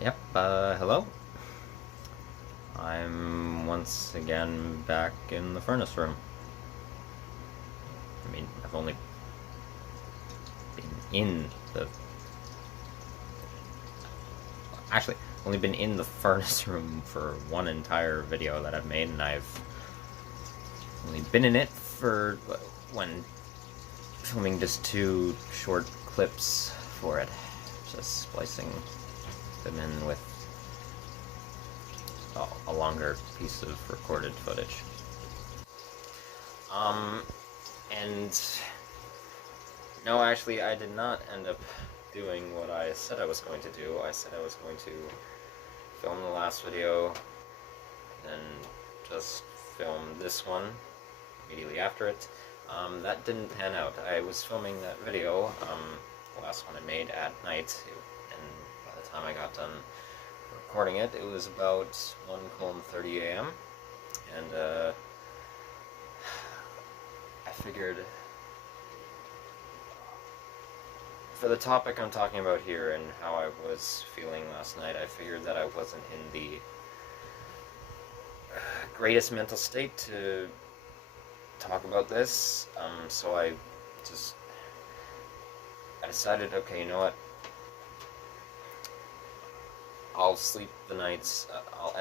Yep, hello. I'm once again back in the furnace room. I mean, I've only been in the... Actually, only been in the furnace room for one entire video that I've made, and I've only been in it for when filming just two short clips for it. Just splicing them in with a longer piece of recorded footage. And no, actually, I did not end up doing what I said I was going to do. I said I was going to film the last video, then just film this one immediately after it. That didn't pan out. I was filming that video, the last one I made, at night, and by the time I got done recording it, it was about 1:30 a.m. and I figured for the topic I'm talking about here and how I was feeling last night, I figured that I wasn't in the greatest mental state to talk about this, so I decided, okay, you know what, I'll sleep the nights, I'll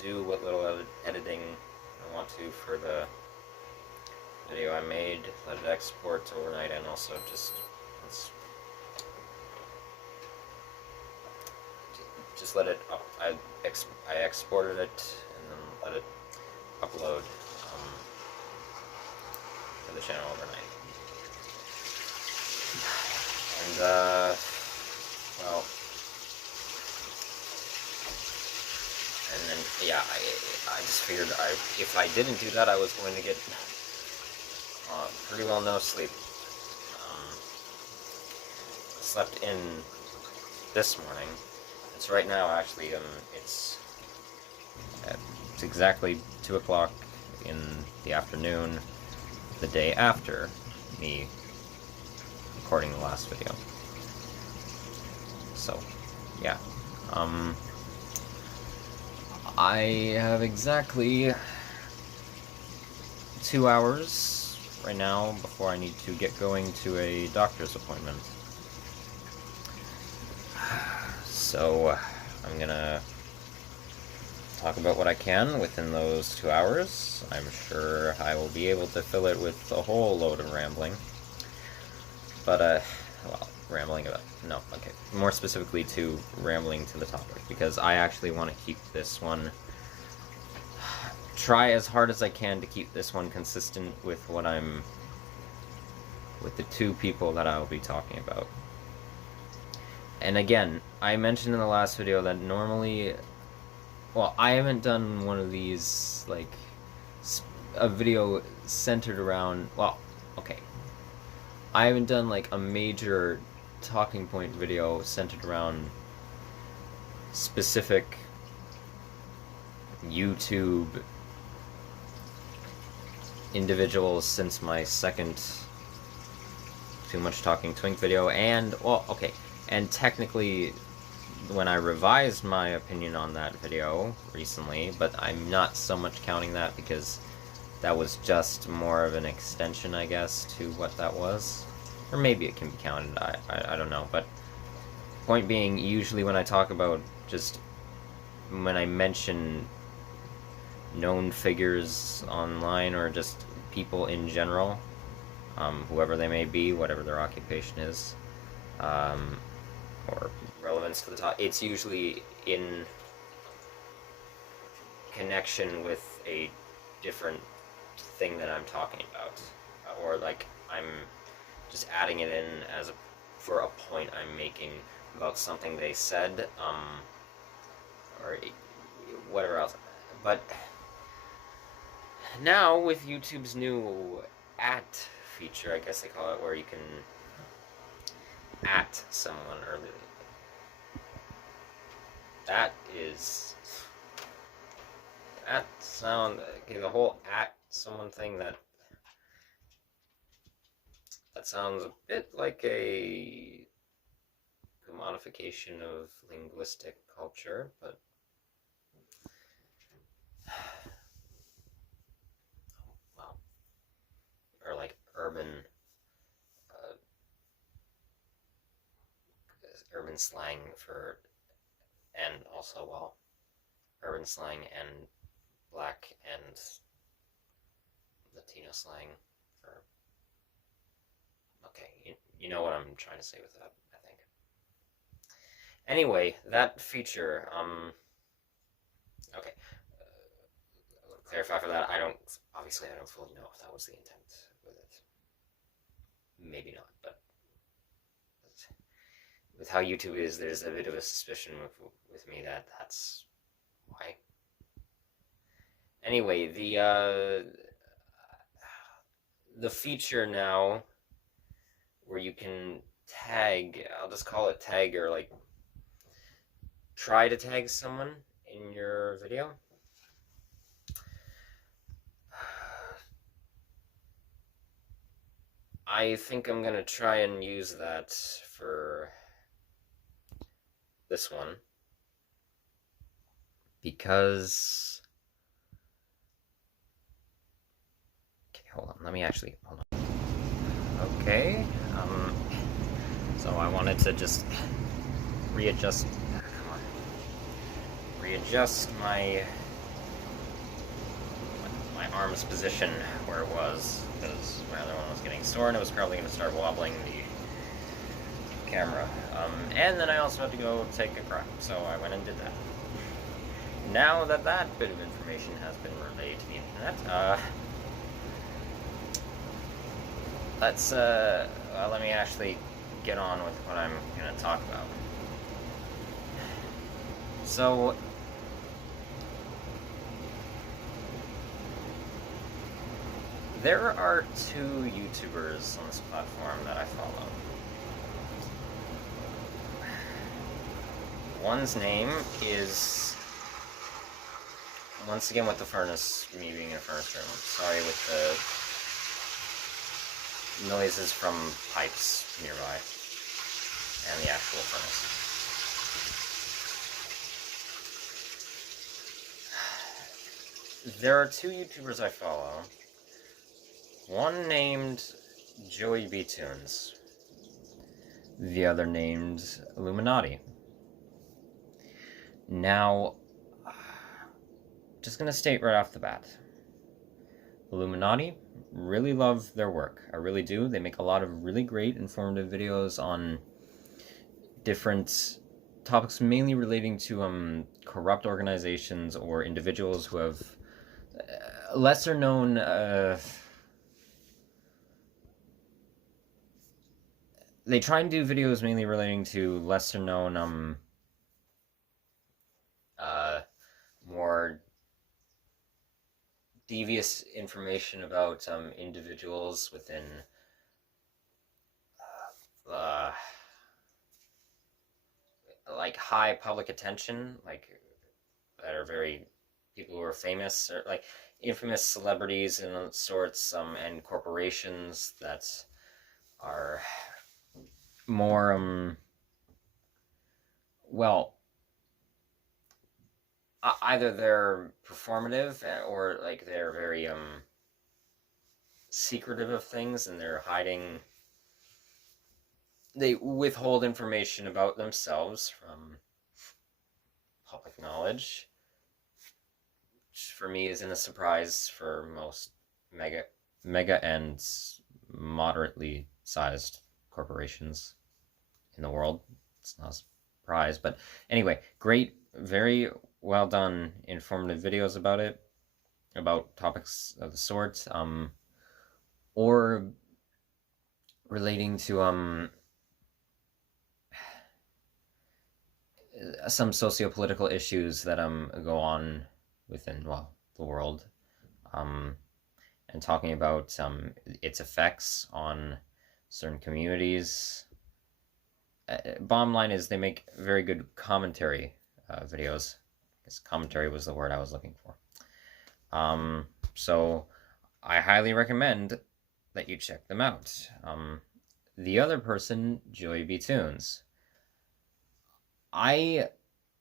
do what little editing I want to for the video I made, let it export overnight, and also just let it up. I exported it and then let it upload to the channel overnight. And well, and then yeah, I just figured if I didn't do that, I was going to get pretty well no sleep. Slept in this morning. It's right now, actually, it's exactly 2 o'clock in the afternoon, the day after me recording the last video. So, yeah. I have exactly 2 hours right now before I need to get going to a doctor's appointment. So, I'm gonna talk about what I can within those 2 hours. I'm sure I will be able to fill it with a whole load of rambling. But, well, rambling about... No, okay. More specifically to rambling to the topic, because I actually want to keep this one... Try as hard as I can to keep this one consistent with what I'm... with the two people that I'll be talking about. And again, I mentioned in the last video that normally, well, I haven't done one of these, like, a video centered around, well, okay, I haven't done, like, a major talking point video centered around specific YouTube individuals since my second Too Much Talking Twink video, and, well, okay, and technically, when I revised my opinion on that video recently, but I'm not so much counting that because that was just more of an extension, I guess, to what that was. Or maybe it can be counted, I don't know, but point being, usually when I talk about just, when I mention known figures online or just people in general, whoever they may be, whatever their occupation is, or relevance to the topic, it's usually in connection with a different thing that I'm talking about, or like I'm just adding it in as for a point I'm making about something they said, or whatever else. But now with YouTube's new at feature, I guess they call it, where you can at someone earlier. That sound, okay, the whole at someone thing, that sounds a bit like a commodification of linguistic culture, but well, or like urban slang for, and also, well, urban slang and Black and Latino slang for, okay, you know what I'm trying to say with that, I think. Anyway, that feature, okay, clarify for that, obviously I don't fully know if that was the intent with it. Maybe not, but with how YouTube is, there's a bit of a suspicion with me that that's why. Anyway, the feature now where you can tag, I'll just call it tag, or like try to tag someone in your video. I think I'm gonna try and use that for this one, because okay, hold on, let me actually hold on. Okay, so I wanted to just readjust my arm's position where it was, because my other one was getting sore and it was probably going to start wobbling the camera. And then I also had to go take a crap, so I went and did that. Now that that bit of information has been relayed to the internet, let me actually get on with what I'm going to talk about. So, there are two YouTubers on this platform that I follow. One's name is, once again with the furnace, me being in a furnace room, sorry with the noises from pipes nearby, and the actual furnace. There are two YouTubers I follow. One named JoeyBToonz, the other named Iilluminaughtii. Now, just gonna state right off the bat, Iilluminaughtii, really love their work. I really do. They make a lot of really great informative videos on different topics, mainly relating to corrupt organizations or individuals who have lesser known they try and do videos mainly relating to lesser known more devious information about individuals within like high public attention, like that are very people who are famous, or like infamous celebrities and sorts, and corporations that are more well, either they're performative or like they're very secretive of things, and they're hiding, they withhold information about themselves from public knowledge, which for me isn't a surprise for most mega and moderately sized corporations in the world. It's not a surprise, but anyway, great, very well done informative videos about it, about topics of the sort, or relating to some socio-political issues that go on within, well, the world, and talking about its effects on certain communities. Bottom line is they make very good commentary videos. I guess commentary was the word I was looking for. So I highly recommend that you check them out. The other person, JoeyBToonz. I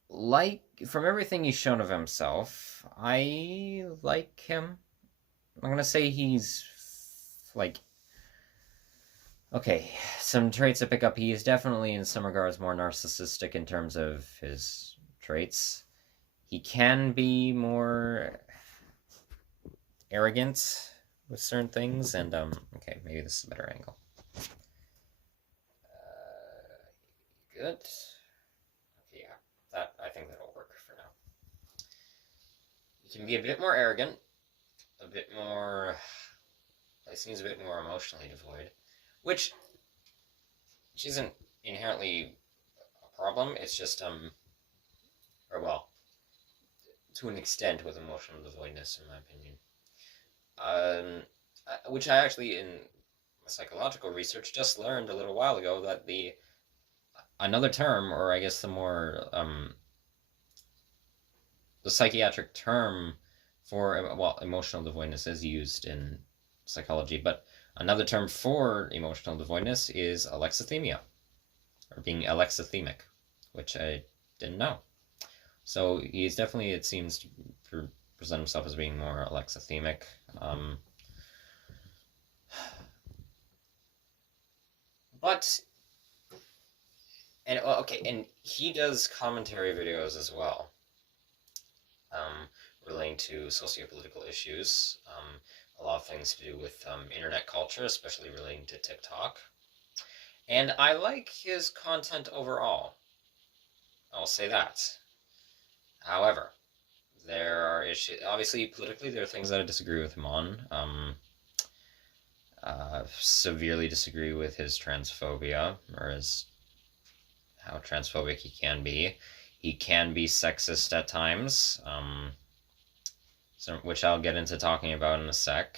like, from everything he's shown of himself, I like him. I'm gonna say he's, like, okay, some traits to pick up. He is definitely, in some regards, more narcissistic in terms of his traits. He can be more arrogant with certain things, and, okay, maybe this is a better angle. Good. Okay, yeah, that, I think that'll work for now. He can be a bit more arrogant, a bit more, he seems a bit more emotionally devoid, which isn't inherently a problem. It's just, or well, to an extent with emotional devoidness, in my opinion. Which I actually, in psychological research, just learned a little while ago that another term, or I guess the more, the psychiatric term for, well, emotional devoidness is used in psychology, but another term for emotional devoidness is alexithymia, or being alexithymic, which I didn't know. So he's definitely, it seems, to present himself as being more alexithymic. But, and okay, and he does commentary videos as well, relating to sociopolitical issues, a lot of things to do with internet culture, especially relating to TikTok. And I like his content overall. I'll say that. However, there are issues. Obviously, politically, there are things that I disagree with him on. Severely disagree with his transphobia, or how transphobic he can be. He can be sexist at times, which I'll get into talking about in a sec.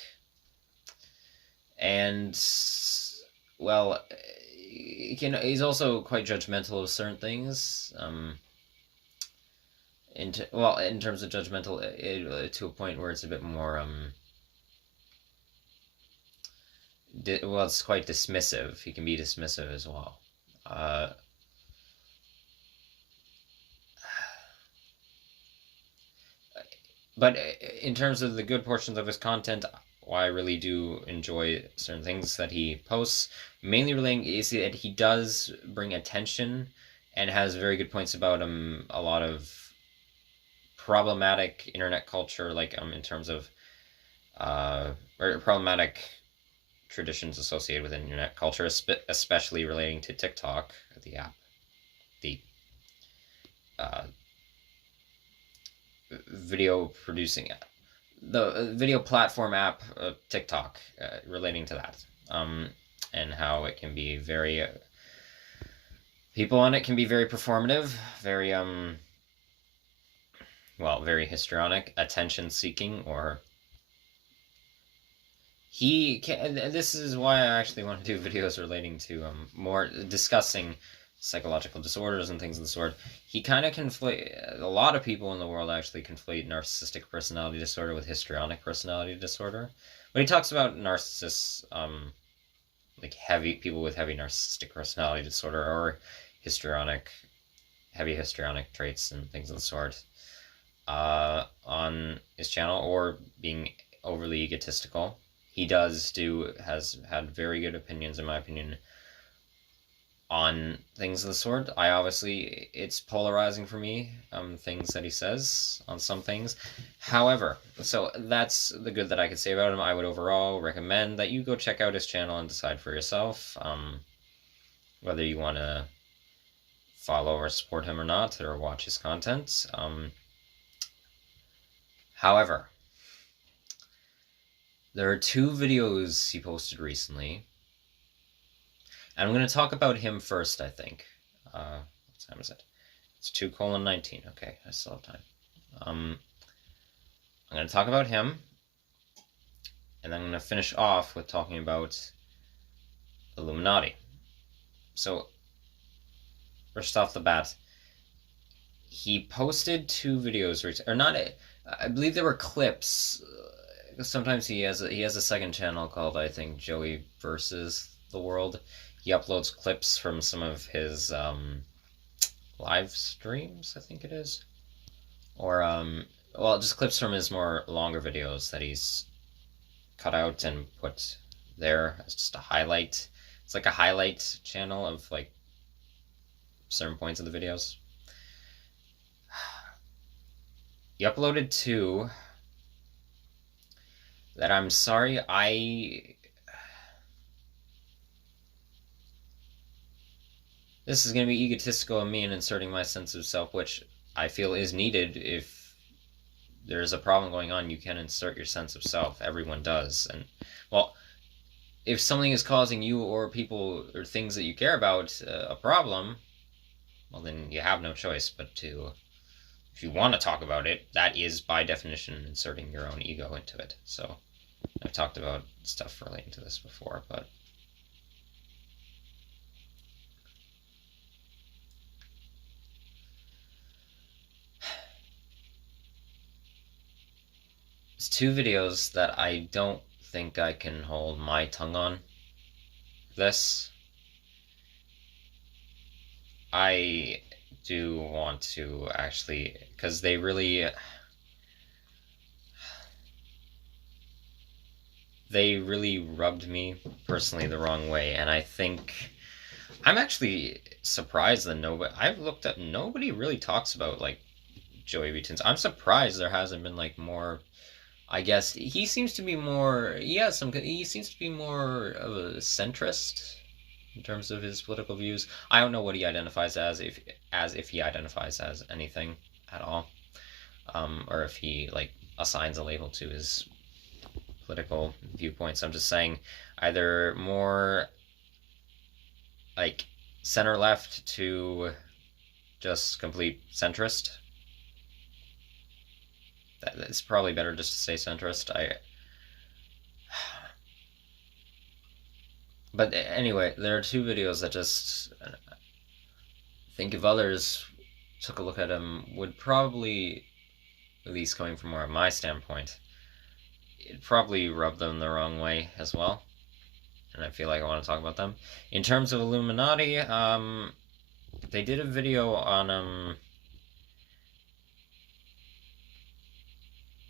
And, well, he's also quite judgmental of certain things. In terms of judgmental, to a point where it's a bit more, it's quite dismissive. He can be dismissive as well. But in terms of the good portions of his content, I really do enjoy certain things that he posts. Mainly relating is that he does bring attention and has very good points about a lot of problematic internet culture, like in terms of or problematic traditions associated with internet culture, especially relating to TikTok, the app, the video producing app, the video platform app, TikTok, relating to that, and how it can be very, people on it can be very performative, very, very histrionic, attention-seeking, or he can, this is why I actually want to do videos relating to, more discussing psychological disorders and things of the sort. He kind of conflate, a lot of people in the world actually conflate narcissistic personality disorder with histrionic personality disorder. But he talks about narcissists, like people with heavy narcissistic personality disorder, or heavy histrionic traits and things of the sort, on his channel, or being overly egotistical. He has had very good opinions, in my opinion, on things of the sort. It's polarizing for me, things that he says on some things. However, so that's the good that I could say about him. I would overall recommend that you go check out his channel and decide for yourself, whether you want to follow or support him or not, or watch his content. However, there are 2 videos he posted recently, and I'm going to talk about him first, I think. What time is it? It's 2:19. Okay, I still have time. I'm going to talk about him, and then I'm going to finish off with talking about Iilluminaughtii. So, first off the bat, he posted 2 videos, or not, I believe there were clips. Sometimes he has a second channel called, I think, Joey versus the World. He uploads clips from some of his live streams, I think it is. Or, well, just clips from his more longer videos that he's cut out and put there as just a highlight. It's like a highlight channel of, like, certain points of the videos. He uploaded 2 that I'm sorry, this is going to be egotistical of me and inserting my sense of self, which I feel is needed. If there's a problem going on, you can insert your sense of self. Everyone does. And, well, if something is causing you or people or things that you care about a problem, well, then you have no choice but to, if you want to talk about it, that is by definition inserting your own ego into it. So I've talked about stuff relating to this before, but it's 2 videos that I don't think I can hold my tongue on. This, I do want to actually, because they really rubbed me personally the wrong way, and I think I'm actually surprised that nobody really talks about, like, JoeyBToonz. I'm surprised there hasn't been, like, more. I guess he seems to be more. He seems to be more of a centrist in terms of his political views. I don't know what he identifies as, if he identifies as anything at all, or if he, like, assigns a label to his political viewpoints. I'm just saying either more, like, center left to just complete centrist. It's probably better just to say centrist. But anyway, there are 2 videos that just, I think if others took a look at them, would probably, at least coming from more of my standpoint, it'd probably rub them the wrong way as well. And I feel like I want to talk about them. In terms of Iilluminaughtii, they did a video on,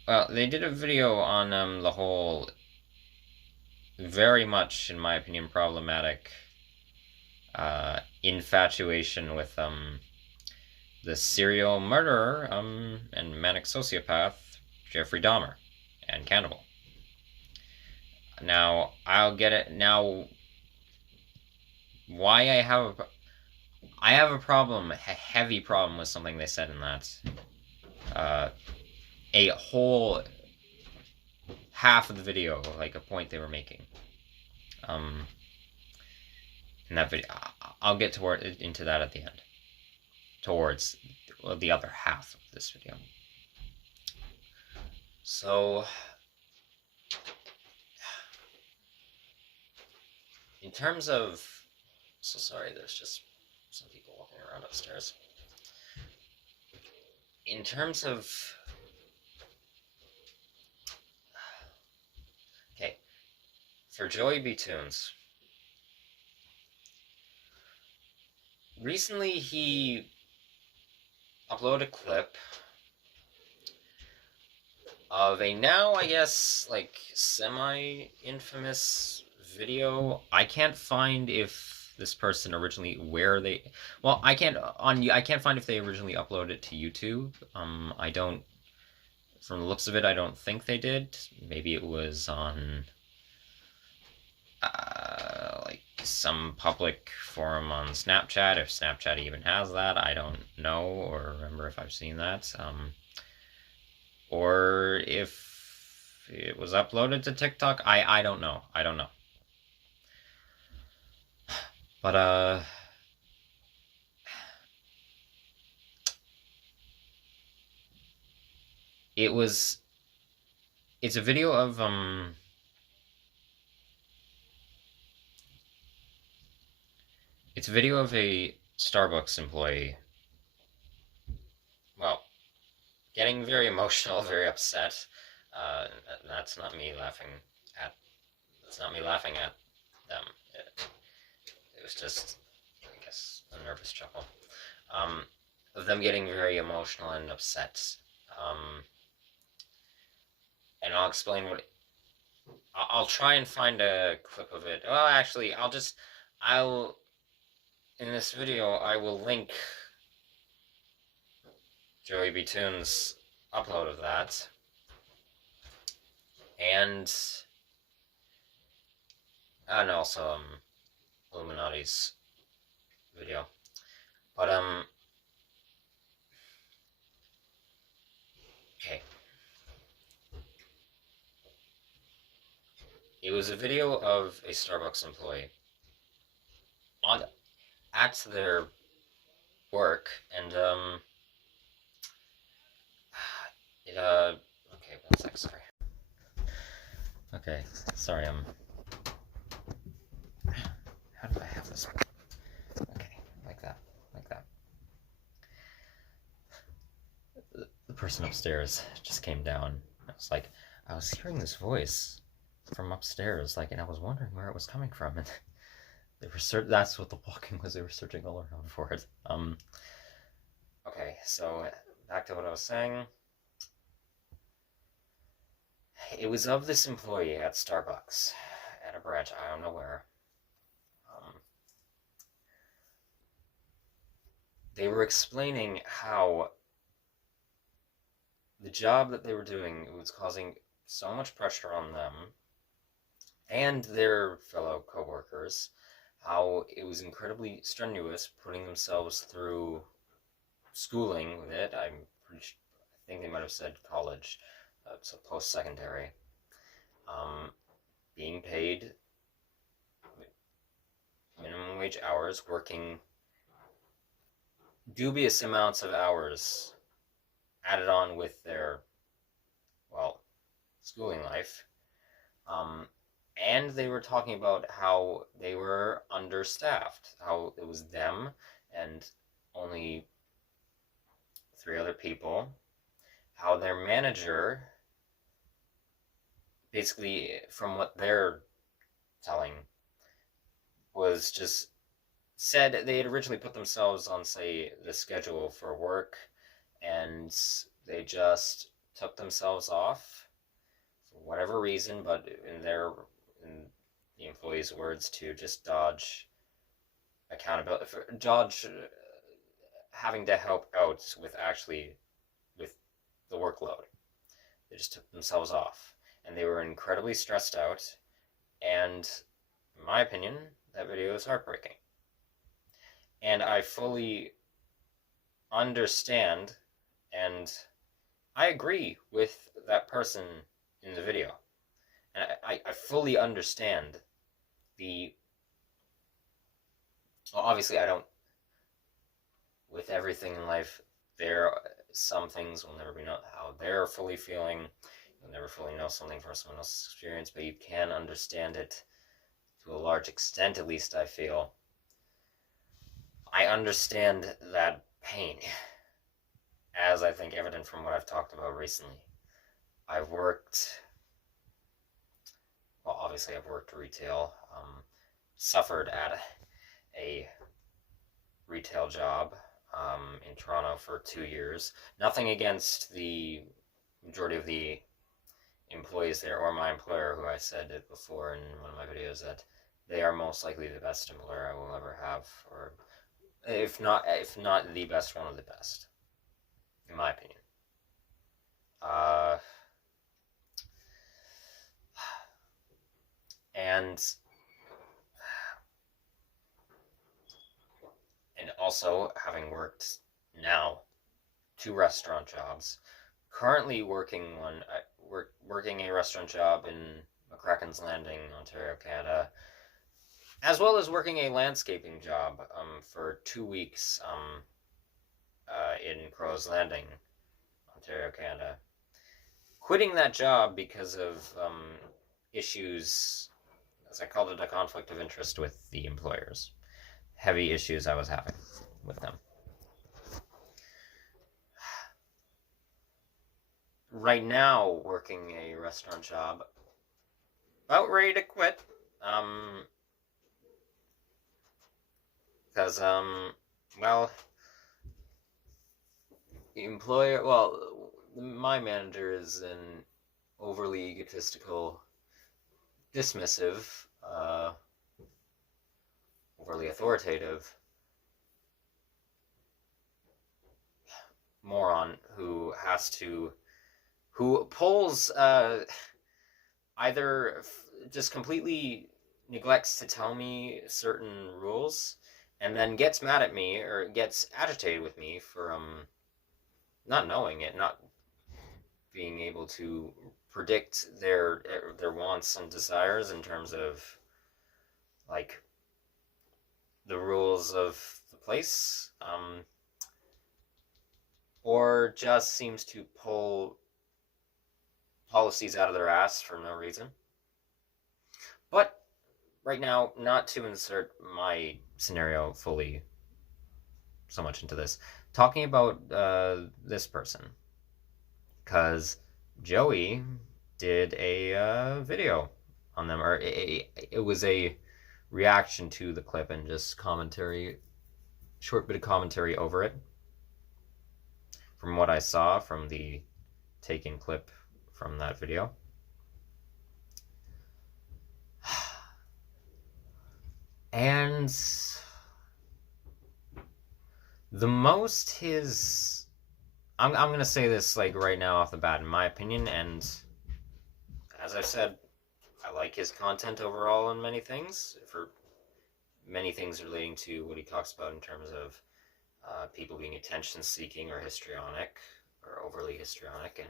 well, they did a video on, the whole, very much, in my opinion, problematic, infatuation with, the serial murderer, and manic sociopath, Jeffrey Dahmer, and cannibal. Now, I'll get it. Now, why I have a problem, a heavy problem with something they said in that, a whole half of the video, like a point they were making, in that video. I'll get into that at the end, towards, well, the other half of this video. So, in terms of, so sorry, there's just some people walking around upstairs. In terms of, okay, for JoeyBToonz, recently he uploaded a clip of a now, I guess, like, semi-infamous video. I can't find if this person originally, I can't find if they originally uploaded it to YouTube. I don't, from the looks of it, I don't think they did. Maybe it was on, like, some public forum on Snapchat, if Snapchat even has that. I don't know or remember if I've seen that. Or if it was uploaded to TikTok. I don't know. But, it's a video of, it's a video of a Starbucks employee, well, getting very emotional, very upset. That's not me laughing at them. It was just, I guess, a nervous chuckle. of them getting very emotional and upset. And I'll explain what... I'll try and find a clip of it. Well, actually, in this video, I will link JoeyBToonz' upload of that. And also, Illuminautie's video. But, okay. It was a video of a Starbucks employee at their work, and, okay, one sec, sorry. Okay, sorry, how do I have this? Okay, like that. The person upstairs just came down. I was hearing this voice from upstairs, and I was wondering where it was coming from, and that's what the walking was, they were searching all around for it. Okay, so, back to what I was saying. It was of this employee at Starbucks, at a branch, I don't know where. They were explaining how the job that they were doing was causing so much pressure on them and their fellow co-workers, how it was incredibly strenuous putting themselves through schooling with it. I think they might have said college, so post-secondary, being paid minimum wage hours, working dubious amounts of hours added on with their, schooling life. And they were talking about how they were understaffed, how it was them and only 3 other people, how their manager, basically, from what they're telling, was just said they had originally put themselves on, say, the schedule for work, and they just took themselves off for whatever reason, but in the employees' words, to just dodge accountability, dodge having to help out with the workload. They just took themselves off, and they were incredibly stressed out, and in my opinion, that video is heartbreaking. And I fully understand, and I agree with that person in the video. And I fully understand obviously I don't, with everything in life, some things will never be known how they're fully feeling. You'll never fully know something from someone else's experience, but you can understand it to a large extent, at least I feel. I understand that pain, as I think evident from what I've talked about recently. Obviously I've worked retail, suffered at a retail job in Toronto for 2 years. Nothing against the majority of the employees there, or my employer, who I said it before in one of my videos, that they are most likely the best employer I will ever have, or if not the best, one of the best, in my opinion. And also, having worked now 2 restaurant jobs, currently working a restaurant job in McCracken's Landing, Ontario, Canada, as well as working a landscaping job for 2 weeks in Crow's Landing, Ontario, Canada. Quitting that job because of issues, as I called it, a conflict of interest with the employers. Heavy issues I was having with them. Right now, working a restaurant job, about ready to quit, because, employer, well, my manager is an overly egotistical, dismissive, overly authoritative moron who pulls, either just completely neglects to tell me certain rules and then gets mad at me or gets agitated with me for not knowing it, not being able to predict their wants and desires in terms of like the rules of the place, or just seems to pull policies out of their ass for no reason. But right now, not to insert my scenario fully so much into this, talking about this person, because Joey did a video on them, or it was a reaction to the clip and just commentary, short bit of commentary over it. From what I saw from the taken clip from that video. And the most his... I'm going to say this like right now off the bat, in my opinion, and as I've said, I like his content overall on many things, for many things relating to what he talks about in terms of people being attention-seeking or histrionic, or overly histrionic and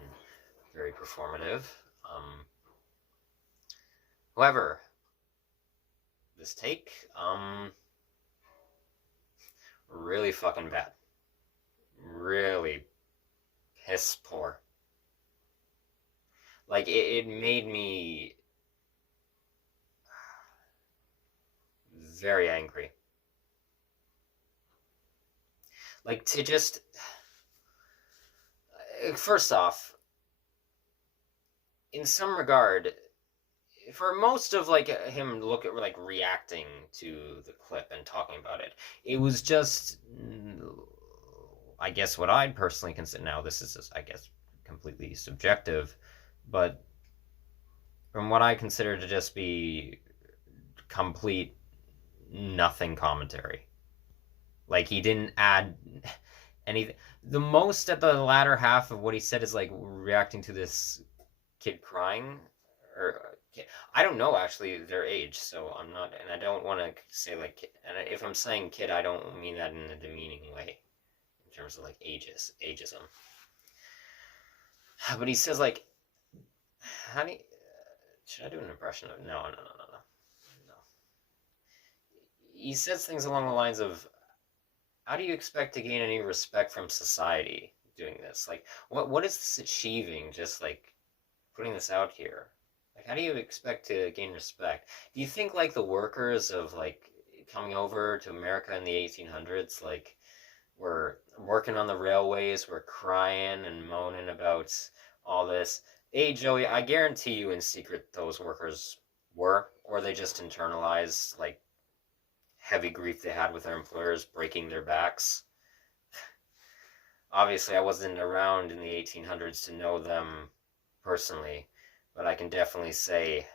very performative. However, this take, really fucking bad. Really piss poor. Like, it made me very angry. Like, to just... First off, in some regard, for most of, like, him reacting to the clip and talking about it, it was just, I guess what I'd personally consider... Now, this is, I guess, completely subjective, but from what I consider to just be complete nothing commentary. Like, he didn't add anything. The most at the latter half of what he said is, like, reacting to this kid crying. Or, I don't know, actually, their age, so I'm not... And I don't want to say, like... And if I'm saying kid, I don't mean that in a demeaning way. In terms of, like, ageism. But he says, like... How do you... Should I do an impression of... No. He says things along the lines of, how do you expect to gain any respect from society doing this? Like, what is this achieving, just, like, putting this out here? Like, how do you expect to gain respect? Do you think, like, the workers of, like, coming over to America in the 1800s, like, were working on the railways, were crying and moaning about all this? Hey, Joey, I guarantee you in secret those workers were, or they just internalized, like, heavy grief they had with their employers breaking their backs. Obviously, I wasn't around in the 1800s to know them personally, but I can definitely say,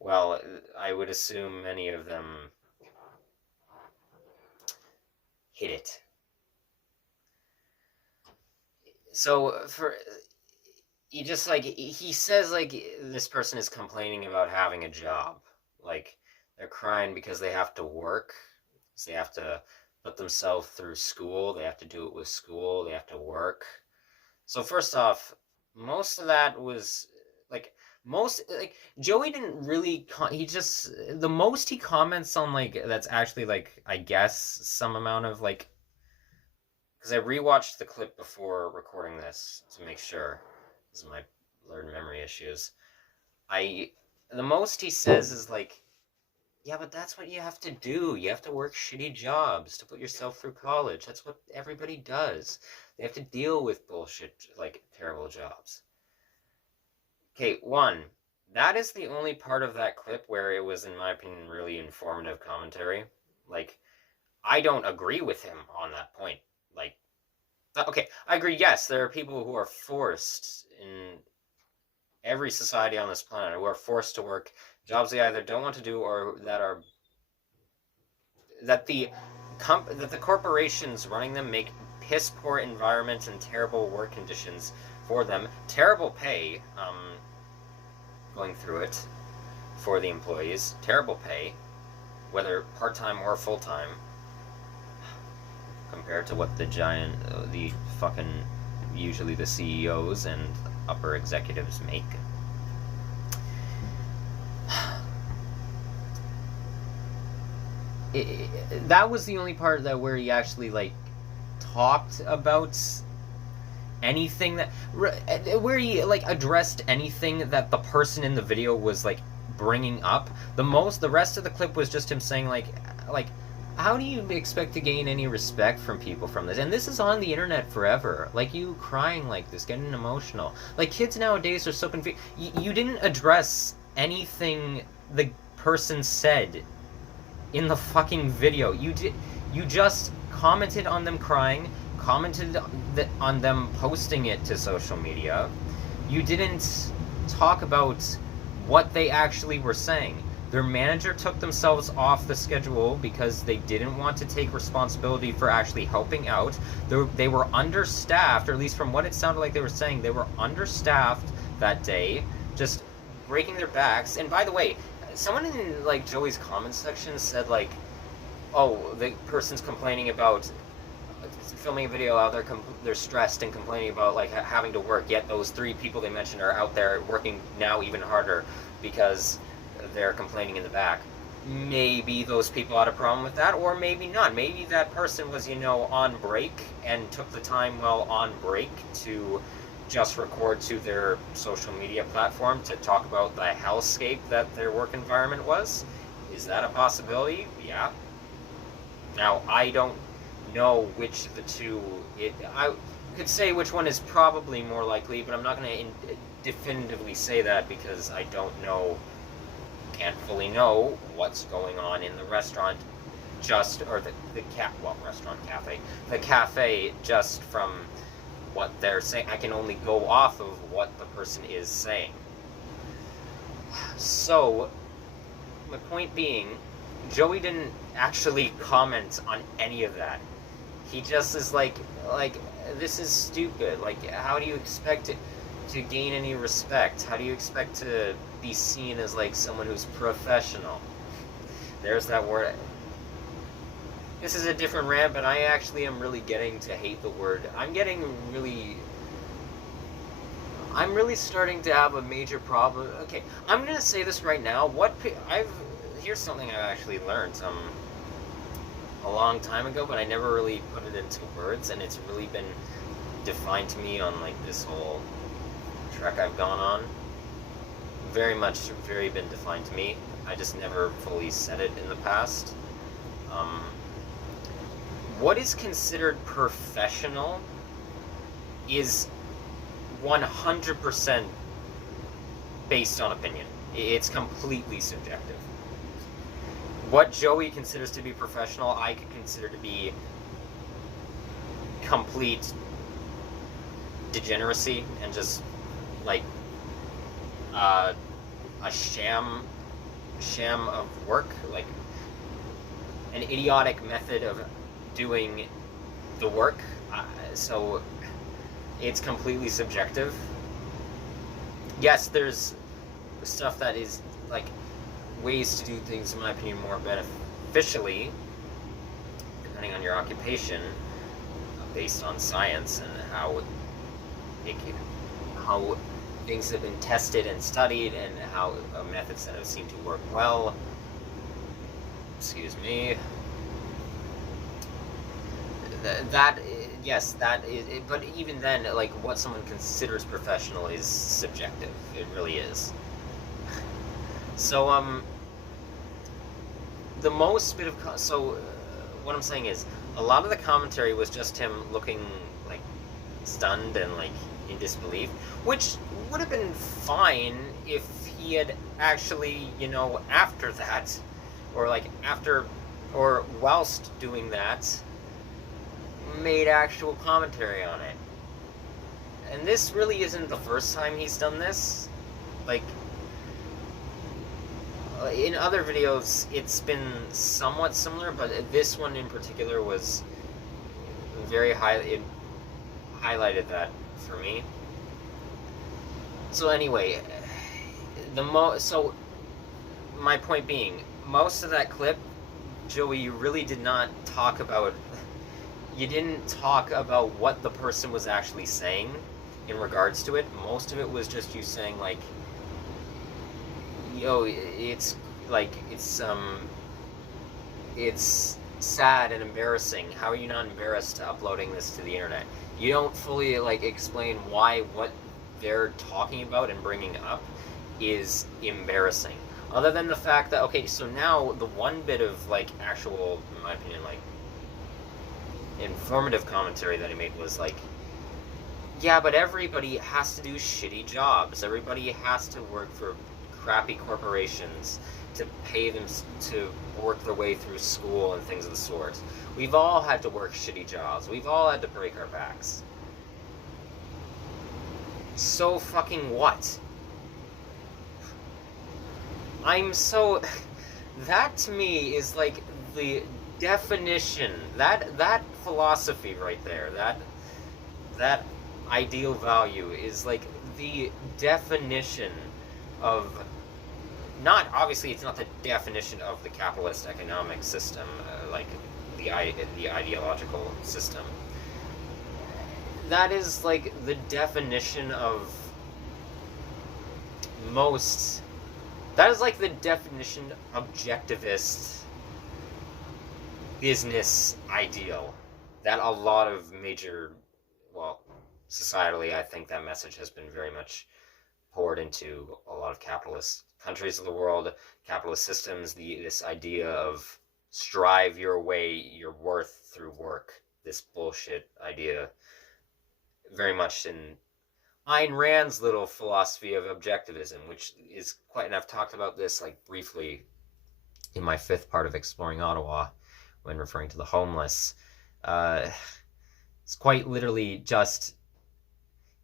well, I would assume many of them hit it. So, he just, like, he says, like, this person is complaining about having a job. Like, they're crying because they have to work. They have to put themselves through school. They have to do it with school. They have to work. So first off, most of that was, like, Joey didn't really, the most he comments on, like, that's actually, like, I guess, some amount of, like, because I rewatched the clip before recording this to make sure, this is my learned memory issues, the most he says is, like, yeah, but that's what you have to do. You have to work shitty jobs to put yourself through college. That's what everybody does. They have to deal with bullshit, like, terrible jobs. Okay, one, that is the only part of that clip where it was, in my opinion, really informative commentary. Like, I don't agree with him on that point. Like, Okay, I agree, yes, there are people who are forced in every society on this planet who are forced to work jobs they either don't want to do or that the corporations running them make piss poor environments and terrible work conditions for them, terrible pay, going through it for the employees, terrible pay, whether part-time or full-time, compared to what the fucking, usually the CEOs and upper executives make. That was the only part that where he actually, like, talked about anything that, where he, like, addressed anything that the person in the video was, like, bringing up. The rest of the clip was just him saying, like, how do you expect to gain any respect from people from this? And this is on the internet forever. Like, you crying like this, getting emotional. Like, kids nowadays are so confused. You didn't address anything the person said in the fucking video. You just commented on them crying, commented on them posting it to social media. You didn't talk about what they actually were saying. Their manager took themselves off the schedule because they didn't want to take responsibility for actually helping out. They were understaffed, or at least from what it sounded like they were saying, they were understaffed that day, just breaking their backs. And by the way, someone in, like, Joey's comments section said, like, oh, the person's complaining about filming a video out there, they're stressed and complaining about, like, having to work, yet those 3 people they mentioned are out there working now even harder because they're complaining in the back. Maybe those people had a problem with that, or maybe not. Maybe that person was, on break and took the time while on break to just record to their social media platform to talk about the hellscape that their work environment was. Is that a possibility? Yeah. Now, I don't know which of the two I could say which one is probably more likely, but I'm not going to definitively say that because I don't know, can't fully know what's going on in the restaurant, or the cafe, just from what they're saying. I can only go off of what the person is saying. So, my point being, Joey didn't actually comment on any of that. He just is like, this is stupid. Like, how do you expect to gain any respect? How do you expect to be seen as, like, someone who's professional? There's that word. This is a different rant, but I actually am really getting to hate the word. I'm really starting to have a major problem. Okay, I'm gonna say this right now. Here's something I've actually learned a long time ago, but I never really put it into words, and it's really been defined to me on, like, this whole trek I've gone on. Very been defined to me. I just never fully said it in the past. What is considered professional is 100% based on opinion. It's completely subjective. What Joey considers to be professional, I could consider to be complete degeneracy and just, like, a sham of work, like an idiotic method of doing the work. So it's completely subjective. Yes, there's stuff that is, like, ways to do things, in my opinion, more beneficially, depending on your occupation, based on science and how things have been tested and studied, and how methods that have seemed to work well. Excuse me. Yes, that is, but even then, like, what someone considers professional is subjective. It really is. So, what I'm saying is, a lot of the commentary was just him looking, like, stunned and, like, in disbelief, which would have been fine if he had actually, after that, or, like, after, or whilst doing that, made actual commentary on it. And this really isn't the first time he's done this. Like, in other videos, it's been somewhat similar, but this one in particular was very high. It highlighted that for me. So anyway, so my point being, most of that clip, Joey, you really did not talk about. You didn't talk about what the person was actually saying in regards to it. Most of it was just you saying like, yo, it's sad and embarrassing. How are you not embarrassed uploading this to the internet? You don't fully like explain why what they're talking about and bringing up is embarrassing. Other than the fact that, okay, so now the one bit of like actual, in my opinion, like informative commentary that he made was like, yeah, but everybody has to do shitty jobs. Everybody has to work for crappy corporations to pay them to work their way through school and things of the sort. We've all had to work shitty jobs. We've all had to break our backs. So fucking what? That to me is like the definition, that philosophy right there, that ideal value is like the definition of, not obviously it's not the definition of the capitalist economic system, like the ideological system. That is like the definition of most. That is like the definition objectivist business ideal that a lot of major, well, societally, I think that message has been very much poured into a lot of capitalist countries of the world, capitalist systems, this idea of strive your way, your worth through work, this bullshit idea, very much in Ayn Rand's little philosophy of objectivism, which is quite, and I've talked about this like briefly in my fifth part of Exploring Ottawa when referring to the homeless. It's quite literally just,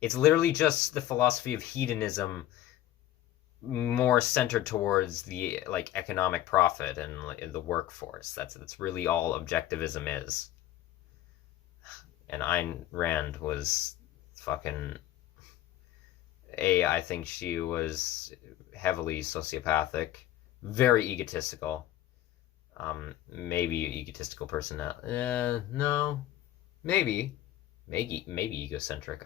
it's literally just the philosophy of hedonism more centered towards the like economic profit and the workforce. That's really all objectivism is. And Ayn Rand was fucking I think she was heavily sociopathic, very egotistical. Maybe egotistical personality. No, maybe egocentric.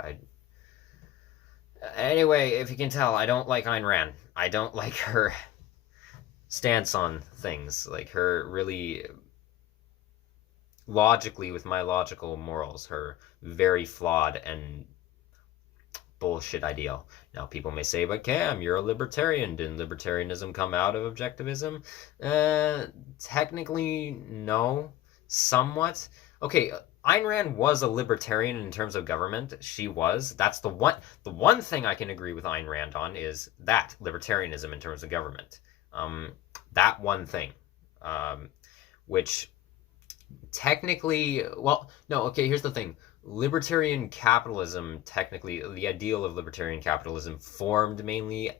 Anyway, if you can tell, I don't like Ayn Rand. I don't like her stance on things, like her really logically, with my logical morals, her very flawed and bullshit ideal. Now, people may say, but Cam, you're a libertarian. Didn't libertarianism come out of objectivism? Technically, no. Somewhat. Okay, Ayn Rand was a libertarian in terms of government. She was. That's the one thing I can agree with Ayn Rand on is that libertarianism in terms of government. That one thing. Which technically, well, no, okay, here's the thing. Libertarian capitalism, technically, the ideal of libertarian capitalism formed mainly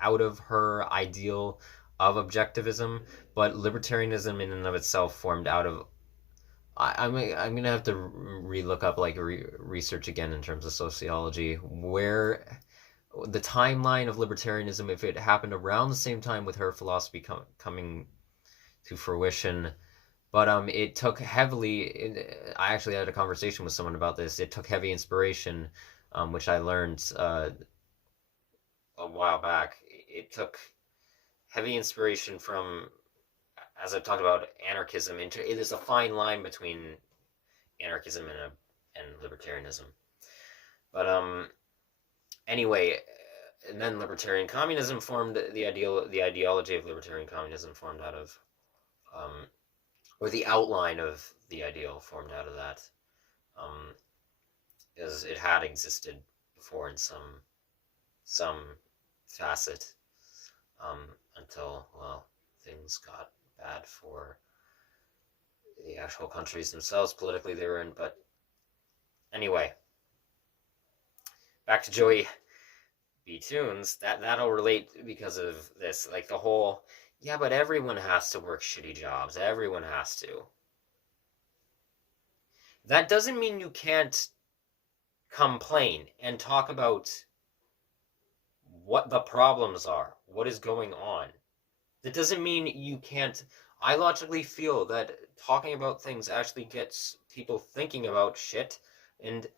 out of her ideal of objectivism, but libertarianism in and of itself formed out of, I'm gonna have to relook up, like, research again in terms of sociology, where the timeline of libertarianism, if it happened around the same time with her philosophy coming to fruition. But it took heavily. I actually had a conversation with someone about this. It took heavy inspiration, which I learned a while back. It took heavy inspiration from, as I've talked about, anarchism. It is a fine line between anarchism and libertarianism. But anyway, and then libertarian communism formed the ideology of libertarian communism formed out of. Or the outline of the ideal formed out of that, as it had existed before in some facet, until, well, things got bad for the actual countries themselves politically they were in. But Anyway, back to JoeyBToonz. That'll relate because of this. Like the whole, yeah, but everyone has to work shitty jobs. Everyone has to. That doesn't mean you can't complain and talk about what the problems are, what is going on. That doesn't mean you can't. I logically feel that talking about things actually gets people thinking about shit and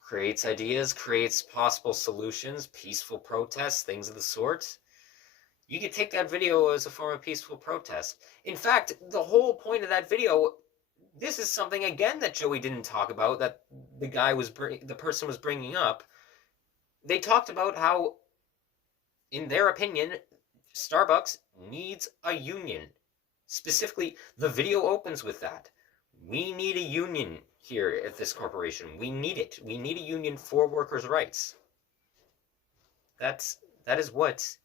creates ideas, creates possible solutions, peaceful protests, things of the sort. You could take that video as a form of peaceful protest. In fact, the whole point of that video, this is something again that Joey didn't talk about, that the person was bringing up. They talked about how, in their opinion, Starbucks needs a union. Specifically, the video opens with that. We need a union here at this corporation. We need it. We need a union for workers' rights. That is what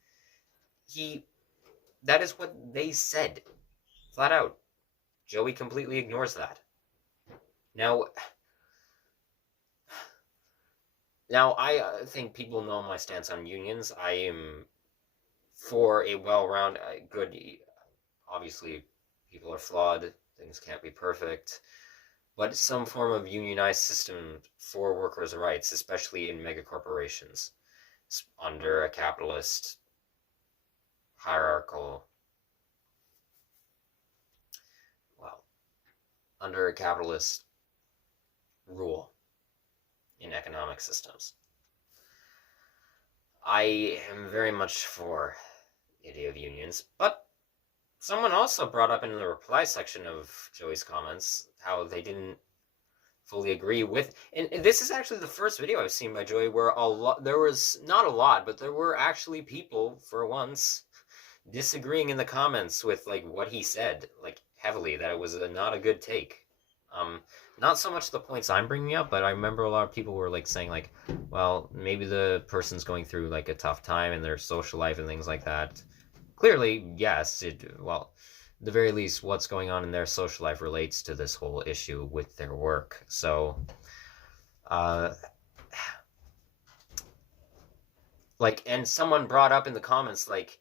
they said, flat out. Joey completely ignores that. Now I think people know my stance on unions. I am for a well-rounded, good. Obviously, people are flawed. Things can't be perfect. But some form of unionized system for workers' rights, especially in megacorporations, under a capitalist hierarchical, under a capitalist rule in economic systems. I am very much for the idea of unions, but someone also brought up in the reply section of Joey's comments how they didn't fully agree with, and this is actually the first video I've seen by Joey where there was not a lot, but there were actually people, for once, disagreeing in the comments with like what he said, like heavily, that it was not a good take. Not so much the points I'm bringing up, but I remember a lot of people were like saying like, well, maybe the person's going through like a tough time in their social life and things like that. Clearly, yes, the very least, what's going on in their social life relates to this whole issue with their work. So, and someone brought up in the comments, like,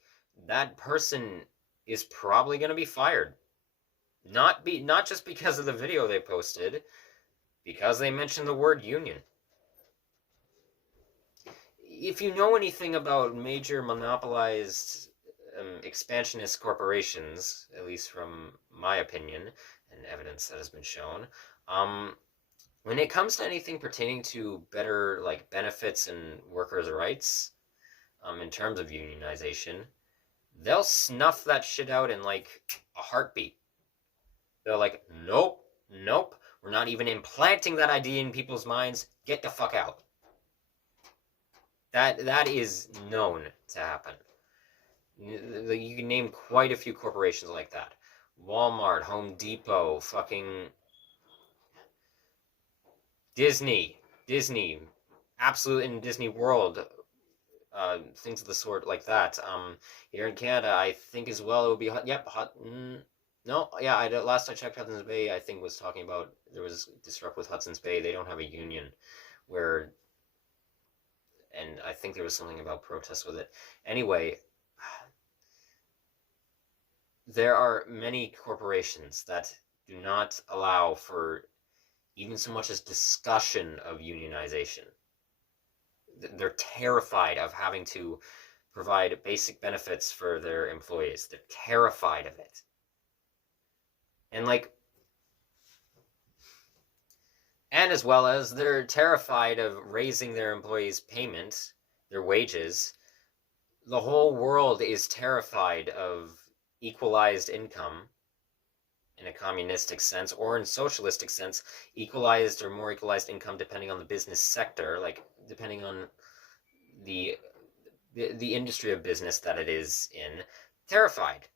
that person is probably going to be fired. Not just because of the video they posted, because they mentioned the word union. If you know anything about major monopolized expansionist corporations, at least from my opinion and evidence that has been shown, when it comes to anything pertaining to better like benefits and workers' rights, in terms of unionization, they'll snuff that shit out in like a heartbeat. They're like, nope, we're not even implanting that idea in people's minds. Get the fuck out. That is known to happen. You can name quite a few corporations like that. Walmart, Home Depot, fucking Disney, absolute in Disney World, things of the sort like that. Here in Canada, I think as well it would be last I checked, Hudson's Bay, I think, was talking about there was disrupt with Hudson's Bay. They don't have a union and I think there was something about protests with it. Anyway, there are many corporations that do not allow for even so much as discussion of unionization. They're terrified of having to provide basic benefits for their employees. They're terrified of it. And as well as they're terrified of raising their employees' payment, their wages. The whole world is terrified of equalized income in a communistic sense, or in socialistic sense, equalized or more equalized income depending on the business sector, like depending on the industry of business that it is in. Terrified.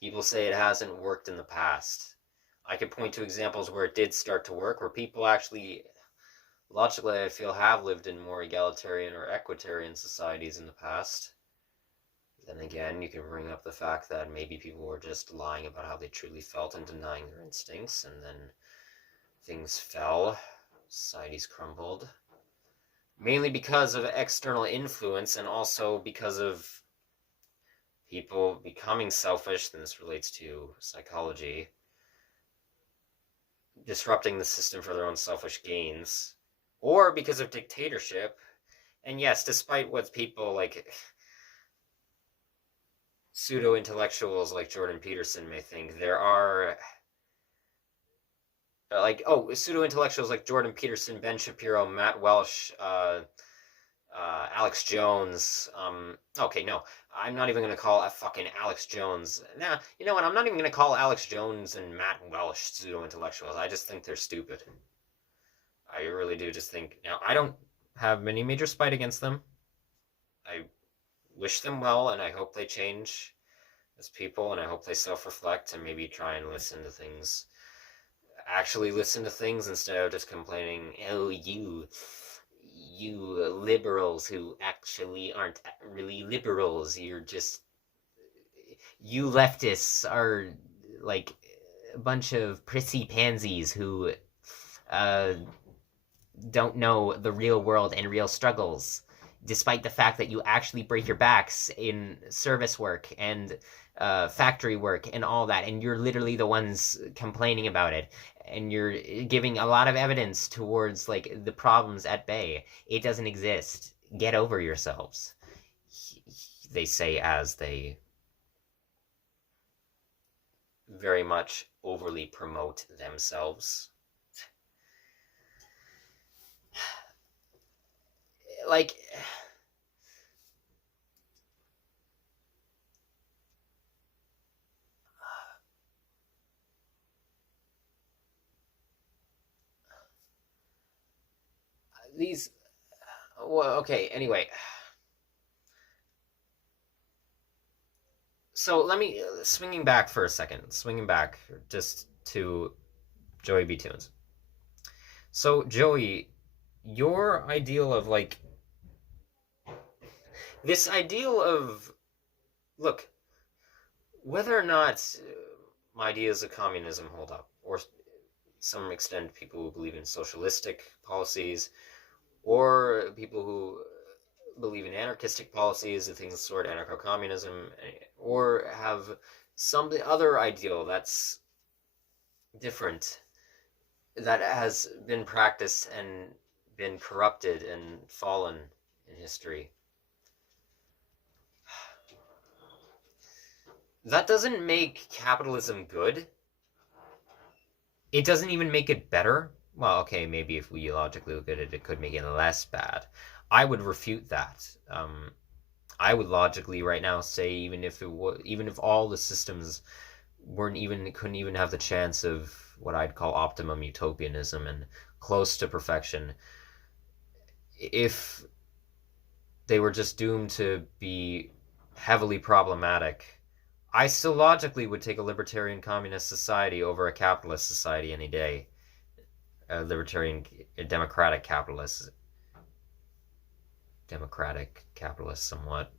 People say it hasn't worked in the past. I could point to examples where it did start to work, where people actually, logically, I feel, have lived in more egalitarian or equitarian societies in the past. Then again, you can bring up the fact that maybe people were just lying about how they truly felt and denying their instincts, and then things fell, societies crumbled, mainly because of external influence and also because of people becoming selfish, and this relates to psychology, disrupting the system for their own selfish gains, or because of dictatorship. And yes, despite what people like pseudo-intellectuals like Jordan Peterson may think, there are pseudo-intellectuals like Jordan Peterson, Ben Shapiro, Matt Welsh, Alex Jones. Okay, no, I'm not even gonna call fucking Alex Jones. Nah, you know what? I'm not even gonna call Alex Jones and Matt Welsh pseudo-intellectuals. I just think they're stupid. I really do just think. Now, I don't have any major spite against them. I wish them well, and I hope they change as people, and I hope they self-reflect and maybe try and listen to things. Actually listen to things instead of just complaining, oh, you liberals who actually aren't really liberals, you leftists are like a bunch of prissy pansies who don't know the real world and real struggles, despite the fact that you actually break your backs in service work and factory work and all that, and you're literally the ones complaining about it, and you're giving a lot of evidence towards like the problems at bay. It doesn't exist. Get over yourselves, they say, as they very much overly promote themselves. Like, these, well, okay, anyway. So let me, swinging back for a second, just to JoeyBToonz. So, Joey, your ideal of like, this ideal of, look, whether or not ideas of communism hold up, or some extent people who believe in socialistic policies, or people who believe in anarchistic policies and things sort of anarcho-communism, or have some other ideal that's different, that has been practiced and been corrupted and fallen in history. That doesn't make capitalism good. It doesn't even make it better. Well, okay, maybe if we logically look at it, it could make it less bad. I would refute that. I would logically right now say even if all the systems couldn't even have the chance of what I'd call optimum utopianism and close to perfection, if they were just doomed to be heavily problematic, I still logically would take a libertarian communist society over a capitalist society any day. A libertarian, a democratic capitalist somewhat,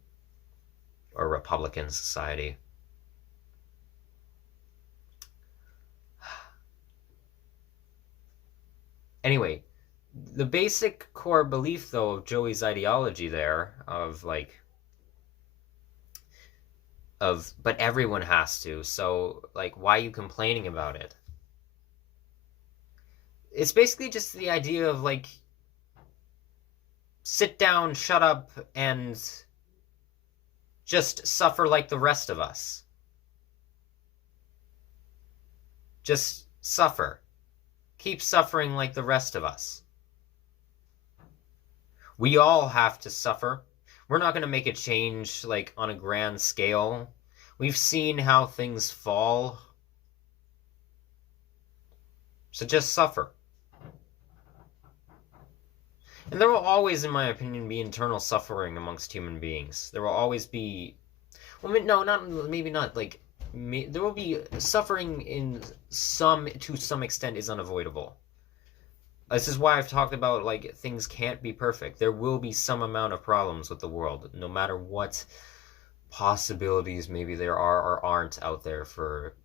or Republican society. Anyway, the basic core belief, though, of Joey's ideology there, but everyone has to, so, like, why are you complaining about it? It's basically just the idea of, like, sit down, shut up, and just suffer like the rest of us. Just suffer. Keep suffering like the rest of us. We all have to suffer. We're not going to make a change, like, on a grand scale. We've seen how things fall. So just suffer. And there will always, in my opinion, be internal suffering amongst human beings. There will always be... Well, no, maybe not, like... There will be suffering to some extent is unavoidable. This is why I've talked about, like, things can't be perfect. There will be some amount of problems with the world, no matter what possibilities maybe there are or aren't out there for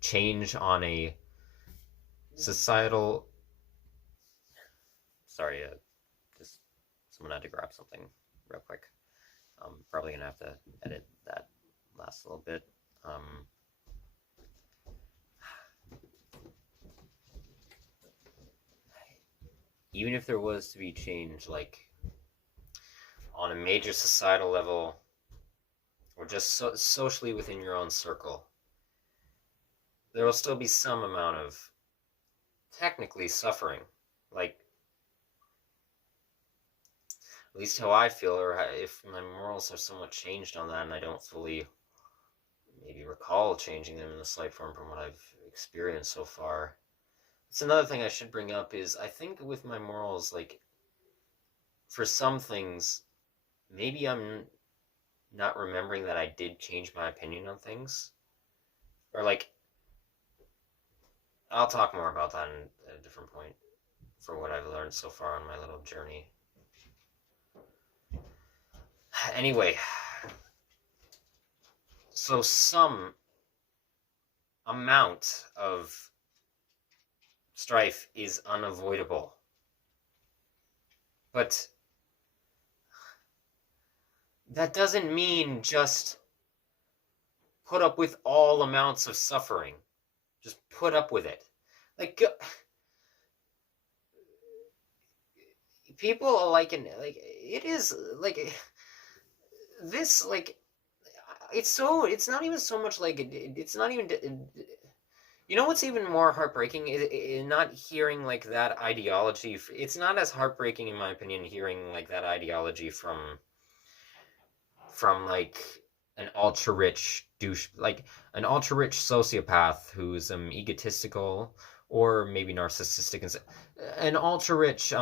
change on a societal... Sorry, just someone had to grab something real quick. I'm probably gonna have to edit that last little bit. Even if there was to be change, like on a major societal level, or just socially within your own circle, there will still be some amount of technically suffering. Like, at least how I feel, or if my morals are somewhat changed on that, and I don't fully maybe recall changing them in a slight form from what I've experienced so far. It's another thing I should bring up is I think with my morals, like, for some things, maybe I'm not remembering that I did change my opinion on things. Or, like, I'll talk more about that at a different point for what I've learned so far on my little journey. Anyway, so some amount of strife is unavoidable. But that doesn't mean just put up with all amounts of suffering. Just put up with it. Like, people are like it is like this, like, it's not even so much like it's not even, you know what's even more heartbreaking is not hearing like that ideology. It's not as heartbreaking in my opinion hearing like that ideology from like an ultra rich douche, like an ultra rich sociopath who's egotistical or maybe narcissistic, and an ultra rich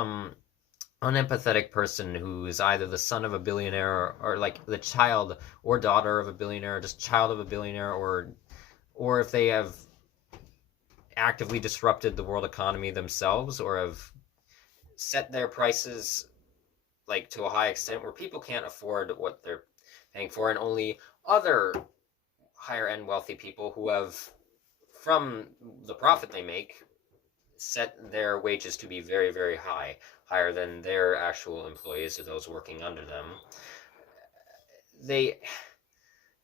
unempathetic person who is either the son of a billionaire or like the child or daughter of a billionaire, just child of a billionaire, or if they have actively disrupted the world economy themselves or have set their prices like to a high extent where people can't afford what they're paying for, and only other higher end wealthy people who have, from the profit they make, set their wages to be very, very high, higher than their actual employees or those working under them.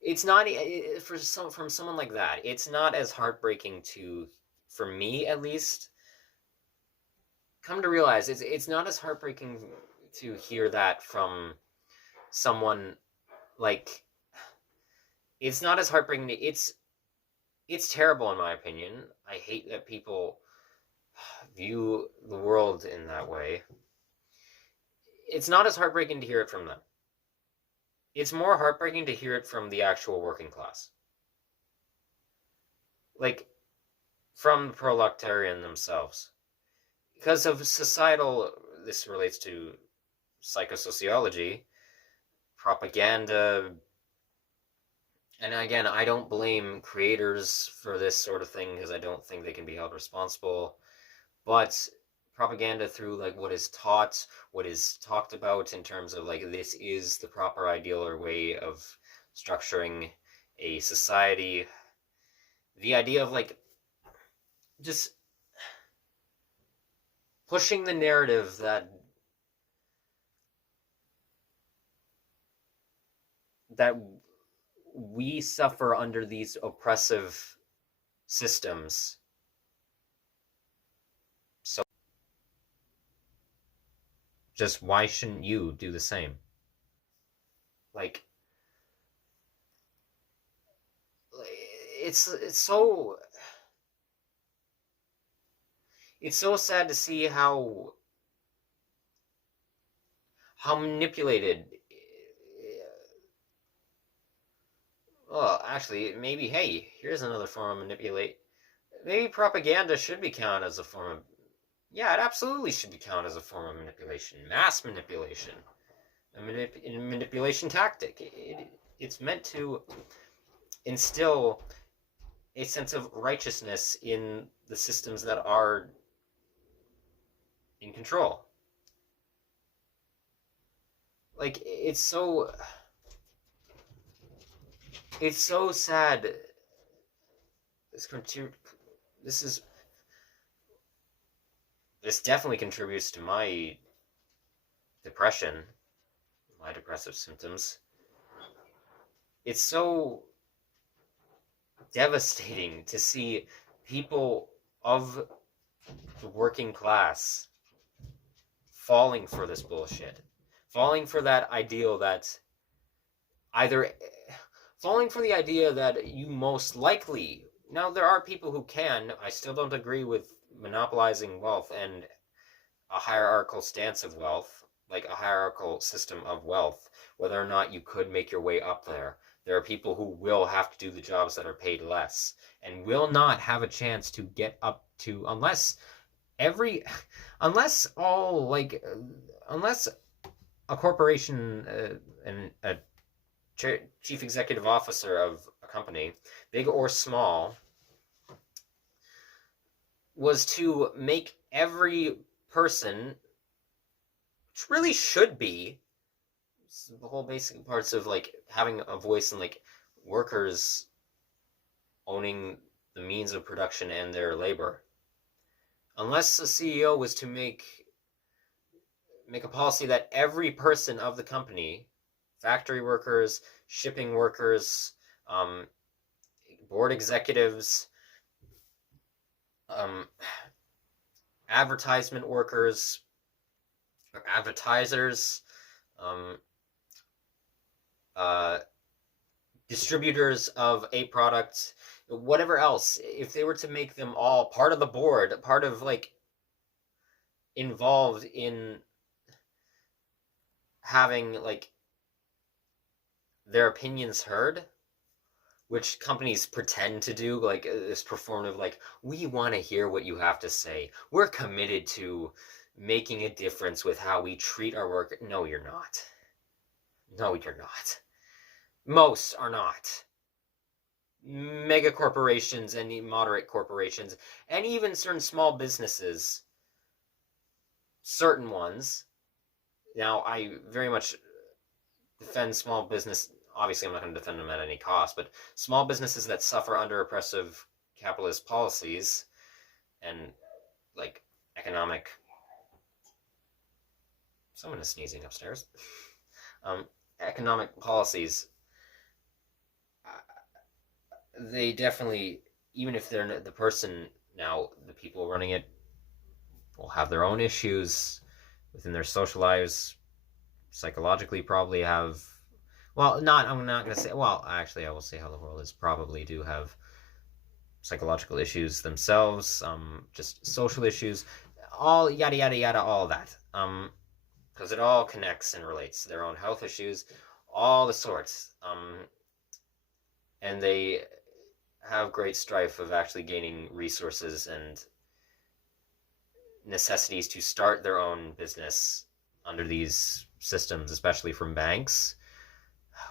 It's not, from someone like that, it's not as heartbreaking to, for me at least, come to realize it's not as heartbreaking to hear that from someone like, it's not as heartbreaking. It's terrible in my opinion. I hate that people view the world in that way. It's not as heartbreaking to hear it from them. It's more heartbreaking to hear it from the actual working class. Like, from the proletarian themselves. Because of societal, this relates to psychosociology, propaganda, and again, I don't blame creators for this sort of thing because I don't think they can be held responsible, but propaganda through like what is taught, what is talked about in terms of like this is the proper ideal or way of structuring a society, the idea of like just pushing the narrative that we suffer under these oppressive systems. So just why shouldn't you do the same? Like, it's so sad to see how manipulated. Well, actually, maybe, hey, here's another form of manipulate. Maybe propaganda should be counted as a form of... Yeah, it absolutely should be counted as a form of manipulation. Mass manipulation. A manipulation tactic. It's meant to instill a sense of righteousness in the systems that are in control. Like, it's so sad. This is this definitely contributes to my depression, my depressive symptoms. It's so devastating to see people of the working class falling for this bullshit, falling for that ideal that either falling for the idea that you most likely, now there are people who can, I still don't agree with monopolizing wealth and a hierarchical stance of wealth, like a hierarchical system of wealth, whether or not you could make your way up there. There are people who will have to do the jobs that are paid less and will not have a chance to get up to, unless unless a corporation and a chief executive officer of a company, big or small, was to make every person, which really should be the whole basic parts of like having a voice and like workers owning the means of production and their labor. Unless a CEO was to make a policy that every person of the company, factory workers, shipping workers, board executives, advertisement workers, or advertisers, distributors of a product, whatever else, if they were to make them all part of the board, part of like involved in having like their opinions heard, which companies pretend to do, like this performative, like, we want to hear what you have to say. We're committed to making a difference with how we treat our work. No, you're not. No, you're not. Most are not. Mega corporations and moderate corporations, and even certain small businesses, certain ones. Now, I very much defend small business. Obviously, I'm not going to defend them at any cost, but small businesses that suffer under oppressive capitalist policies and like economic. Someone is sneezing upstairs. Economic policies. They definitely, even if they're the person now, the people running it will have their own issues within their social lives. Psychologically, probably have. Well, I'm not going to say. Well, actually, I will say how the world is. Probably do have psychological issues themselves. Just social issues. All yada yada yada. All that. Because it all connects and relates. Their own health issues, all the sorts. And they have great strife of actually gaining resources and necessities to start their own business under these systems, especially from banks,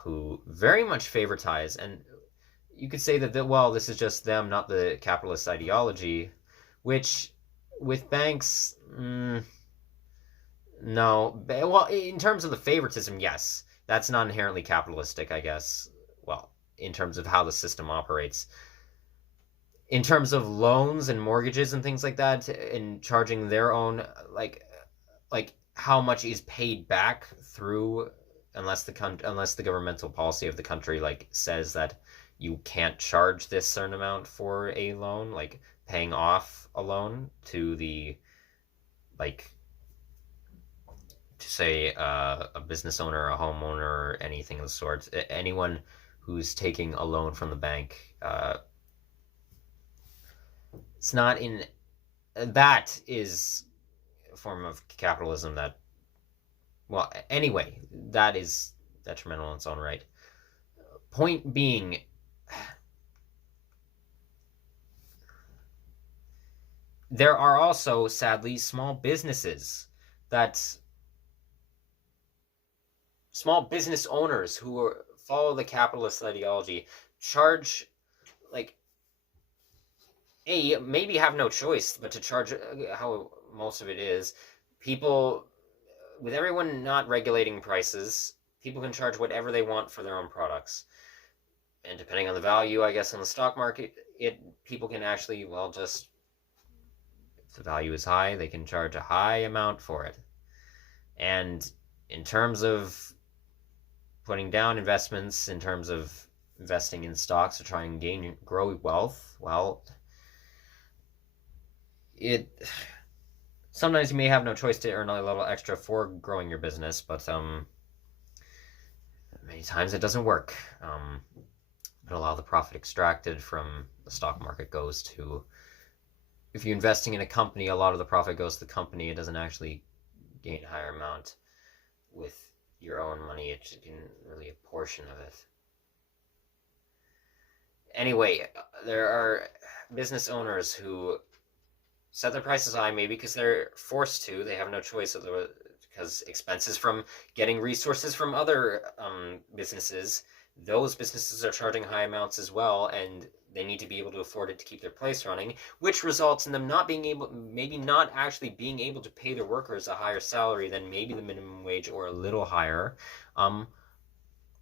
who very much favoritize. And you could say that, well, this is just them, not the capitalist ideology, which with banks, no. Well, in terms of the favoritism, yes, that's not inherently capitalistic, I guess. Well, in terms of how the system operates. In terms of loans and mortgages and things like that, and charging their own, like how much is paid back through, unless the governmental policy of the country like says that you can't charge this certain amount for a loan, like paying off a loan to the, like, to say a business owner, a homeowner, or anything of the sort, anyone who's taking a loan from the bank, it's not in, that is a form of capitalism that, well, anyway, that is detrimental in its own right. Point being, there are also, sadly, small businesses small business owners who follow the capitalist ideology, charge, like, maybe have no choice but to charge how most of it is. People, with everyone not regulating prices, people can charge whatever they want for their own products. And depending on the value, I guess, on the stock market, people can actually, well, just the value is high, they can charge a high amount for it. And in terms of putting down investments, in terms of investing in stocks to try and grow wealth, well, sometimes you may have no choice to earn a little extra for growing your business, but many times it doesn't work. But a lot of the profit extracted from the stock market goes to, if you're investing in a company, a lot of the profit goes to the company. It doesn't actually gain a higher amount with your own money. It's really a portion of it. Anyway, there are business owners who set their prices high, maybe because they're forced to. They have no choice, because expenses from getting resources from other businesses, those businesses are charging high amounts as well, and they need to be able to afford it to keep their place running, which results in them maybe not actually being able to pay their workers a higher salary than maybe the minimum wage or a little higher.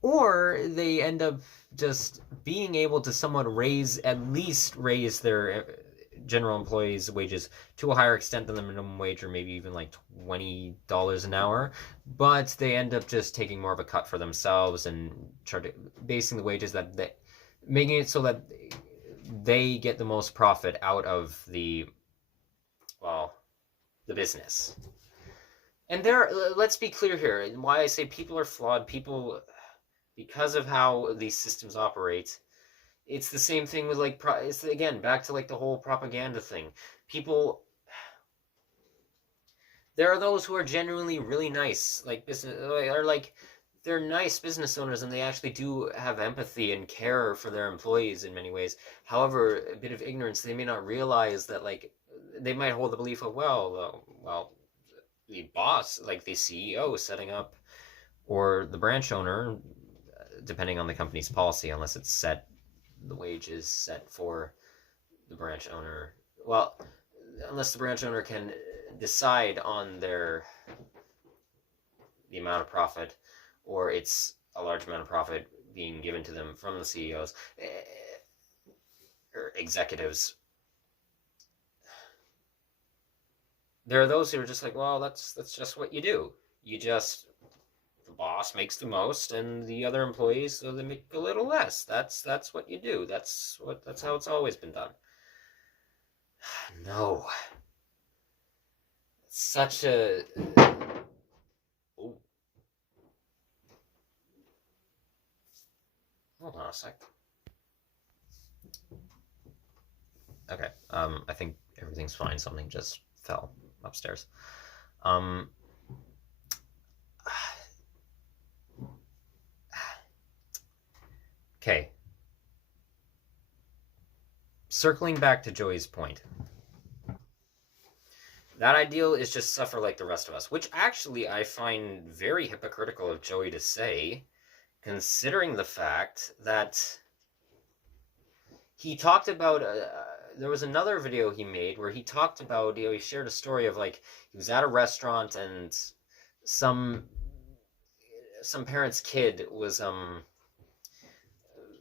Or they end up just being able to somewhat at least raise their general employees' wages to a higher extent than the minimum wage, or maybe even like $20 an hour, but they end up just taking more of a cut for themselves and basing the wages making it so that they get the most profit out of the business. And let's be clear here, and why I say people are flawed. People, because of how these systems operate, it's the same thing with it's again back to the whole propaganda thing. People, there are those who are genuinely really nice, they're nice business owners, and they actually do have empathy and care for their employees in many ways. However, a bit of ignorance, they may not realize that they might hold the belief of the boss, the CEO setting up, or the branch owner, depending on the company's policy, unless it's set, the wage is set for the branch owner. Well, unless the branch owner can decide on the amount of profit, or it's a large amount of profit being given to them from the CEOs or executives. There are those who are just that's just what you do. The boss makes the most, and the other employees, so they make a little less. That's what you do. That's how it's always been done. No. It's such a... Ooh. Hold on a sec. Okay, I think everything's fine. Something just fell upstairs. Okay. Circling back to Joey's point. That ideal is just suffer like the rest of us, which actually I find very hypocritical of Joey to say, considering the fact that he talked about... there was another video he made where he talked about, he shared a story of he was at a restaurant and some parent's kid was...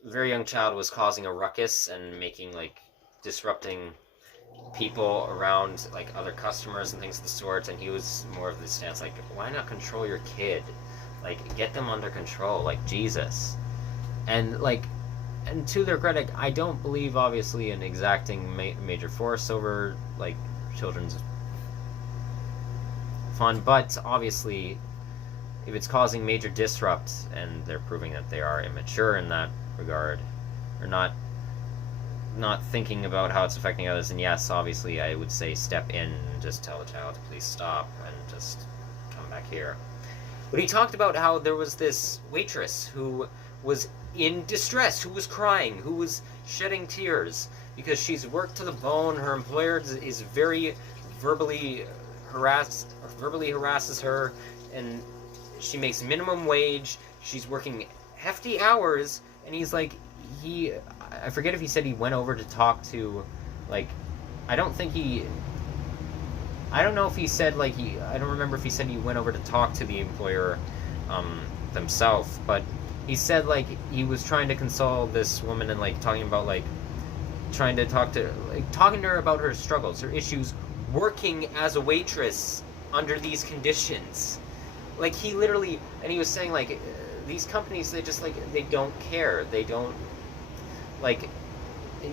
very young child was causing a ruckus and making disrupting people around other customers and things of the sort, and he was more of the stance why not control your kid, get them under control, Jesus. And and to their credit, I don't believe obviously in exacting major force over children's fun, but obviously if it's causing major disrupt and they're proving that they are immature in that regard, or not thinking about how it's affecting others, and yes, obviously I would say step in and just tell the child to please stop and just come back here. But he talked about how there was this waitress who was in distress, who was crying, who was shedding tears because she's worked to the bone. Her employer is very verbally harasses her, and she makes minimum wage. She's working hefty hours. And he's I forget if he said he went over to talk to, I don't know if he said, I don't remember if he said he went over to talk to the employer themselves, but he said, he was trying to console this woman and, talking about, talking to her about her struggles, her issues working as a waitress under these conditions. Like, he literally, and he was saying, like, these companies, they just, like, they don't care. They don't, like,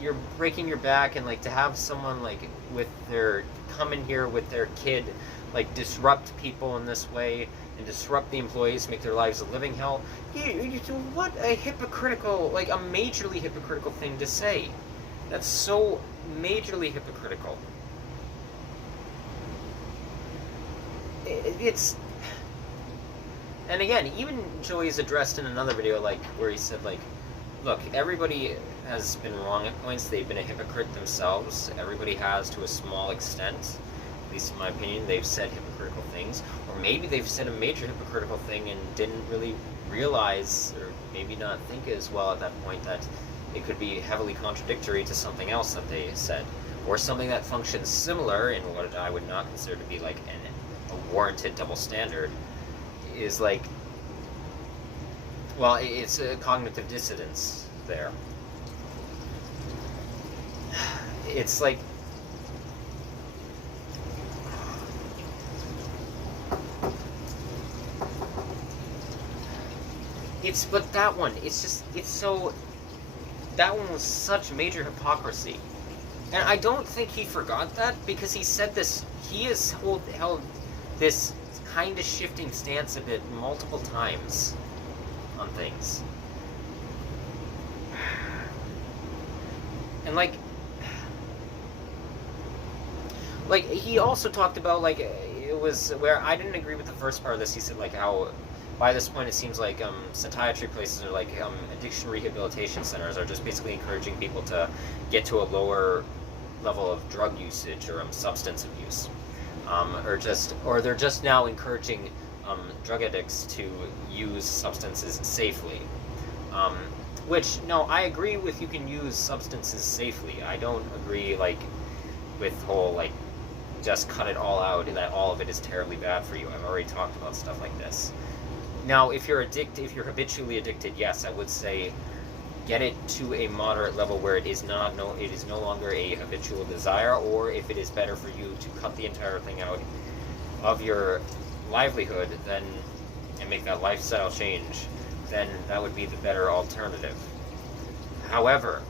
you're breaking your back, and, like, to have someone, like, with their, come in here with their kid, like, disrupt people in this way, and disrupt the employees, make their lives a living hell. What a hypocritical, like, a majorly hypocritical thing to say. That's so majorly hypocritical. It's... And again, even Joey's addressed in another video, like, where he said, like, look, everybody has been wrong at points. They've been a hypocrite themselves. Everybody has, to a small extent. At least in my opinion, they've said hypocritical things. Or maybe they've said a major hypocritical thing and didn't really realize, or maybe not think as well at that point, that it could be heavily contradictory to something else that they said. Or something that functions similar in what I would not consider to be, like, a warranted double standard. Is like, well, it's a cognitive dissonance there. It's like, but that one, it's just, it's so, that one was such major hypocrisy. And I don't think he forgot that, because he said this, he has held this kind of shifting stance a bit multiple times on things. And like he also talked about, like, it was where I didn't agree with the first part of this. He said, like, how by this point it seems like psychiatry places are like addiction rehabilitation centers are just basically encouraging people to get to a lower level of drug usage or substance abuse. Or they're just now encouraging drug addicts to use substances safely. Which, no, I agree with you can use substances safely. I don't agree, like, with whole, like, just cut it all out and that all of it is terribly bad for you. I've already talked about stuff like this. Now, if you're habitually addicted, yes, I would say get it to a moderate level where it is no longer a habitual desire, or if it is better for you to cut the entire thing out of your livelihood, then, and make that lifestyle change, then that would be the better alternative. However,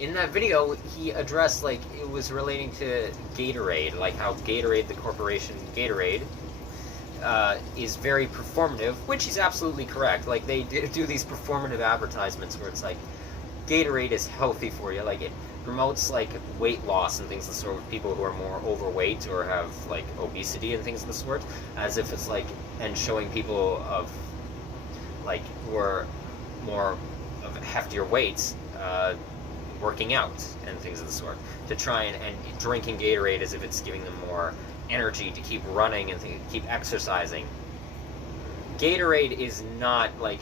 in that video, he addressed, like, it was relating to Gatorade, like how Gatorade, the corporation Gatorade, is very performative, which is absolutely correct. Like, they do these performative advertisements where it's like, Gatorade is healthy for you. Like, it promotes, like, weight loss and things of the sort with people who are more overweight or have, like, obesity and things of the sort, as if it's like, and showing people of, like, who are more of heftier weights, working out and things of the sort, to try and drinking Gatorade as if it's giving them more energy to keep running and keep exercising. Gatorade is not, like,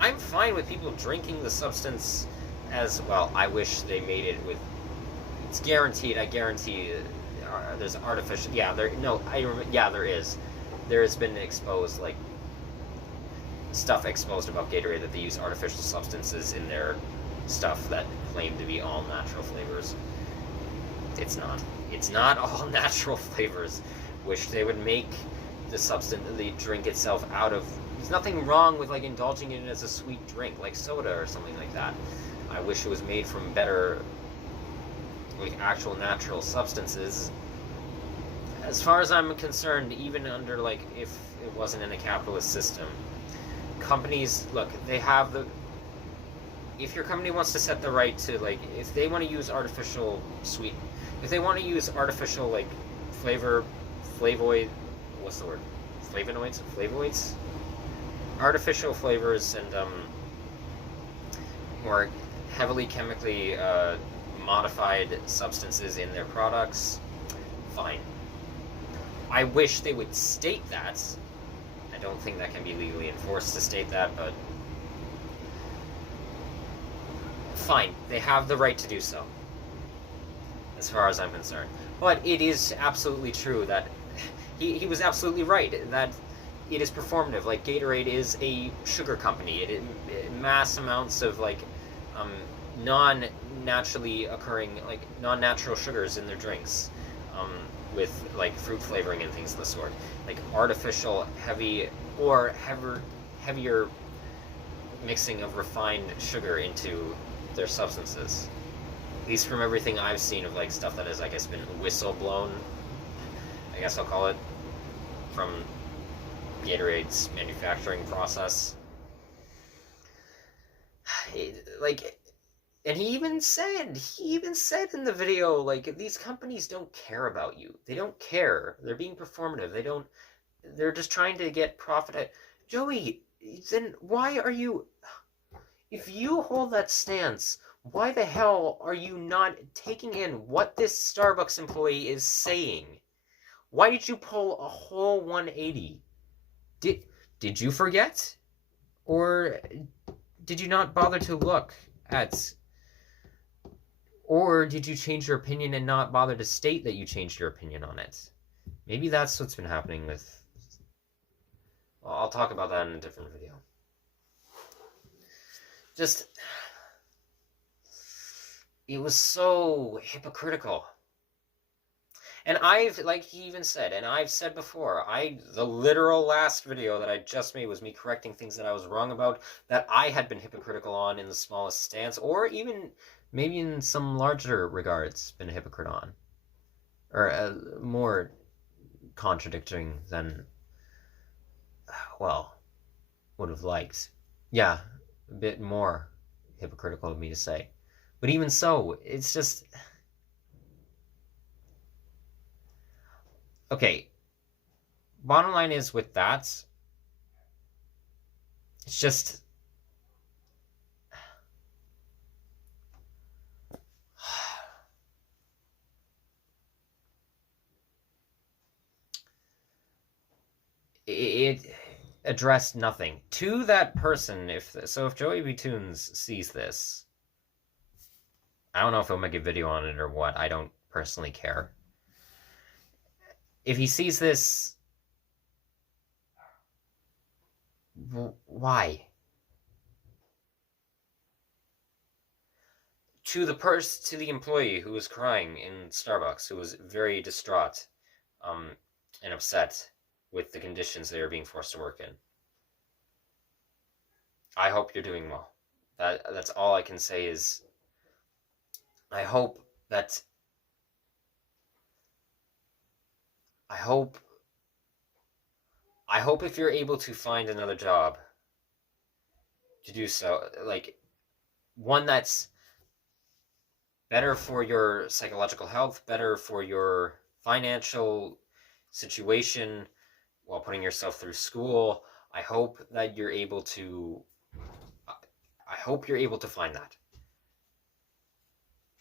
I'm fine with people drinking the substance as well. I wish they made it with, it's guaranteed, I guarantee there's artificial, there is. There has been exposed, like, stuff exposed about Gatorade that they use artificial substances in their stuff that claim to be all natural flavors. It's not. It's not all natural flavors. Wish they would make the drink itself out of... There's nothing wrong with, like, indulging in it as a sweet drink, like soda or something like that. I wish it was made from better, like, actual natural substances. As far as I'm concerned, even under, like, if it wasn't in a capitalist system, companies, look, they have the... If your company wants to set the right to, like, if they want to use artificial sweet... If they want to use artificial, like, flavonoids? Artificial flavors and, more heavily chemically, modified substances in their products, fine. I wish they would state that. I don't think that can be legally enforced to state that, but... Fine, they have the right to do so, as far as I'm concerned. But it is absolutely true that he was absolutely right that it is performative. Like, Gatorade is a sugar company. It mass amounts of, like, non-naturally occurring, like, non-natural sugars in their drinks. with like fruit flavoring and things of the sort, like artificial heavier mixing of refined sugar into their substances. At least from everything I've seen of like stuff that has, I guess, been whistle-blown, I guess I'll call it, from Gatorade's manufacturing process. And he even said in the video, like, these companies don't care about you. They don't care. They're being performative. They're just trying to get profit. Joey, then why are you, if you hold that stance, why the hell are you not taking in what this Starbucks employee is saying? Why did you pull a whole 180? Did you forget? Or did you not bother to look at... Or did you change your opinion and not bother to state that you changed your opinion on it? Maybe that's what's been happening with... Well, I'll talk about that in a different video. Just... It was so hypocritical. And like he even said, and I've said before, the literal last video that I just made was me correcting things that I was wrong about, that I had been hypocritical on in the smallest stance, or even... maybe in some larger regards, been a hypocrite on. Or more contradicting than, well, would have liked. Yeah, a bit more hypocritical of me to say. But even so, it's just... Okay, bottom line is with that, it's just... It addressed nothing to that person. If JoeyBToonz sees this, I don't know if he'll make a video on it or what. I don't personally care. If he sees this, why? To the employee who was crying in Starbucks, who was very distraught, and upset with the conditions they are being forced to work in. I hope you're doing well. That's all I can say is, I hope if you're able to find another job, to do so, like, one that's better for your psychological health, better for your financial situation, while putting yourself through school. I hope that you're able to... I hope you're able to find that.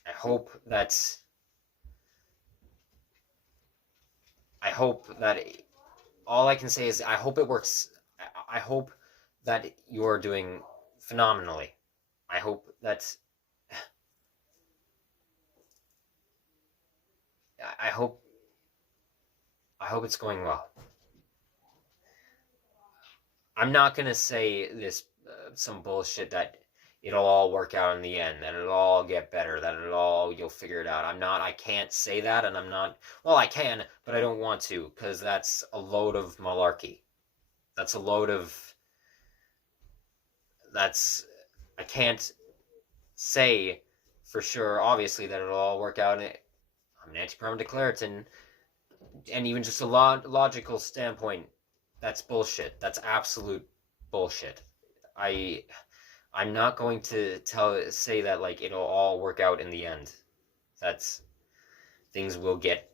I hope that all I can say is I hope it works. I hope that you're doing phenomenally. I hope that... I hope it's going well. I'm not going to say this, some bullshit that it'll all work out in the end, that it'll all get better, that you'll figure it out. I can't say that, and I'm not, well, I can, but I don't want to, because that's a load of malarkey. That's a load of, I can't say for sure, obviously, that it'll all work out. I'm an anti-Prime declarative, and even just a logical standpoint, that's bullshit. That's absolute bullshit. I'm not going to say that, like, it'll all work out in the end. That's... things will get...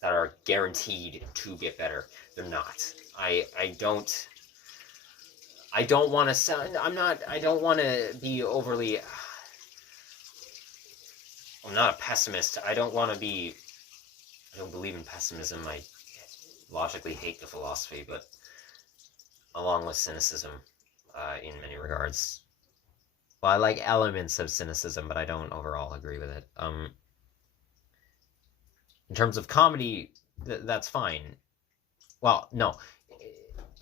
that are guaranteed to get better. They're not. I don't want to sound... I don't want to be overly... I'm not a pessimist. I don't want to be... I don't believe in pessimism. I logically hate the philosophy, but along with cynicism, in many regards. Well, I like elements of cynicism, but I don't overall agree with it. In terms of comedy, that's fine. Well, no.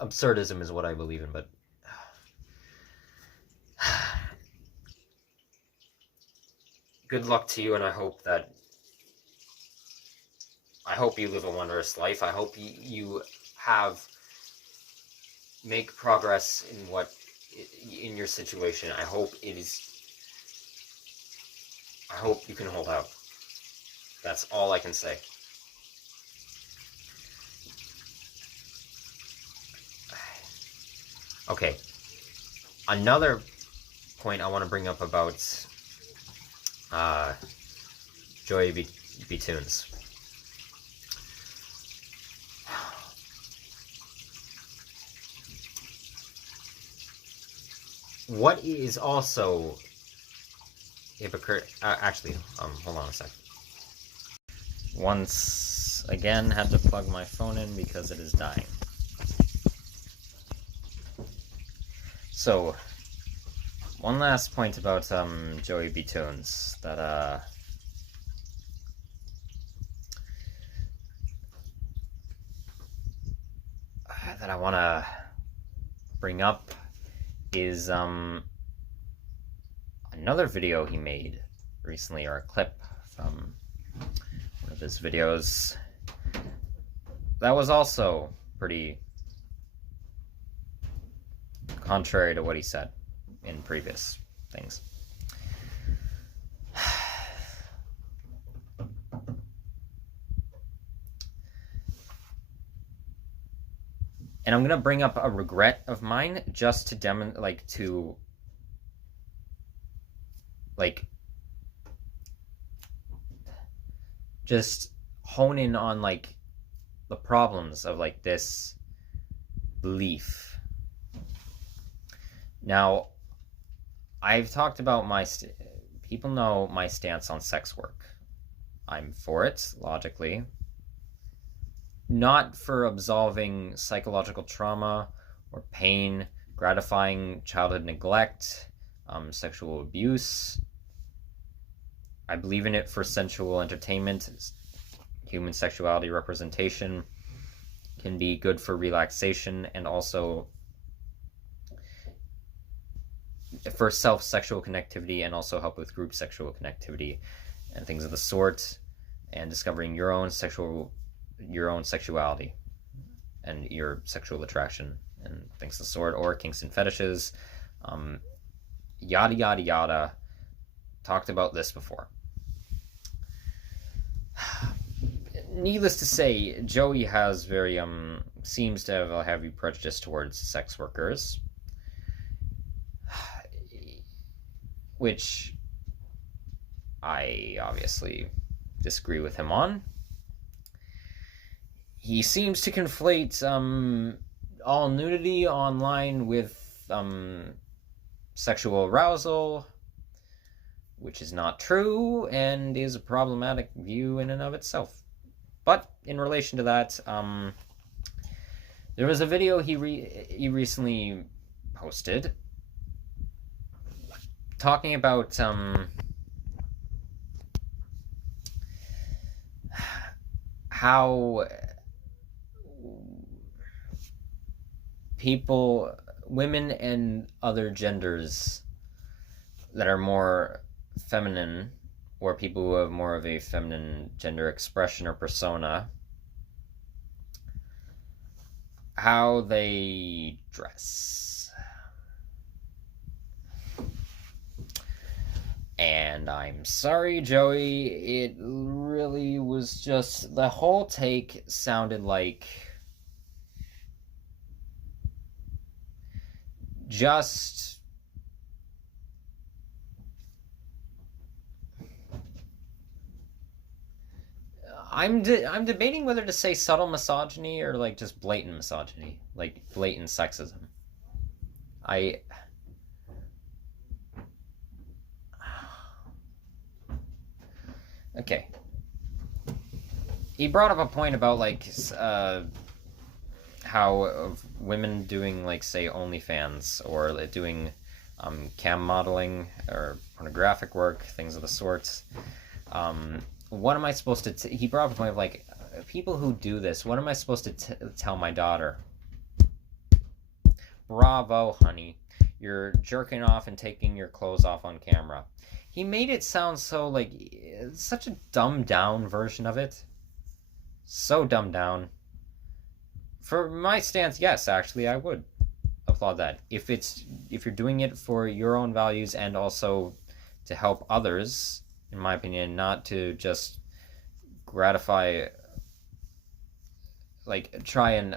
Absurdism is what I believe in, but... Good luck to you, and I hope I hope you live a wondrous life. I hope you make progress in your situation. I hope you can hold out. That's all I can say. Okay. Another point I want to bring up about JoeyBToonz. What is also hypocrite? Actually, hold on a sec. Once again, had to plug my phone in because it is dying. So, one last point about JoeyBToonz that I want to bring up is another video he made recently, or a clip from one of his videos that was also pretty contrary to what he said in previous things. And I'm gonna bring up a regret of mine just to just hone in on the problems of this belief. Now, I've talked about people know my stance on sex work. I'm for it, logically. Not for absolving psychological trauma or pain, gratifying childhood neglect, sexual abuse. I believe in it for sensual entertainment. Human sexuality representation can be good for relaxation and also for self-sexual connectivity, and also help with group sexual connectivity and things of the sort, and discovering your own sexuality and your sexual attraction and things of the sort, or kinks and fetishes, yada yada yada. Talked about this before. Needless to say, Joey has very seems to have a heavy prejudice towards sex workers, which I obviously disagree with him on. He seems to conflate all nudity online with sexual arousal, which is not true and is a problematic view in and of itself. But in relation to that, there was a video he recently posted talking about how women and other genders that are more feminine, or people who have more of a feminine gender expression or persona, how they dress. And I'm sorry, Joey, it really was just, the whole take sounded like just I'm debating whether to say subtle misogyny or just blatant misogyny, blatant sexism. Okay. He brought up a point about how women doing say OnlyFans or doing cam modeling or pornographic work, things of the sorts. What am I supposed to... He brought up a point of people who do this, what am I supposed to tell my daughter? Bravo, honey. You're jerking off and taking your clothes off on camera. He made it sound so such a dumbed down version of it. So dumbed down. For my stance, yes, actually, I would applaud that. If you're doing it for your own values and also to help others, in my opinion, not to just gratify, like, try and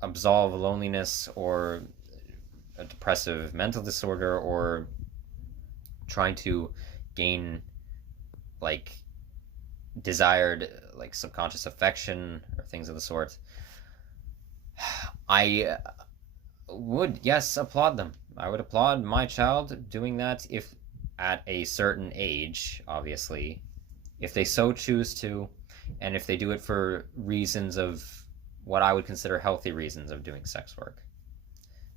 absolve loneliness or a depressive mental disorder, or trying to gain, like, desired, like, subconscious affection or things of the sort, I would, yes, applaud them. I would applaud my child doing that, if at a certain age, obviously, if they so choose to, and if they do it for reasons of what I would consider healthy reasons of doing sex work.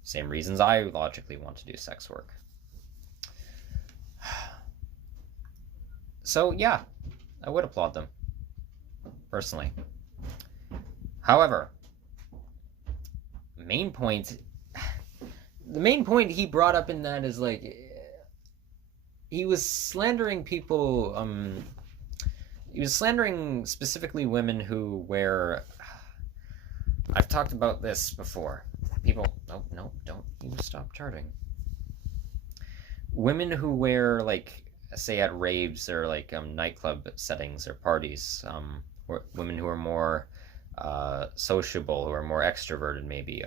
Same reasons I logically want to do sex work. So, yeah, I would applaud them, personally. However, the main point he brought up in that is, like, he was slandering people, he was slandering specifically women who wear, I've talked about this before. People, no, don't you stop charting. Women who wear, like, say at raves or, like, nightclub settings or parties, or women who are more sociable, who are more extroverted, maybe,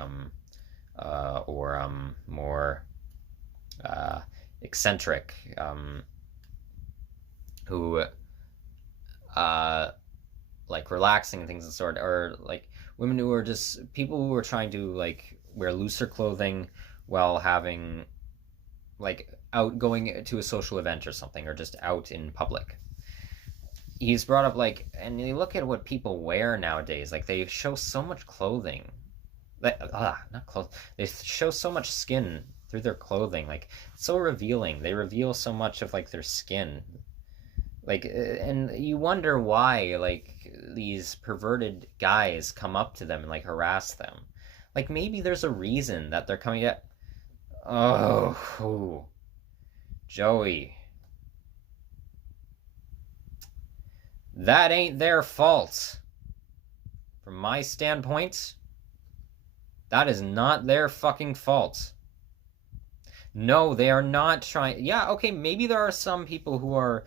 or more eccentric, who like relaxing and things of the sort, or like women who are just people who are trying to, like, wear looser clothing while having, like, out going to a social event or something, or just out in public. He's brought up, like, and you look at what people wear nowadays, like, they show so much clothing, like, not clothes, they show so much skin through their clothing, like, so revealing. They reveal so much of, like, their skin, like, and you wonder why, like, these perverted guys come up to them and, like, harass them. Like, maybe there's a reason that they're coming at. Oh, Joey, that ain't their fault. From my standpoint, that is not their fucking fault. No, they are not trying. Yeah, okay, maybe there are some people who are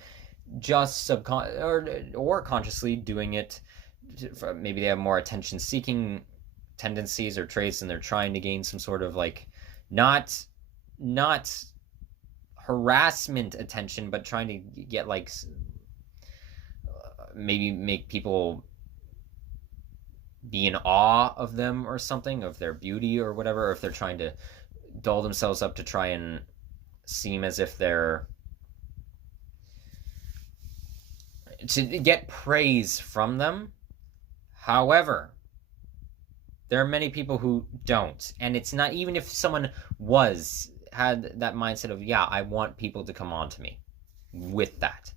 just or consciously doing it. Maybe they have more attention-seeking tendencies or traits, and they're trying to gain some sort of, like, not harassment attention, but trying to get, like, maybe make people be in awe of them or something, of their beauty or whatever, or if they're trying to doll themselves up to try and seem as if they're, to get praise from them. However, there are many people who don't, and it's not, even if someone had that mindset of, yeah, I want people to come on to me with that.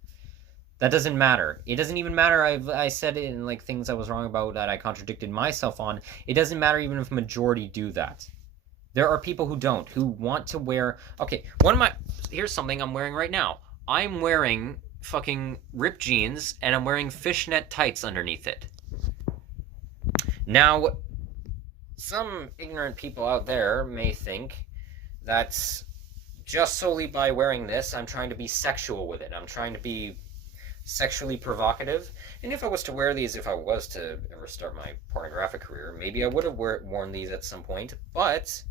That doesn't matter. It doesn't even matter. I said it in, like, things I was wrong about that I contradicted myself on. It doesn't matter even if a majority do that. There are people who don't, who want to wear. Okay, here's something I'm wearing right now. I'm wearing fucking ripped jeans, and I'm wearing fishnet tights underneath it. Now, some ignorant people out there may think that just solely by wearing this, I'm trying to be sexual with it. I'm trying to be sexually provocative. And if I was to wear these, if I was to ever start my pornographic career, maybe I would have worn these at some point. But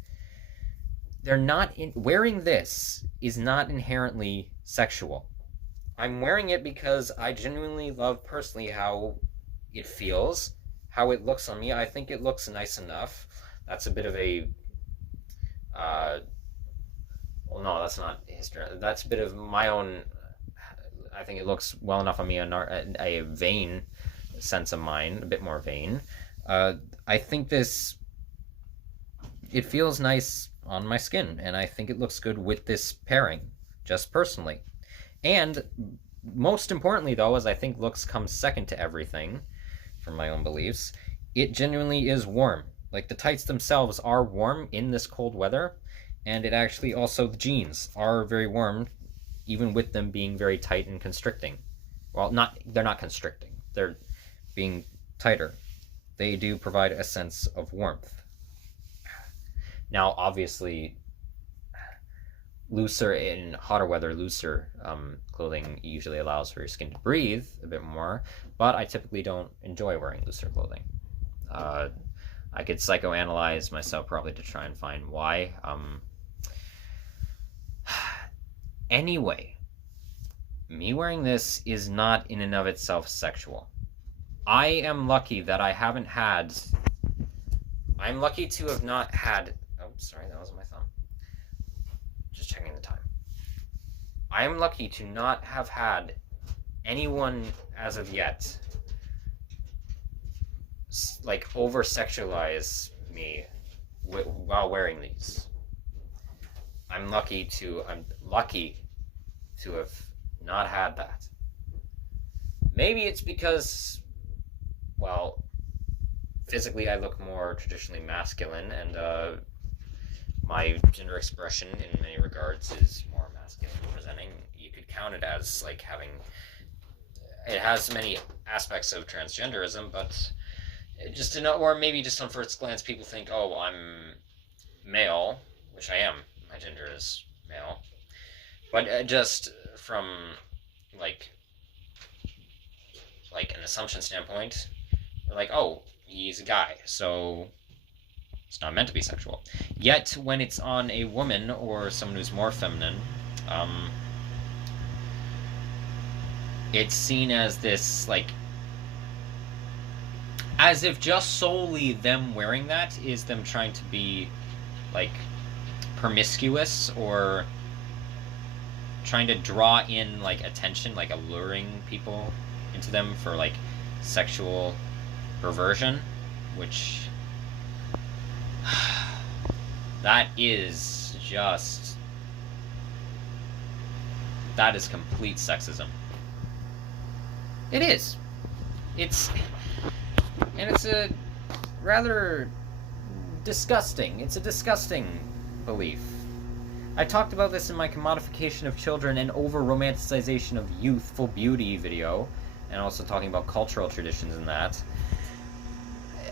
they're not. Wearing this is not inherently sexual. I'm wearing it because I genuinely love personally how it feels, how it looks on me. I think it looks nice enough. That's a bit of a well, no, that's not history. That's a bit of my own. I think it looks well enough on me, a vain sense of mine, a bit more vain. I think it feels nice on my skin, and I think it looks good with this pairing, just personally. And most importantly, though, as I think looks comes second to everything, from my own beliefs, it genuinely is warm. Like, the tights themselves are warm in this cold weather, and it actually also, the jeans are very warm, even with them being very tight and constricting. Well, they're not constricting. They're being tighter. They do provide a sense of warmth. Now, obviously, looser in hotter weather, looser clothing usually allows for your skin to breathe a bit more, but I typically don't enjoy wearing looser clothing. I could psychoanalyze myself probably to try and find why. Anyway, me wearing this is not in and of itself sexual. I am lucky that I haven't had... I'm lucky to have not had... Oh, sorry, that was my thumb. Just checking the time. I am lucky to not have had anyone as of yet like over-sexualize me while wearing these. I'm lucky to have not had that. Maybe it's because, well, physically I look more traditionally masculine, and my gender expression in many regards is more masculine presenting. You could count it as like having... It has many aspects of transgenderism, but just to know, or maybe just on first glance, people think, oh, I'm male, which I am. My gender is male. But just from like an assumption standpoint, they're like, oh, he's a guy, so it's not meant to be sexual. Yet when it's on a woman or someone who's more feminine, it's seen as this, like, as if just solely them wearing that is them trying to be, like, promiscuous or trying to draw in, like, attention, like alluring people into them for, like, sexual perversion, which... that is just... that is complete sexism. It is. It's a rather disgusting. It's a disgusting belief. I talked about this in my commodification of children and over-romanticization of youthful beauty video, and also talking about cultural traditions in that.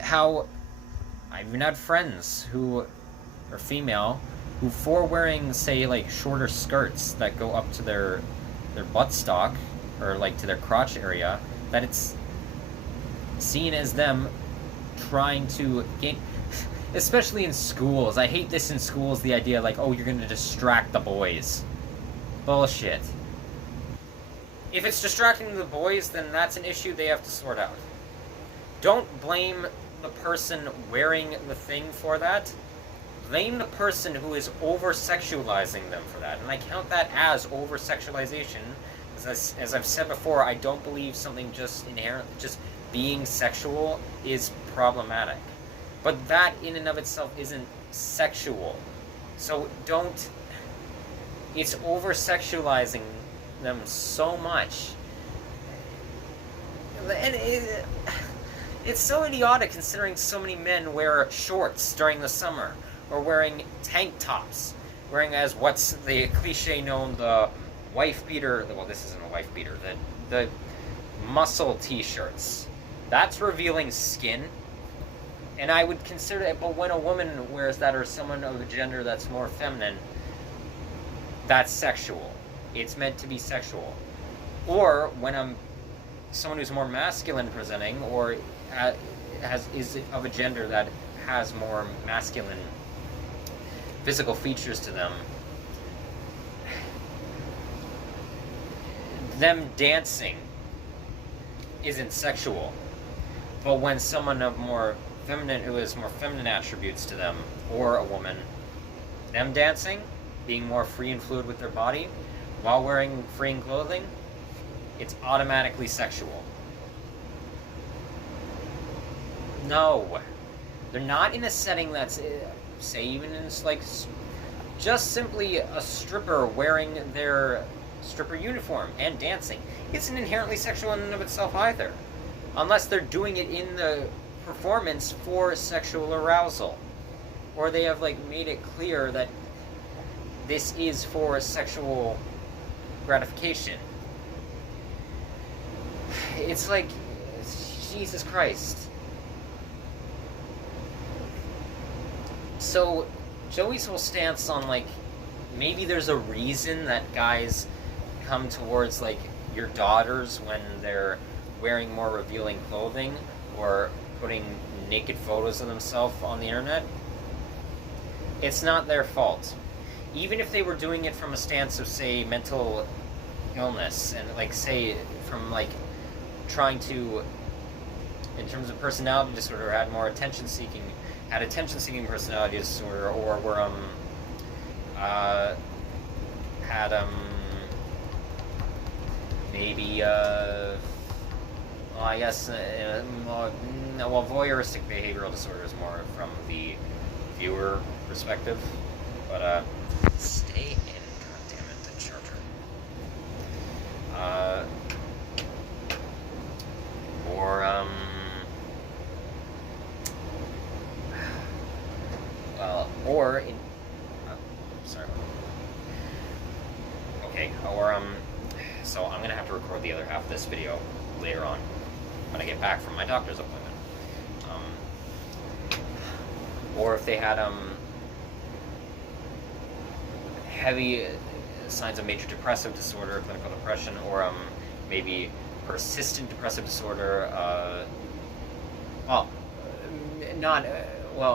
How I've even had friends who are female who, for wearing, say, like, shorter skirts that go up to their buttstock, or like to their crotch area, that it's seen as them trying to gain, especially in schools. I hate this in schools, the idea like, oh, you're gonna distract the boys. Bullshit. If it's distracting the boys, then that's an issue they have to sort out. Don't blame the person wearing the thing for that. Blame the person who is over-sexualizing them for that. And I count that as over-sexualization. As I've said before, I don't believe something just inherently, just being sexual is problematic. But that in and of itself isn't sexual. So don't... It's over-sexualizing them so much. And it's so idiotic considering so many men wear shorts during the summer, or wearing tank tops, wearing as what's the cliche known, the wife beater, well, this isn't a wife beater, the muscle t-shirts. That's revealing skin, and I would consider it, but when a woman wears that, or someone of a gender that's more feminine, that's sexual. It's meant to be sexual. Or when someone who's more masculine presenting, or is of a gender that has more masculine physical features to them, them dancing isn't sexual. But when someone of more feminine, who has more feminine attributes to them, or a woman, them dancing, being more free and fluid with their body, while wearing freeing clothing, it's automatically sexual. No. They're not in a setting that's, say, even in, like, just simply a stripper wearing their stripper uniform and dancing isn't inherently sexual in and of itself either, unless they're doing it in the performance for sexual arousal, or they have, like, made it clear that this is for sexual gratification. It's like, Jesus Christ. So, Joey's whole stance on, like, maybe there's a reason that guys come towards, like, your daughters when they're wearing more revealing clothing or putting naked photos of themselves on the internet. It's not their fault. Even if they were doing it from a stance of, say, mental illness, and, like, say, from, like, trying to, in terms of personality disorder, had attention-seeking personality disorder, or were, maybe, well, I guess, voyeuristic behavioral disorder is more from the viewer perspective, but, stay in, goddammit, the charger. So I'm gonna have to record the other half of this video later on when I get back from my doctor's appointment. Or if they had, heavy signs of major depressive disorder, clinical depression, or, maybe persistent depressive disorder,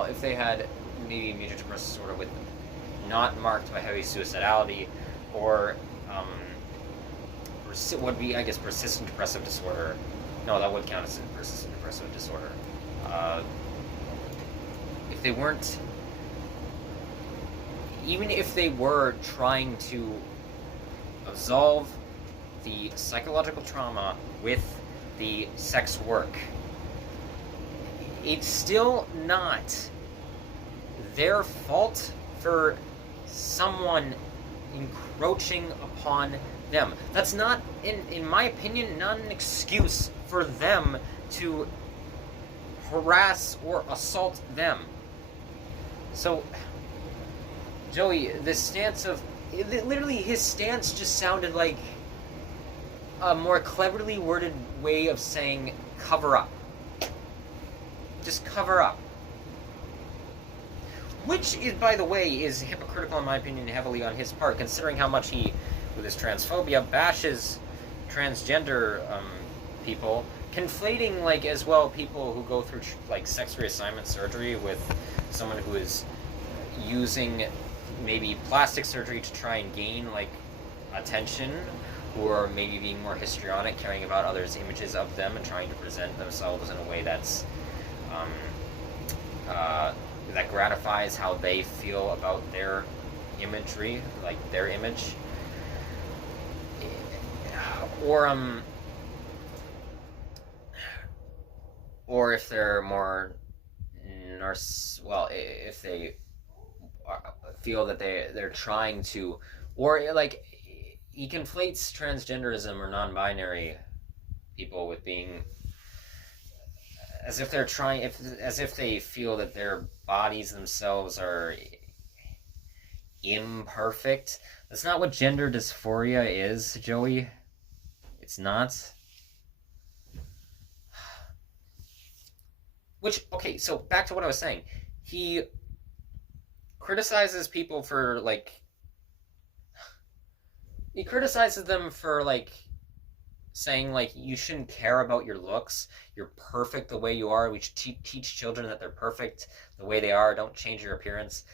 if they had maybe major depressive disorder with not marked by heavy suicidality, or, would be, I guess, persistent depressive disorder. No, that would count as persistent depressive disorder. If they weren't, even if they were trying to absolve the psychological trauma with the sex work, it's still not their fault for someone encroaching upon them. That's not, in my opinion, not an excuse for them to harass or assault them. So, Joey, the stance of, literally his stance just sounded like a more cleverly worded way of saying cover up. Just cover up. Which, is, by the way, is hypocritical in my opinion heavily on his part, considering how much he, with his transphobia, bashes transgender people, conflating, like, as well, people who go through, like, sex reassignment surgery with someone who is using maybe plastic surgery to try and gain, like, attention, or maybe being more histrionic, caring about others' images of them and trying to present themselves in a way that's that gratifies how they feel about their imagery, like their image, or if they're more if they feel that they're trying to, or, like, he conflates transgenderism or non-binary people with being, as if they're trying, as if they feel that their bodies themselves are imperfect. That's not what gender dysphoria is, Joey. It's not. Which, okay, so back to what I was saying. He criticizes people for, like, he criticizes them for, like, saying, like, you shouldn't care about your looks. You're perfect the way you are. We should teach children that they're perfect the way they are. Don't change your appearance.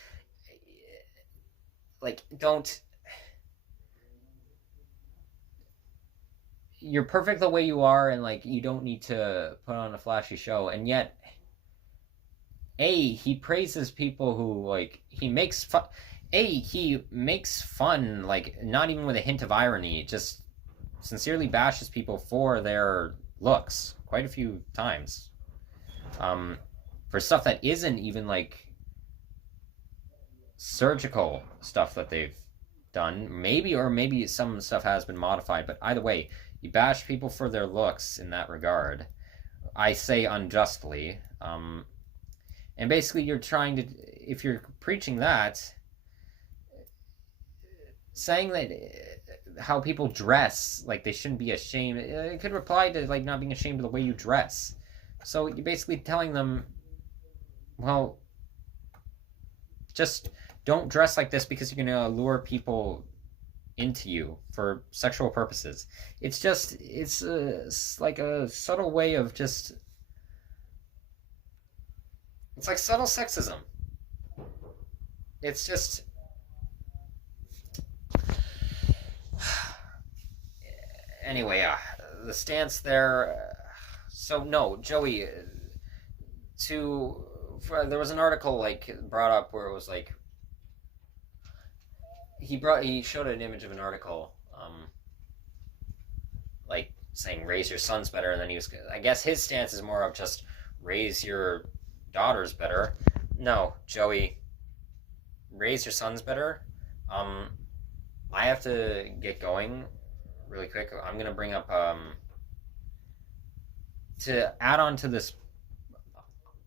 Like, don't... You're perfect the way you are, and, like, you don't need to put on a flashy show. And yet, he praises people who, like, he makes fun... he makes fun, like, not even with a hint of irony, just sincerely bashes people for their looks quite a few times. For stuff that isn't even, like, surgical stuff that they've done. Maybe some stuff has been modified, but either way, you bash people for their looks in that regard. I say unjustly. And basically you're trying to, if you're preaching that, saying that how people dress, like, they shouldn't be ashamed, it could apply to, like, not being ashamed of the way you dress. So you're basically telling them, well, just don't dress like this because you're going to lure people into you for sexual purposes. It's just, it's like a subtle way of just, it's like subtle sexism. It's just, anyway, the stance there. So no, Joey, there was an article like brought up where it was like he showed an image of an article, like saying raise your sons better, and then he was, I guess his stance is more of just raise your daughters better. No, Joey, raise your sons better. I have to get going really quick. I'm gonna bring up to add on to this.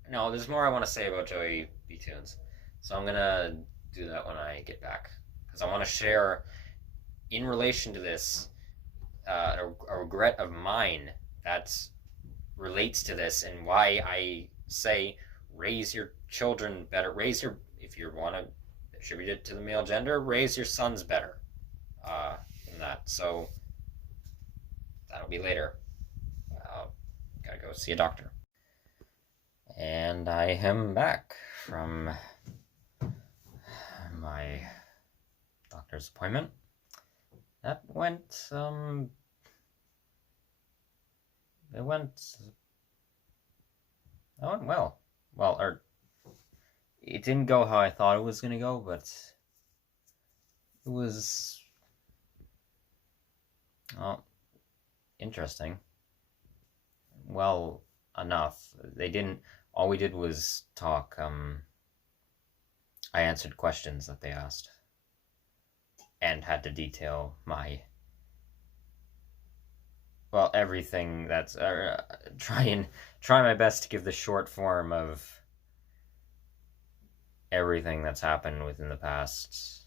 No, there's more I want to say about JoeyBToonz, so I'm gonna do that when I get back, because I want to share, in relation to this, a regret of mine that relates to this, and why I say raise your children better. If you want to attribute it to the male gender, raise your sons better than that. So that'll be later. Gotta go see a doctor. And I am back from my doctor's appointment. That went, it went well. Well, it didn't go how I thought it was gonna go, but it was, well, interesting. Well enough. All we did was talk. I answered questions that they asked and had to detail everything that's, try my best to give the short form of everything that's happened within the past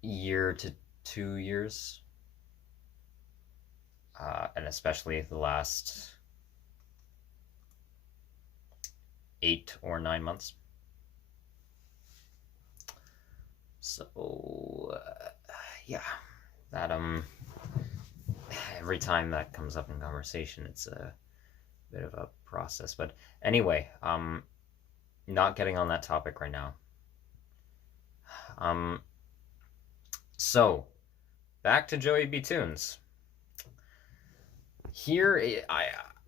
year to 2 years. And especially the last 8 or 9 months. So, yeah, that, every time that comes up in conversation, it's a bit of a process. But anyway, not getting on that topic right now. So, back to JoeyBToonz. Here,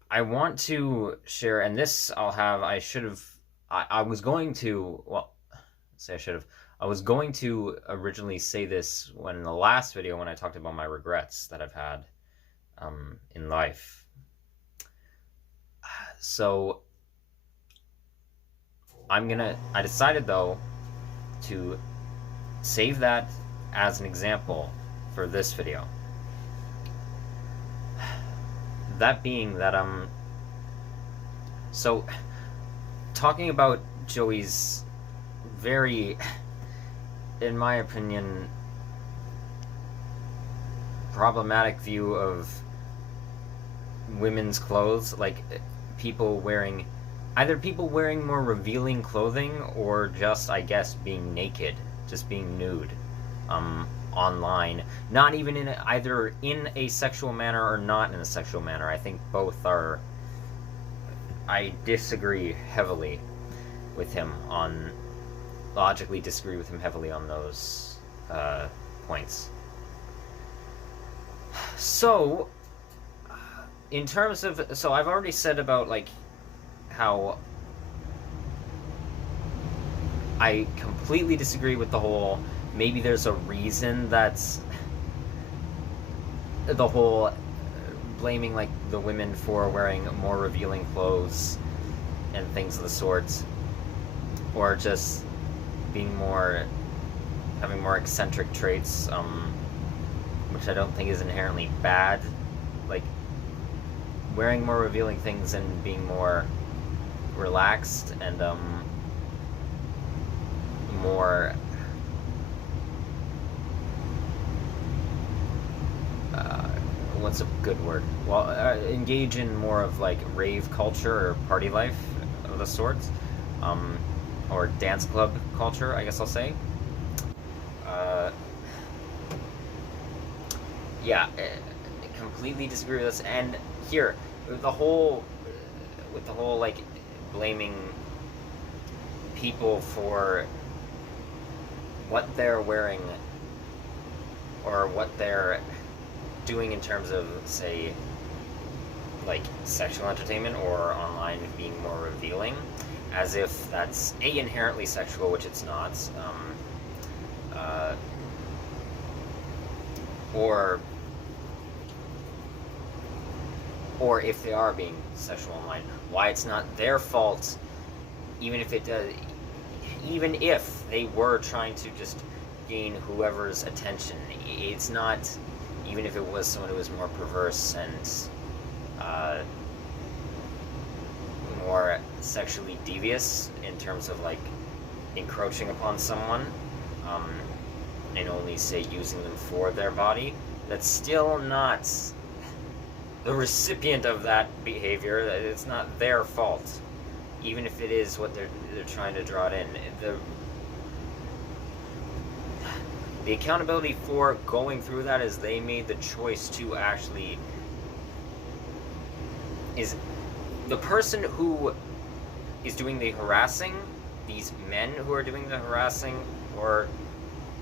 I want to share, and this I was going to originally say this in the last video when I talked about my regrets that I've had in life. So I decided though to save that as an example for this video. That being that, so talking about Joey's very, in my opinion, problematic view of women's clothes, like either people wearing more revealing clothing or just, I guess, being naked, just being nude, online, not even either in a sexual manner or not in a sexual manner. I think both are. I disagree heavily with him logically disagree with him heavily on those points. So, in terms of, I've already said about like how I completely disagree with the whole, maybe there's a reason that's the whole blaming like the women for wearing more revealing clothes and things of the sort, or just having more eccentric traits, which I don't think is inherently bad, like wearing more revealing things and being more relaxed and more what's a good word? Well, engage in more of like rave culture or party life of the sorts, or dance club culture, I guess I'll say. Yeah, completely disagree with this. And here, with the whole like blaming people for what they're wearing or what they're doing in terms of, say, like sexual entertainment or online being more revealing, as if that's inherently sexual, which it's not, or if they are being sexual online, why it's not their fault, even if they were trying to just gain whoever's attention. It's not, even if it was someone who was more perverse and more sexually devious in terms of like encroaching upon someone, and only, say, using them for their body, that's still not the recipient of that behavior. It's not their fault, even if it is what they're trying to draw it in. The accountability for going through that is they made the choice to actually, is the person who is doing the harassing, these men who are doing the harassing, or,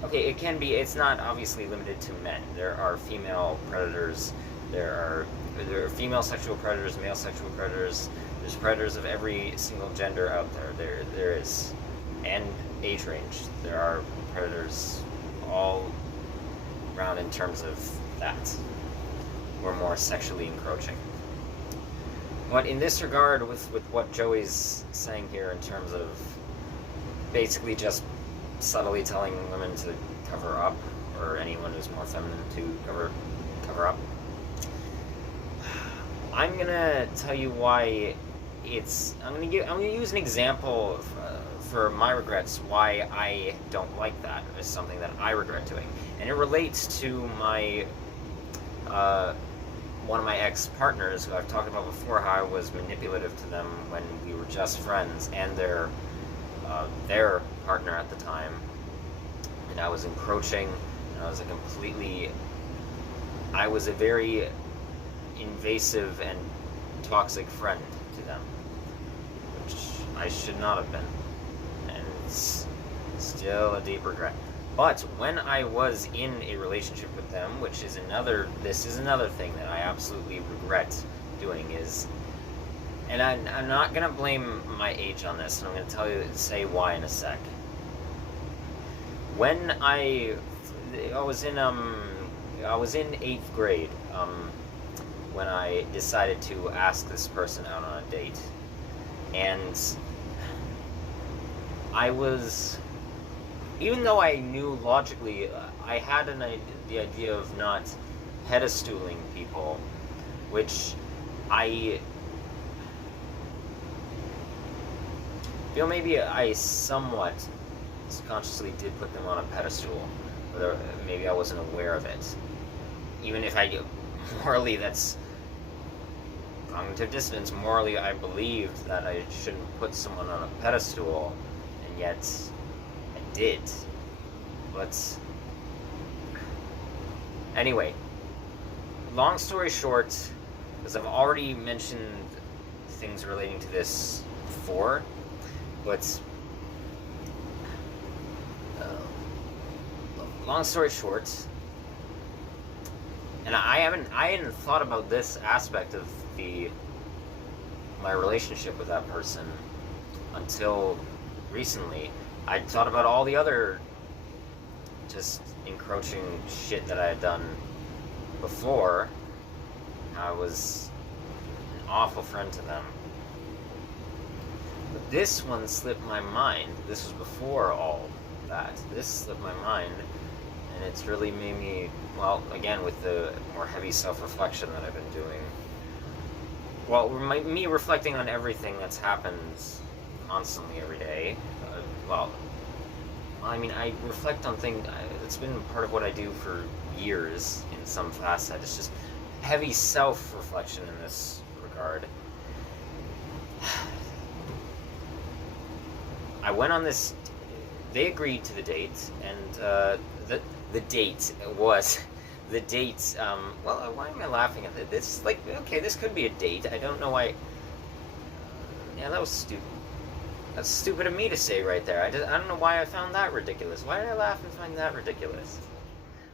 okay, it's not obviously limited to men. There are female predators, there are female sexual predators, male sexual predators, there's predators of every single gender out there. There is, and age range. There are predators all around in terms of that. We're more sexually encroaching. But in this regard, with what Joey's saying here in terms of basically just subtly telling women to cover up, or anyone who's more feminine to cover up, I'm gonna tell you why I'm gonna use an example for my regrets, why I don't like that. It's something that I regret doing, and it relates to my one of my ex-partners, who I've talked about before, how I was manipulative to them when we were just friends, and their partner at the time, and I was encroaching, and I was a very invasive and toxic friend to them, which I should not have been, and it's still a deep regret. But when I was in a relationship with them, this is another thing that I absolutely regret doing, and I'm not gonna blame my age on this, and I'm gonna say why in a sec. When I was in 8th grade, when I decided to ask this person out on a date, and even though I knew logically, I had the idea of not pedestaling people, which I feel maybe I somewhat subconsciously did put them on a pedestal, or maybe I wasn't aware of it. Even if morally, that's cognitive dissonance. Morally, I believed that I shouldn't put someone on a pedestal, and yet I did. But anyway, long story short, because I've already mentioned things relating to this before, but long story short, and I hadn't thought about this aspect of my relationship with that person until recently. I thought about all the other just encroaching shit that I had done before. I was an awful friend to them. But this one slipped my mind. This was before all that. This slipped my mind, and it's really made me, well, again, with the more heavy self-reflection that I've been doing. Well, me reflecting on everything that's happened constantly every day. I reflect on things. It's been part of what I do for years in some facet. It's just heavy self-reflection in this regard. I went on this. They agreed to the date, and the date was the date. Well, why am I laughing at it? This like okay, this could be a date. I don't know why. Yeah, that was stupid. That's stupid of me to say right there. I don't know why I found that ridiculous. Why did I laugh and find that ridiculous?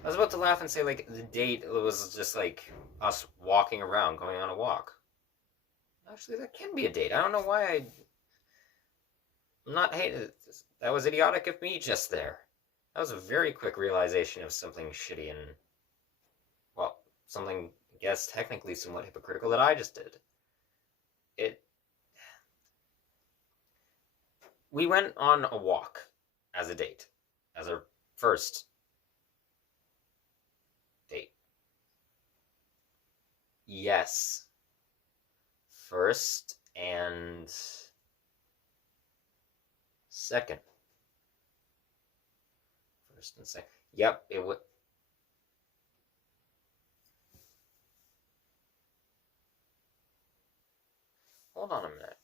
I was about to laugh and say like the date was just like us walking around, going on a walk. Actually, that can be a date. I don't know why I'm not hating. That was idiotic of me just there. That was a very quick realization of something shitty and, well, something, I guess, technically somewhat hypocritical that I just did. We went on a walk as a date, as our first date. Yes. First and second. First and second. Yep, it would. Hold on a minute.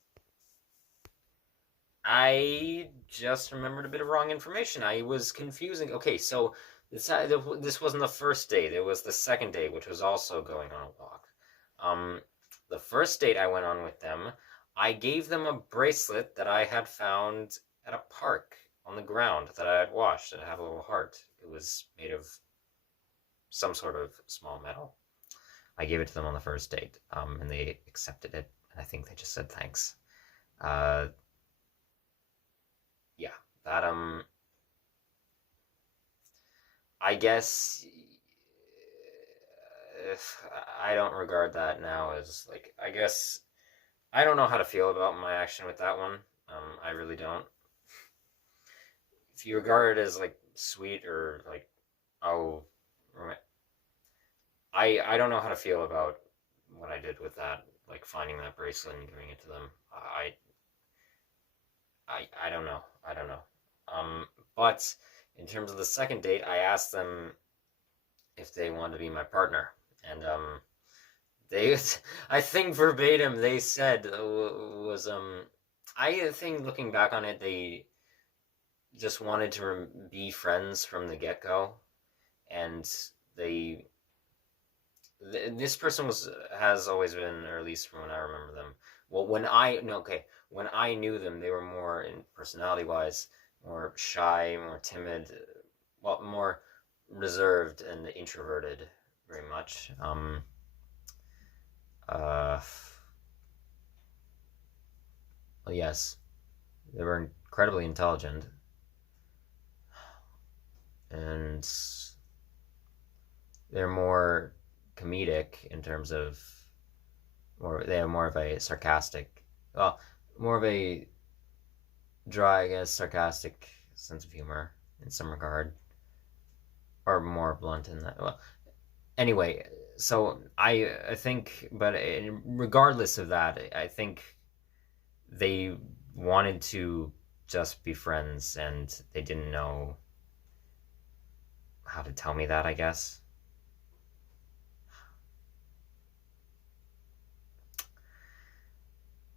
I just remembered a bit of wrong information. I was confusing. Okay, so this wasn't the first date. It was the second date, which was also going on a walk. The first date I went on with them, I gave them a bracelet that I had found at a park on the ground that I had washed. It had a little heart. It was made of some sort of small metal. I gave it to them on the first date, and they accepted it. And I think they just said thanks. Yeah, that, I guess, I don't regard that now as, like, I guess, I don't know how to feel about my action with that one. I really don't. If you regard it as, like, sweet or, like, oh, I don't know how to feel about what I did with that, like, finding that bracelet and giving it to them. I don't know. I don't know. But in terms of the second date, I asked them if they wanted to be my partner, and they, I think verbatim, they said was I think looking back on it, they just wanted to be friends from the get-go, and they. This person has always been, or at least from when I remember them. Well, when I knew them, they were more in personality-wise, more shy, more timid, well, more reserved and introverted, very much. Well, yes, they were incredibly intelligent, and they're more comedic in terms of, or they have more of a sarcastic, well, more of a dry, I guess, sarcastic sense of humor in some regard, or more blunt in that. Well, anyway, so I think, but regardless of that, I think they wanted to just be friends, and they didn't know how to tell me that, I guess.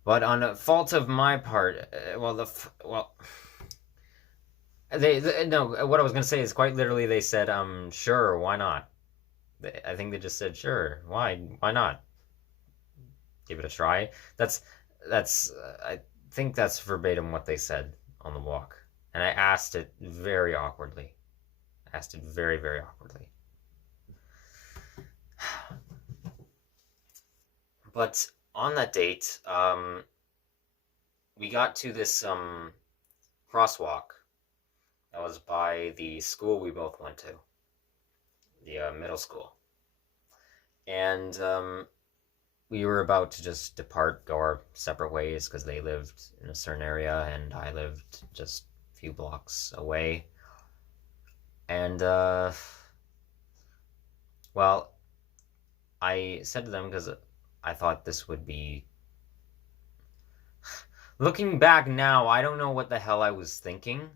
But on a fault of my part, no. What I was gonna say is quite literally, they said, sure, why not? I think they just said, sure, why not? Give it a try. That's I think that's verbatim what they said on the walk, and I asked it very awkwardly. I asked it very, very awkwardly. But on that date, we got to this crosswalk that was by the school we both went to, the middle school, and we were about to just depart, go our separate ways, because they lived in a certain area and I lived just a few blocks away. And well, I said to them, because I thought this would be, looking back now, I don't know what the hell I was thinking.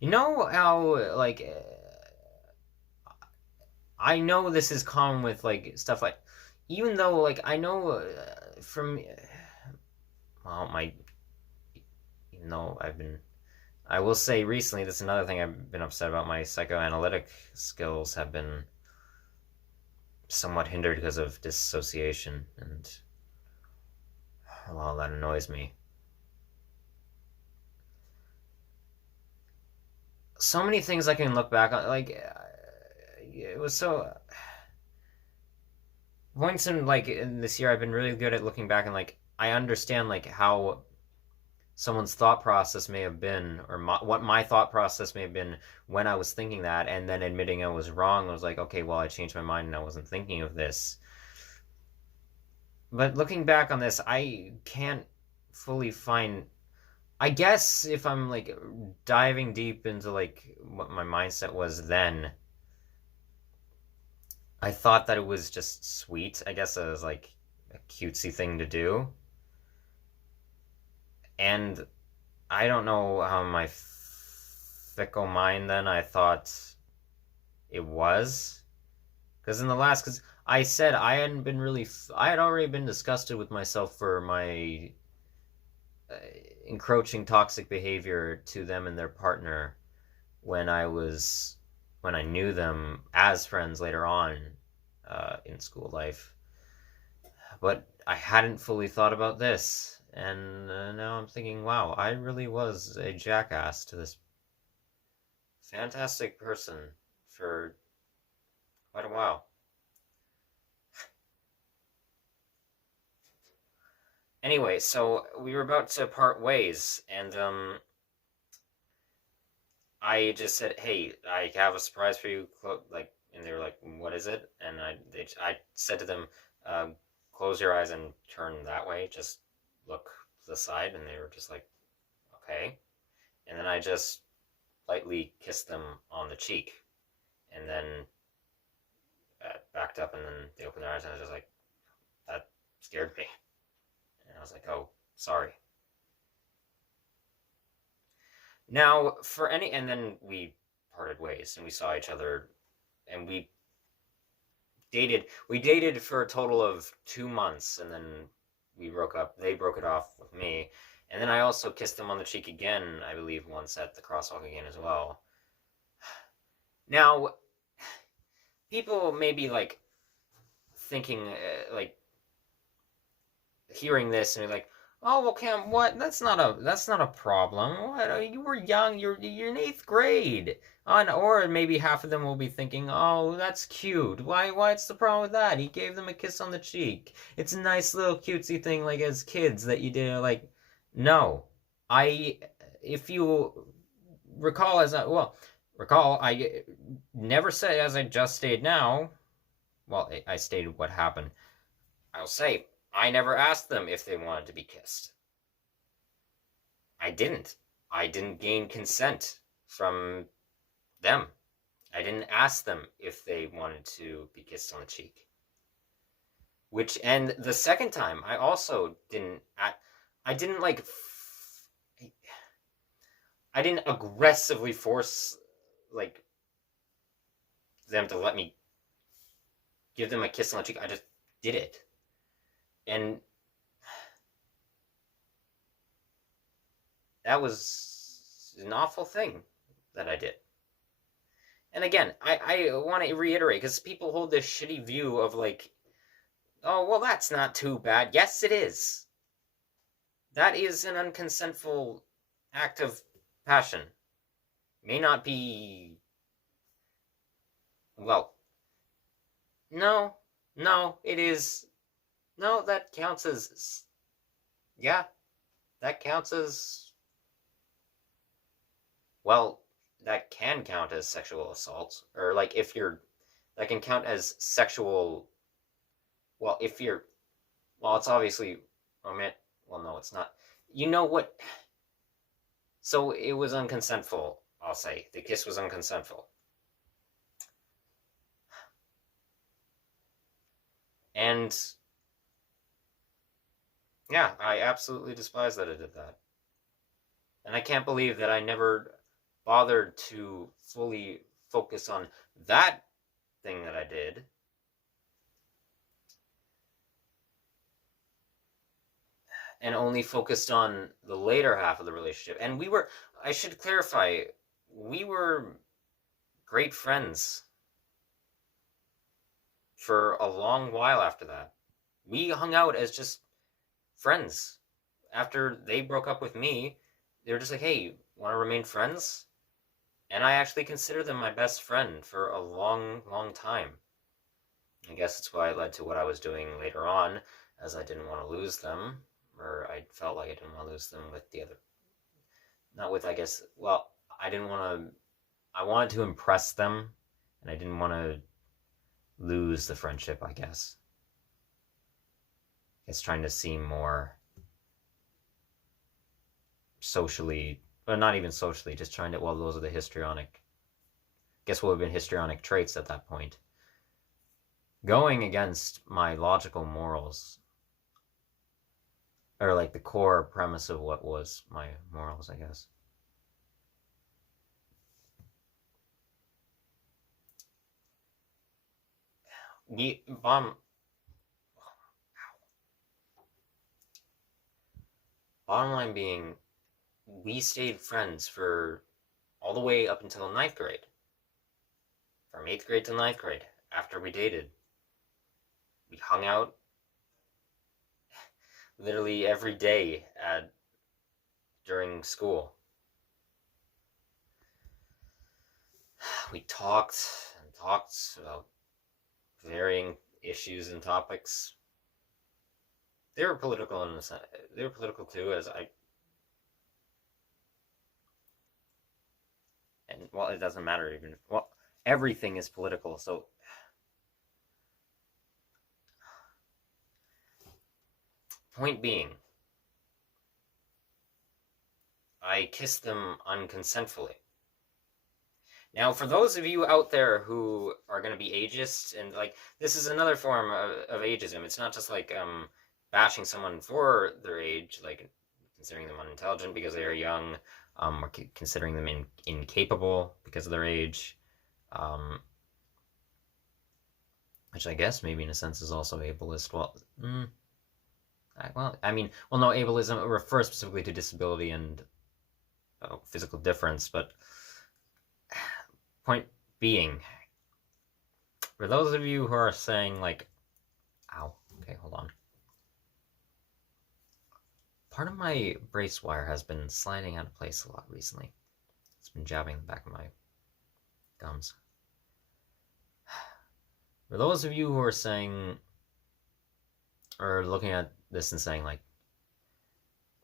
You know how, like, I know this is common with like stuff like, even though like I know from well my even though I will say recently, this is another thing I've been upset about. My psychoanalytic skills have been somewhat hindered because of dissociation, and well, that annoys me. So many things I can look back on, like it was so points in like in this year I've been really good at looking back and like I understand like how someone's thought process may have been, or what my thought process may have been when I was thinking that, and then admitting I was wrong. I was like, okay, well, I changed my mind and I wasn't thinking of this. But looking back on this, I can't fully find. I guess if I'm like diving deep into like what my mindset was then, I thought that it was just sweet. I guess it was like a cutesy thing to do. And I don't know how my fickle mind then I thought it was. Because in the last, because I said I hadn't been really, I had already been disgusted with myself for my uh, encroaching toxic behavior to them and their partner when when I knew them as friends later on in school life. But I hadn't fully thought about this. And now I'm thinking, wow, I really was a jackass to this fantastic person for quite a while. Anyway, so we were about to part ways, and I just said, "Hey, I have a surprise for you." Like, and they were like, "What is it?" And I said to them, "Close your eyes and turn that way. Just look to the side." And they were just like, "Okay." And then I just lightly kissed them on the cheek, and then backed up, and then they opened their eyes, and I was just like, "That scared me." And I was like, "Oh, sorry." Now, and then we parted ways, and we saw each other, and we dated. We dated for a total of 2 months, and then we broke up. They broke it off with me, and then I also kissed them on the cheek again, I believe, once at the crosswalk again as well. Now, people may be like thinking, like hearing this, and like, "Oh, well, Cam, what? That's not a problem. What? You were young. You're in 8th grade." Or maybe half of them will be thinking, "Oh, that's cute. What's the problem with that? He gave them a kiss on the cheek. It's a nice little cutesy thing, like as kids that you did." Like, no, I if you recall I never said, as I just stated now. Well, I stated what happened. I'll say I never asked them if they wanted to be kissed. I didn't. I didn't gain consent from them. I didn't ask them if they wanted to be kissed on the cheek. And the second time, I also didn't. I didn't like. I didn't aggressively force like them to let me give them a kiss on the cheek. I just did it, and that was an awful thing that I did. And again, I want to reiterate, because people hold this shitty view of like, "Oh, well, that's not too bad." Yes, it is. That is an unconsentful act of passion. May not be. Well, no, it is. No, that counts as. Yeah, that counts as. Well, that can count as sexual assault. Or, like, if you're. That can count as sexual. Well, if you're. Well, it's obviously. Well, no, it's not. You know what? So it was unconsentful, I'll say. The kiss was unconsentful. And yeah, I absolutely despise that I did that. And I can't believe that I never bothered to fully focus on that thing that I did. And only focused on the later half of the relationship. And I should clarify, we were great friends for a long while after that. We hung out as just friends. After they broke up with me, they were just like, hey, want to remain friends? And I actually considered them my best friend for a long, long time. I guess that's why it led to what I was doing later on, as I didn't want to lose them, or I felt like I didn't want to lose them with the other. Not with, I guess, well, I wanted to impress them, and I didn't want to lose the friendship, I guess. It's trying to seem more socially, but not even socially, just trying to, well, those are the histrionic, guess what would have been histrionic traits at that point. Going against my logical morals, or like the core premise of what was my morals, I guess. Bottom line being, we stayed friends for all the way up until 9th grade. From 8th grade to 9th grade, after we dated. We hung out literally every day during school. We talked about varying issues and topics. They were political in a sense. They were political too, and well, it doesn't matter even. Well, everything is political, so. Point being, I kissed them unconsentfully. Now, for those of you out there who are going to be ageist, and like, this is another form of ageism. It's not just like bashing someone for their age, like considering them unintelligent because they are young, or considering them incapable because of their age, which I guess maybe in a sense is also ableist. Well, no, ableism refers specifically to disability and physical difference, but point being, for those of you who are saying like, ow, okay, hold on. Part of my brace wire has been sliding out of place a lot recently. It's been jabbing the back of my gums. For those of you who are saying, or looking at this and saying like,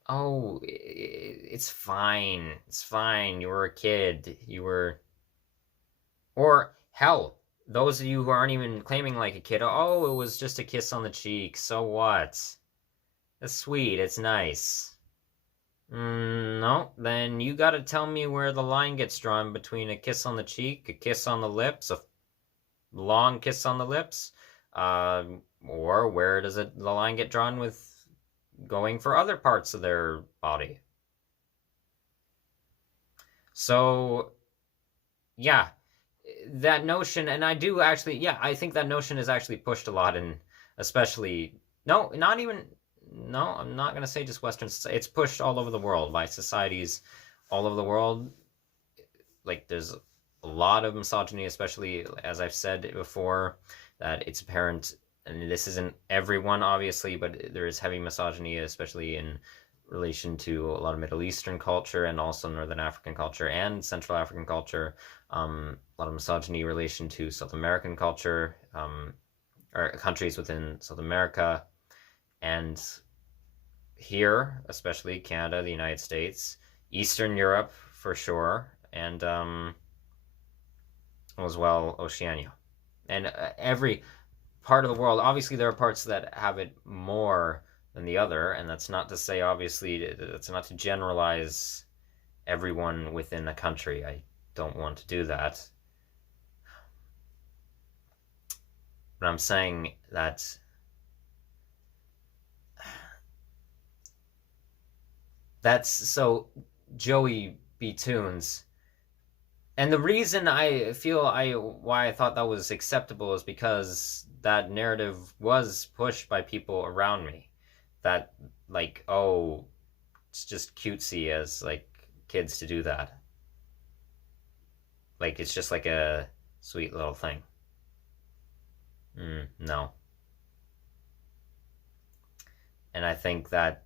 oh, it's fine, you were a kid, or hell, those of you who aren't even claiming like a kid, oh, it was just a kiss on the cheek, so what? That's sweet, it's nice. No, then you gotta tell me where the line gets drawn between a kiss on the cheek, a kiss on the lips, a long kiss on the lips, or where does the line get drawn with going for other parts of their body? So, yeah, that notion, and I do actually, yeah, I think that notion is actually pushed a lot in, especially, no, not even, no, I'm not going to say just Western society. It's pushed all over the world by societies all over the world. Like, there's a lot of misogyny, especially, as I've said before, that it's apparent, and this isn't everyone, obviously, but there is heavy misogyny, especially in relation to a lot of Middle Eastern culture and also Northern African culture and Central African culture. A lot of misogyny in relation to South American culture, or countries within South America, and here, especially Canada, the United States, Eastern Europe for sure, and as well Oceania, and every part of the world. Obviously, there are parts that have it more than the other, and that's not to say, obviously, that's not to generalize everyone within a country. I don't want to do that. But I'm saying that that's so JoeyBToonz. And the reason why I thought that was acceptable is because that narrative was pushed by people around me. That, like, oh, it's just cutesy as, like, kids to do that. Like, it's just like a sweet little thing. No. And I think that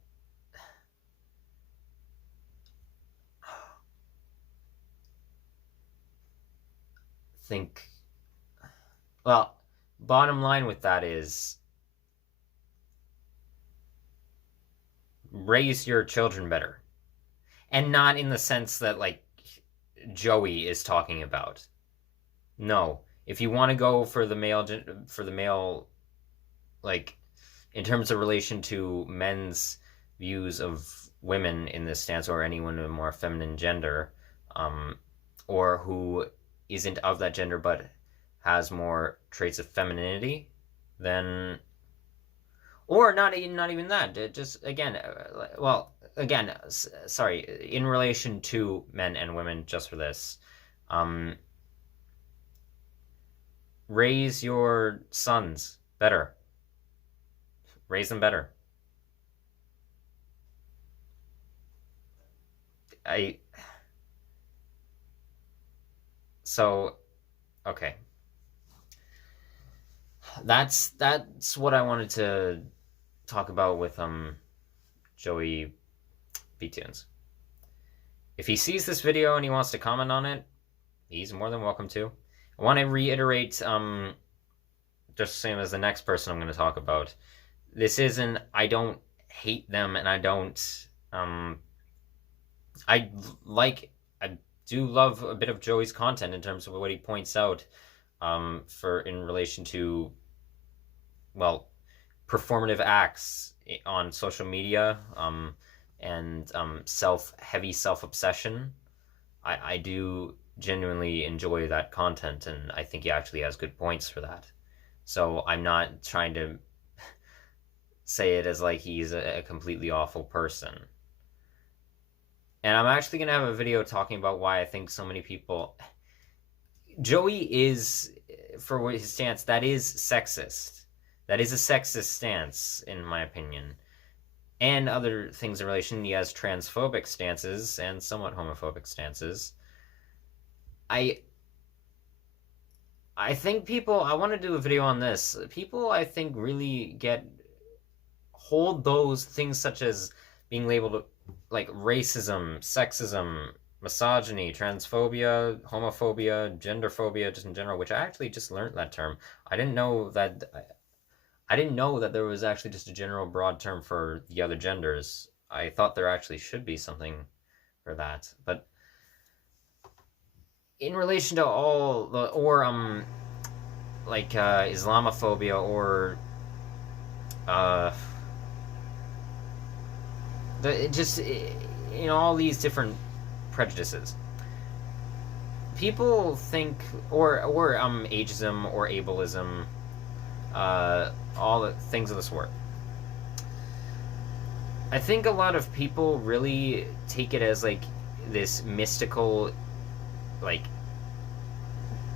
well, bottom line with that is raise your children better. And not in the sense that, like, Joey is talking about. No. If you want to go for the male, like, in terms of relation to men's views of women in this stance, or anyone of a more feminine gender, or who isn't of that gender but has more traits of femininity, then, or not even that. It just, again, sorry, in relation to men and women, just for this, raise your sons better. Raise them better. So, okay. That's what I wanted to talk about with JoeyBToonz. If he sees this video and he wants to comment on it, he's more than welcome to. I want to reiterate, just the same as the next person I'm going to talk about. This isn't, I don't hate them, and I don't, I do love a bit of Joey's content in terms of what he points out, in relation to, well, performative acts on social media, and heavy self-obsession. I do genuinely enjoy that content, and I think he actually has good points for that. So I'm not trying to say it as like he's a completely awful person. And I'm actually going to have a video talking about why I think so many people... Joey is, for his stance, that is sexist. That is a sexist stance, in my opinion. And other things in relation, he has transphobic stances and somewhat homophobic stances. I think people... I want to do a video on this. People, I think, really hold those things such as being labeled like racism, sexism, misogyny, transphobia, homophobia, genderphobia, just in general, which I actually just learned that term. I didn't know that there was actually just a general broad term for the other genders. I thought there actually should be something for that. But in relation to all the, or Islamophobia, or all these different prejudices. People think, or ageism or ableism, all the things of the sort. I think a lot of people really take it as like this mystical, like,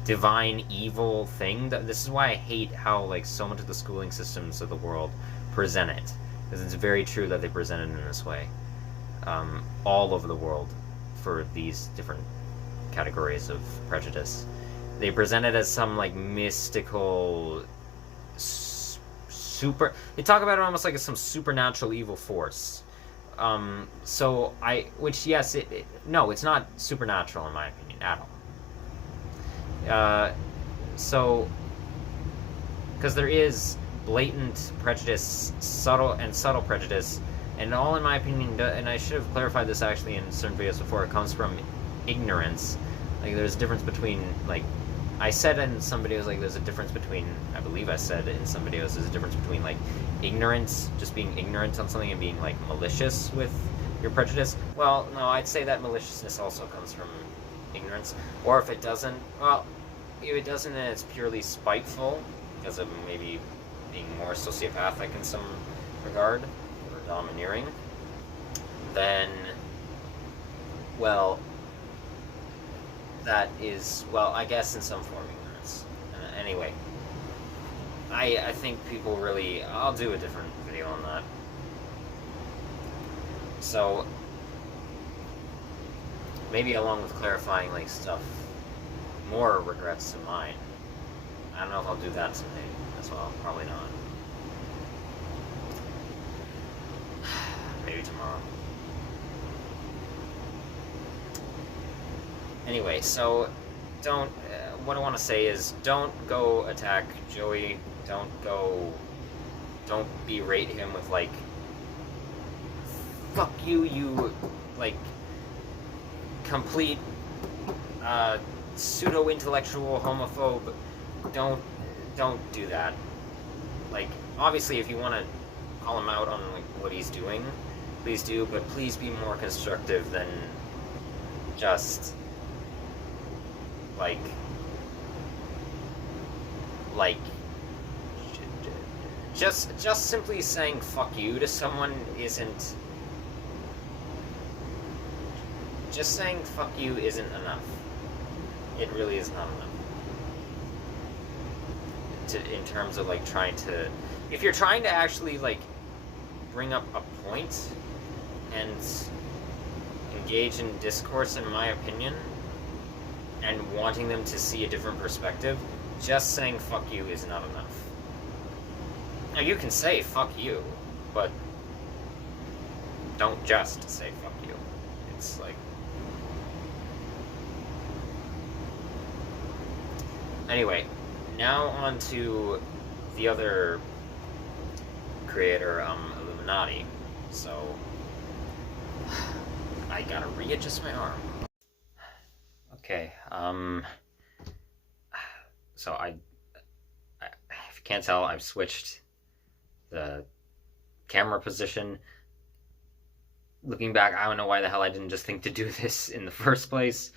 divine evil thing. This is why I hate how, like, so much of the schooling systems of the world present it, because it's very true that they present it in this way, all over the world, for these different categories of prejudice. They present it as some, like, mystical, they talk about it almost like some supernatural evil force. No, it's not supernatural in my opinion at all. Because there is blatant prejudice, subtle prejudice, and all, in my opinion, and I should have clarified this actually in certain videos before, it comes from ignorance. Like, there's a difference between, like, I said in some videos, like, there's a difference between, I believe I said in some videos, there's a difference between, like, ignorance, just being ignorant on something, and being, like, malicious with your prejudice. Well, no, I'd say that maliciousness also comes from ignorance. Or if it doesn't, well, if it doesn't, then it's purely spiteful, because of maybe being more sociopathic in some regard, or domineering, then, well, that is, well, I guess in some form ignorance. Anyway, I think people really... I'll do a different video on that. So, maybe along with clarifying, like, stuff, more regrets of mine. I don't know if I'll do that today as well. Probably not. Maybe tomorrow. Anyway, so don't... what I want to say is, don't go attack Joey. Don't berate him with, like, fuck you, you, like, complete, pseudo-intellectual homophobe. Don't do that. Like, obviously, if you want to call him out on, like, what he's doing, please do, but please be more constructive than just, like, just simply saying fuck you to someone isn't... Just saying fuck you isn't enough. It really is not enough. In terms of, like, trying to... If you're trying to actually, like, bring up a point and engage in discourse, in my opinion, and wanting them to see a different perspective, just saying fuck you is not enough. Now, you can say fuck you, but don't just say fuck you. It's like... Anyway, now on to the other creator, Iilluminaughtii. So, I gotta readjust my arm. Okay, so if you can't tell, I've switched the camera position. Looking back, I don't know why the hell I didn't just think to do this in the first place.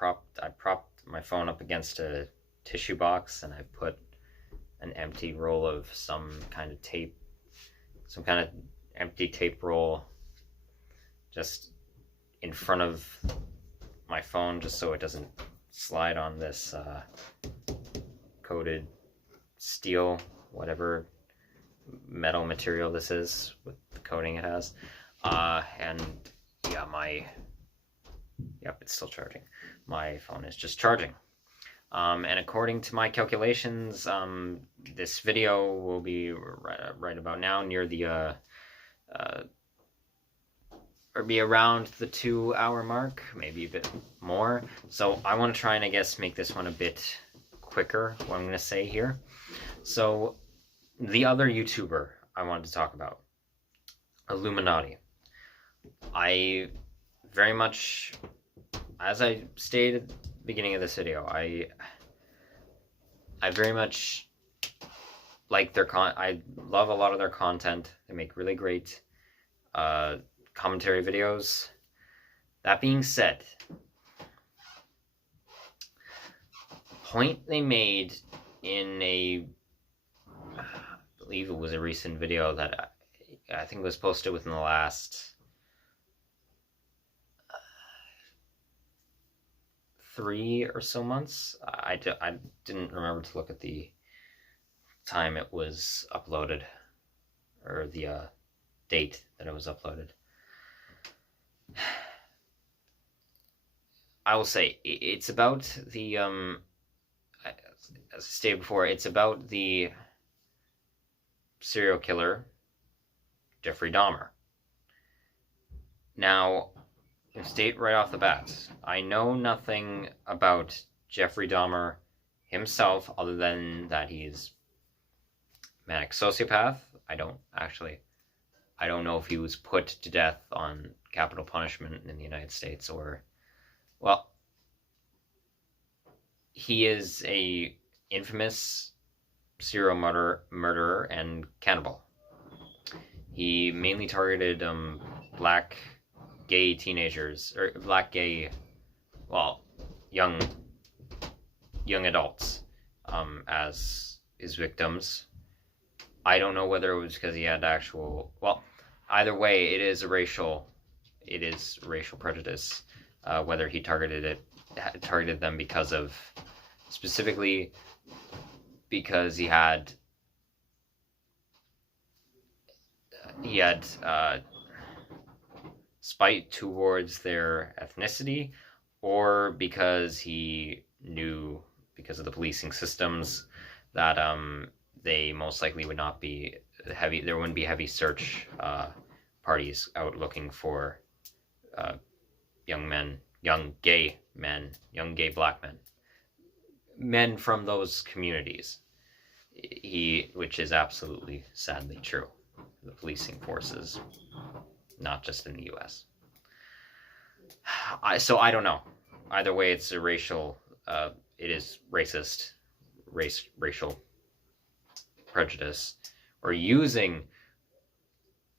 I propped my phone up against a tissue box, and I put an empty roll of some kind of tape, some kind of empty tape roll just in front of my phone, just so it doesn't slide on this coated steel, whatever metal material this is, with the coating it has. And yeah, yep, it's still charging. My phone is just charging. And according to my calculations, this video will be right about now near the, or be around the 2-hour mark, maybe a bit more. So I want to try and, I guess, make this one a bit quicker, what I'm going to say here. So, the other YouTuber I wanted to talk about, Iilluminaughtii. I very much, as I stated at the beginning of this video, I very much like their I love a lot of their content. They make really great commentary videos. That being said, point they made in I believe it was a recent video that I think was posted within the last 3 or so months. I didn't remember to look at the time it was uploaded, or the date that it was uploaded. I will say, it's about the, as I stated before, it's about the serial killer, Jeffrey Dahmer. Now, I'll state right off the bat, I know nothing about Jeffrey Dahmer himself, other than that he's manic sociopath. I don't know if he was put to death on capital punishment in the United States, or, well, he is a infamous serial murderer and cannibal. He mainly targeted black gay teenagers, or black gay, well, young adults, as his victims. I don't know whether it was because he had actual, well, either way, it is racial prejudice, whether he targeted it targeted them specifically because he had spite towards their ethnicity, or because he knew, because of the policing systems, that they most likely would not be heavy. There wouldn't be heavy search parties out looking for young gay black men from those communities. Which is absolutely, sadly true. The policing forces, not just in the U.S. So I don't know. Either way, it's a racial. It is racist, racial prejudice, or using.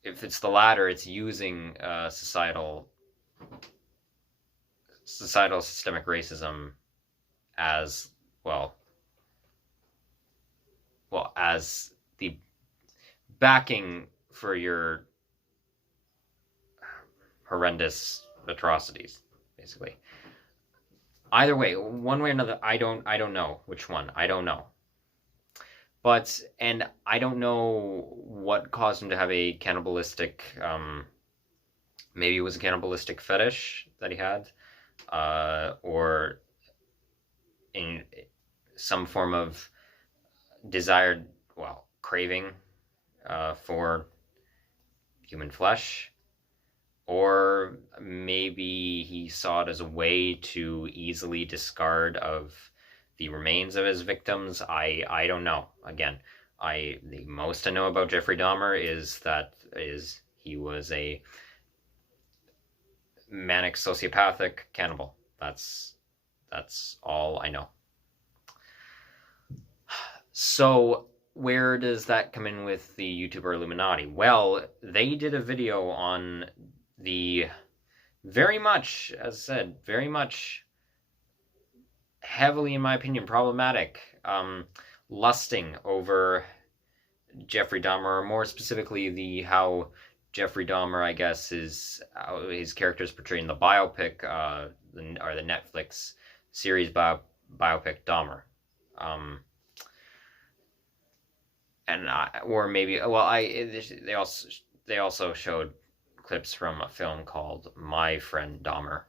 If it's the latter, it's using societal systemic racism as as the backing for your horrendous atrocities, basically. Either way, one way or another, I don't know which one. I don't know. And I don't know what caused him to have a cannibalistic, maybe it was a cannibalistic fetish that he had, or in some form of desired, craving for human flesh, or maybe he saw it as a way to easily discard of the remains of his victims. I don't know. Again, the most I know about Jeffrey Dahmer is he was a manic sociopathic cannibal. That's all I know. So where does that come in with the YouTuber Iilluminaughtii? Well, they did a video on the very much, as I said, very much heavily, in my opinion, problematic lusting over Jeffrey Dahmer, or more specifically how Jeffrey Dahmer, I guess, is how his character is portrayed in the biopic, or the Netflix series biopic Dahmer. Or maybe, they also showed clips from a film called My Friend Dahmer,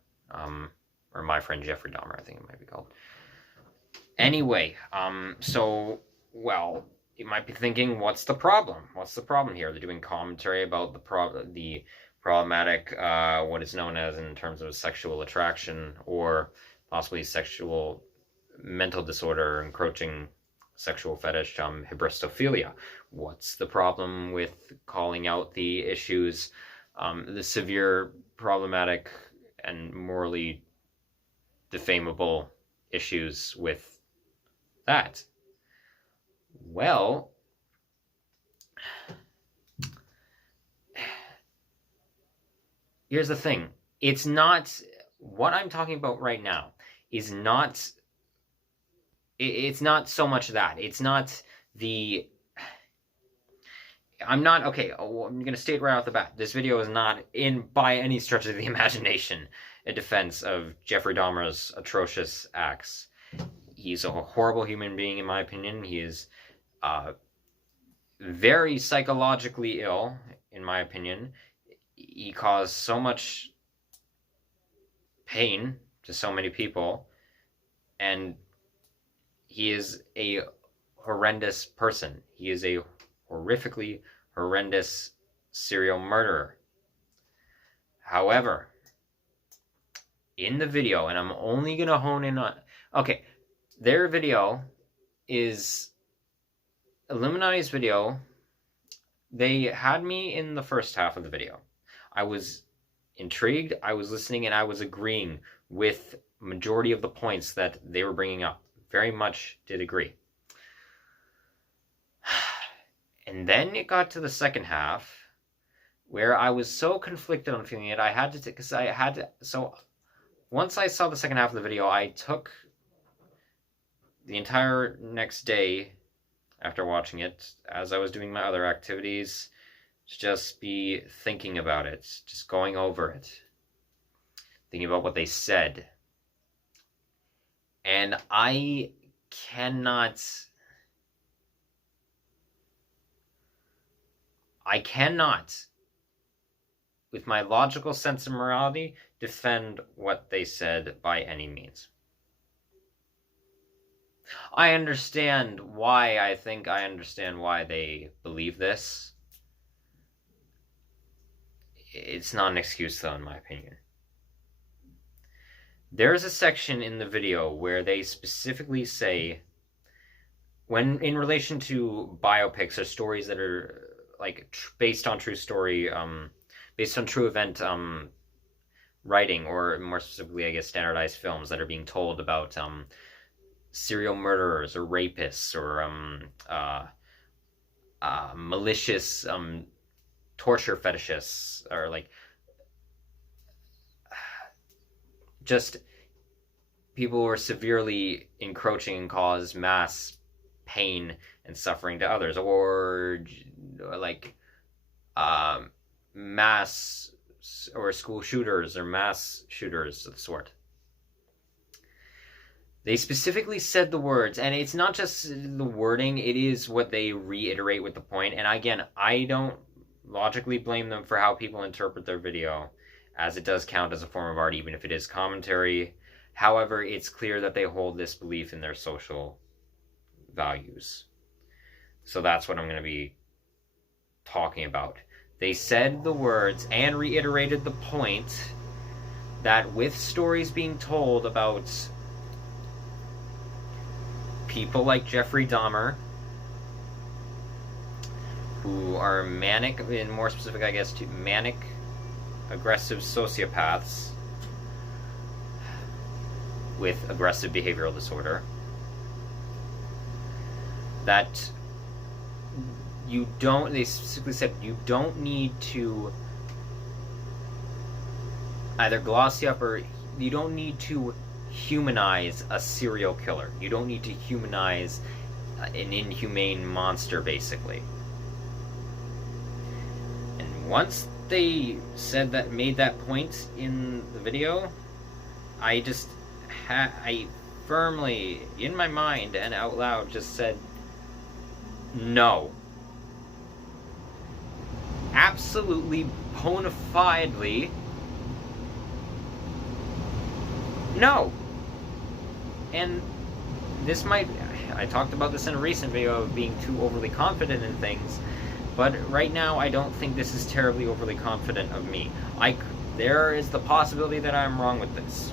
or My Friend Jeffrey Dahmer, I think it might be called. Anyway, you might be thinking, what's the problem? What's the problem here? They're doing commentary about the problematic, what is known as, in terms of sexual attraction, or possibly sexual mental disorder, encroaching sexual fetish, hybristophilia. What's the problem with calling out the issues, the severe, problematic, and morally defamable issues with that? Well, here's the thing. It's not, what I'm talking about right now is not, it's not so much that. It's not I'm going to state right off the bat, this video is not, by any stretch of the imagination, a defense of Jeffrey Dahmer's atrocious acts. He's a horrible human being, in my opinion. He is very psychologically ill, in my opinion. He caused so much pain to so many people, and he is a horrendous person. He is a horrifically horrendous serial murderer. However, in the video, and I'm only going to hone in on... Okay, their video is... Iilluminauttii's video, they had me in the first half of the video. I was intrigued, I was listening, and I was agreeing with majority of the points that they were bringing up. Very much did agree. And then it got to the second half, where I was so conflicted on feeling it, so once I saw the second half of the video, I took the entire next day after watching it, as I was doing my other activities, to just be thinking about it, just going over it, thinking about what they said, And I cannot with my logical sense of morality, defend what they said by any means. I understand why they believe this. It's not an excuse, though, in my opinion. There's a section in the video where they specifically say, when in relation to biopics or stories that are like based on true story, based on true event writing, or more specifically, I guess, standardized films that are being told about serial murderers or rapists or malicious torture fetishists, or like just people who are severely encroaching and cause mass pain and suffering to others, or like mass or school shooters or mass shooters of the sort. They specifically said the words, and it's not just the wording, it is what they reiterate with the point. And again, I don't logically blame them for how people interpret their video, as it does count as a form of art, even if it is commentary. However, it's clear that they hold this belief in their social values. So that's what I'm going to be talking about. They said the words and reiterated the point that with stories being told about people like Jeffrey Dahmer, who are manic, and more specific, I guess, to manic aggressive sociopaths with aggressive behavioral disorder, that they specifically said you don't need to either gloss you up, or you don't need to humanize a serial killer. You don't need to humanize an inhumane monster, basically. And once they said that, made that point in the video, I firmly, in my mind and out loud, just said, no. Absolutely, bona fidely, no. And this might, I talked about this in a recent video of being too overly confident in things, but right now I don't think this is terribly overly confident of me. There is the possibility that I'm wrong with this.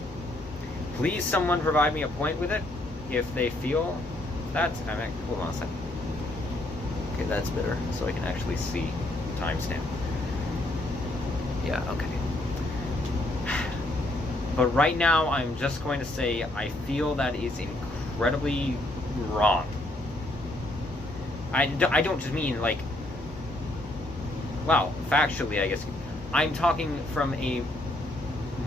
Please, someone provide me a point with it if they feel that. Hold on a second. Okay, that's better, so I can actually see the timestamp. Yeah, okay. But right now, I'm just going to say I feel that is incredibly wrong. I don't just mean, like, well, factually, I guess. I'm talking from a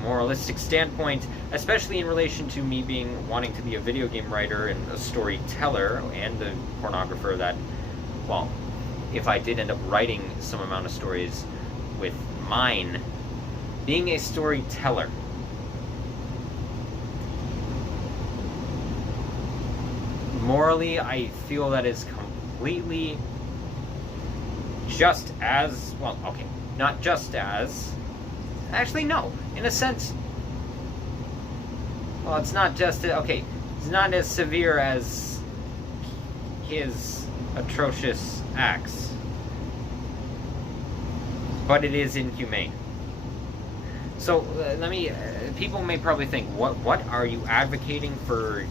moralistic standpoint, especially in relation to me wanting to be a video game writer and a storyteller and a pornographer that, well, if I did end up writing some amount of stories with mine, being a storyteller, morally, I feel that is completely just as, well, okay, not just as, actually, no, in a sense, well, it's not just, okay, it's not as severe as his atrocious acts, but it is inhumane. So, people may probably think, what are you advocating for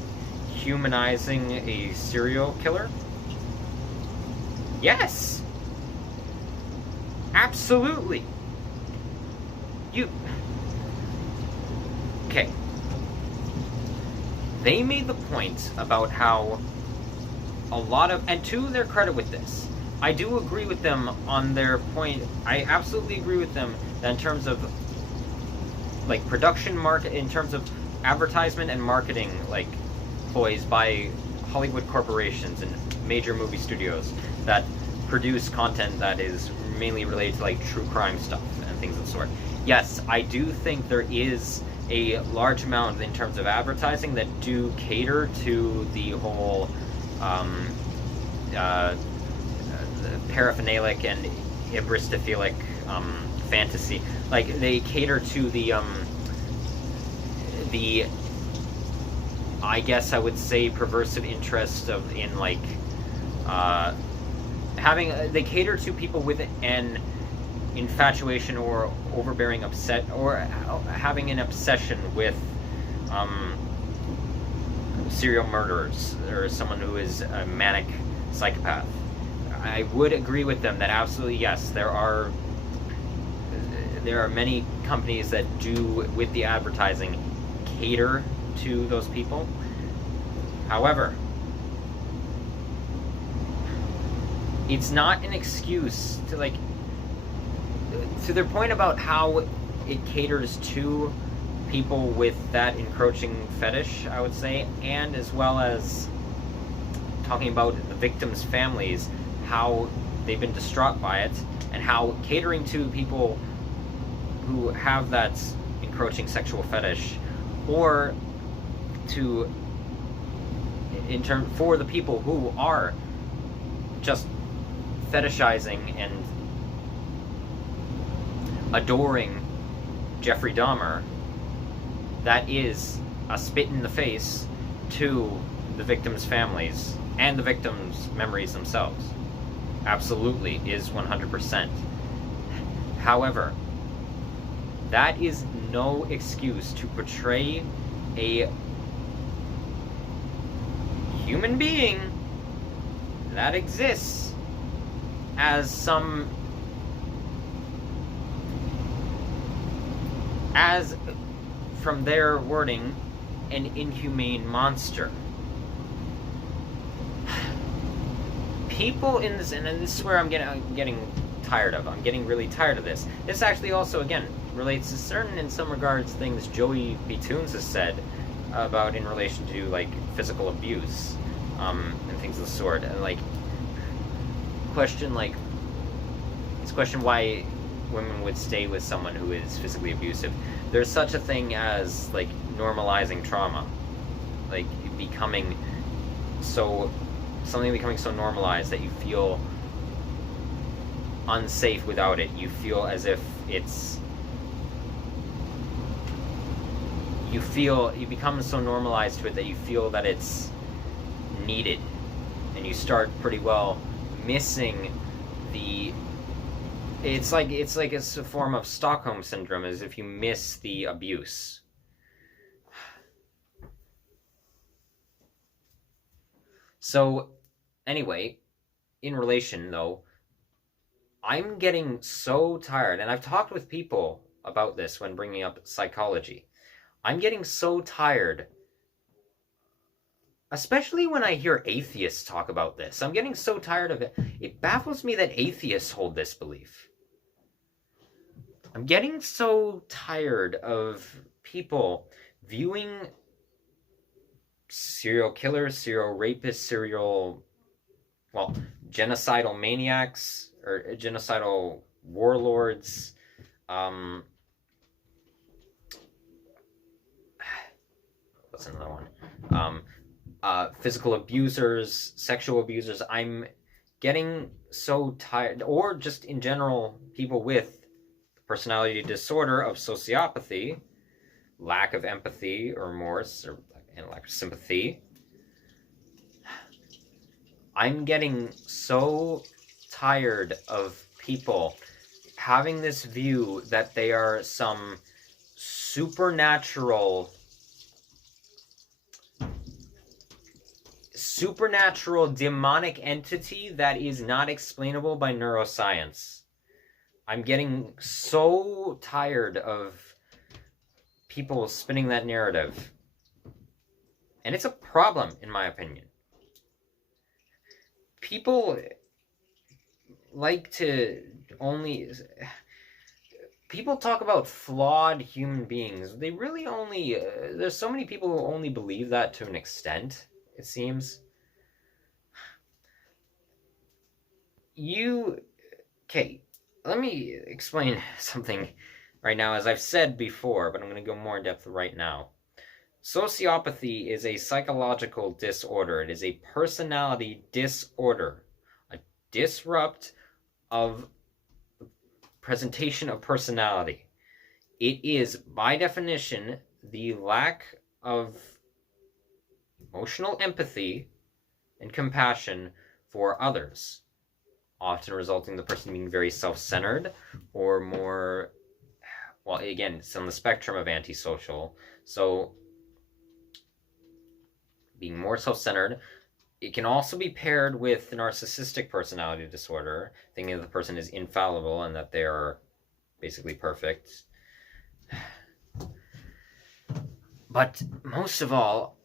humanizing a serial killer? Yes! Absolutely! Okay. They made the point about how a lot of, and to their credit with this, I do agree with them on their point. I absolutely agree with them that in terms of, like, production market, in terms of advertisement and marketing, like, ploys by Hollywood corporations and major movie studios that produce content that is mainly related to, like, true crime stuff and things of the sort. Yes, I do think there is a large amount in terms of advertising that do cater to the whole paraphernalic and hybristophilic fantasy. Like, they cater to the I guess I would say perversive interest in like they cater to people with an infatuation or overbearing or having an obsession with serial murderers or someone who is a manic psychopath. I would agree with them that absolutely yes, there are many companies that do, with the advertising, cater to those people. However, it's not an excuse to, like, to their point about how it caters to people with that encroaching fetish, I would say, and as well as talking about the victims' families, how they've been distraught by it, and how catering to people who have that encroaching sexual fetish, or to for the people who are just fetishizing and adoring Jeffrey Dahmer, that is a spit in the face to the victims' families and the victims' memories themselves. Absolutely is 100%. However, that is no excuse to portray a human being that exists as from their wording, an inhumane monster. People in this, and this is where I'm getting tired of. I'm getting really tired of this. This actually also, again, relates to certain, in some regards, things JoeyBToonz has said about in relation to, like, physical abuse, and things of the sort. And, like, question why women would stay with someone who is physically abusive. There's such a thing as, like, normalizing trauma. Like, something becoming so normalized that you feel unsafe without it. You feel as if you become so normalized to it that you feel that it's needed, and you start pretty well missing it's like it's a form of Stockholm syndrome, as if you miss the abuse. So anyway, in relation though, I'm getting so tired, and I've talked with people about this when bringing up psychology. I'm getting so tired, especially when I hear atheists talk about this. I'm getting so tired of it. It baffles me that atheists hold this belief. I'm getting so tired of people viewing serial killers, serial rapists, genocidal maniacs, or genocidal warlords, what's another one? Physical abusers, sexual abusers. I'm getting so tired, or just in general, people with personality disorder of sociopathy, lack of empathy or remorse, and lack of sympathy. I'm getting so tired of people having this view that they are some supernatural demonic entity that is not explainable by neuroscience. I'm getting so tired of people spinning that narrative. And it's a problem, in my opinion. People like to people talk about flawed human beings. They really only, there's so many people who only believe that to an extent, it seems. Okay, let me explain something Right now, as I've said before, but I'm going to go more in depth right now. Sociopathy is a psychological disorder. It is a personality disorder, a disrupt of presentation of personality. It is, by definition, the lack of emotional empathy and compassion for others, often resulting in the person being very self-centered or more, well, again, it's on the spectrum of antisocial. So being more self-centered. It can also be paired with narcissistic personality disorder, thinking that the person is infallible and that they are basically perfect. But most of all,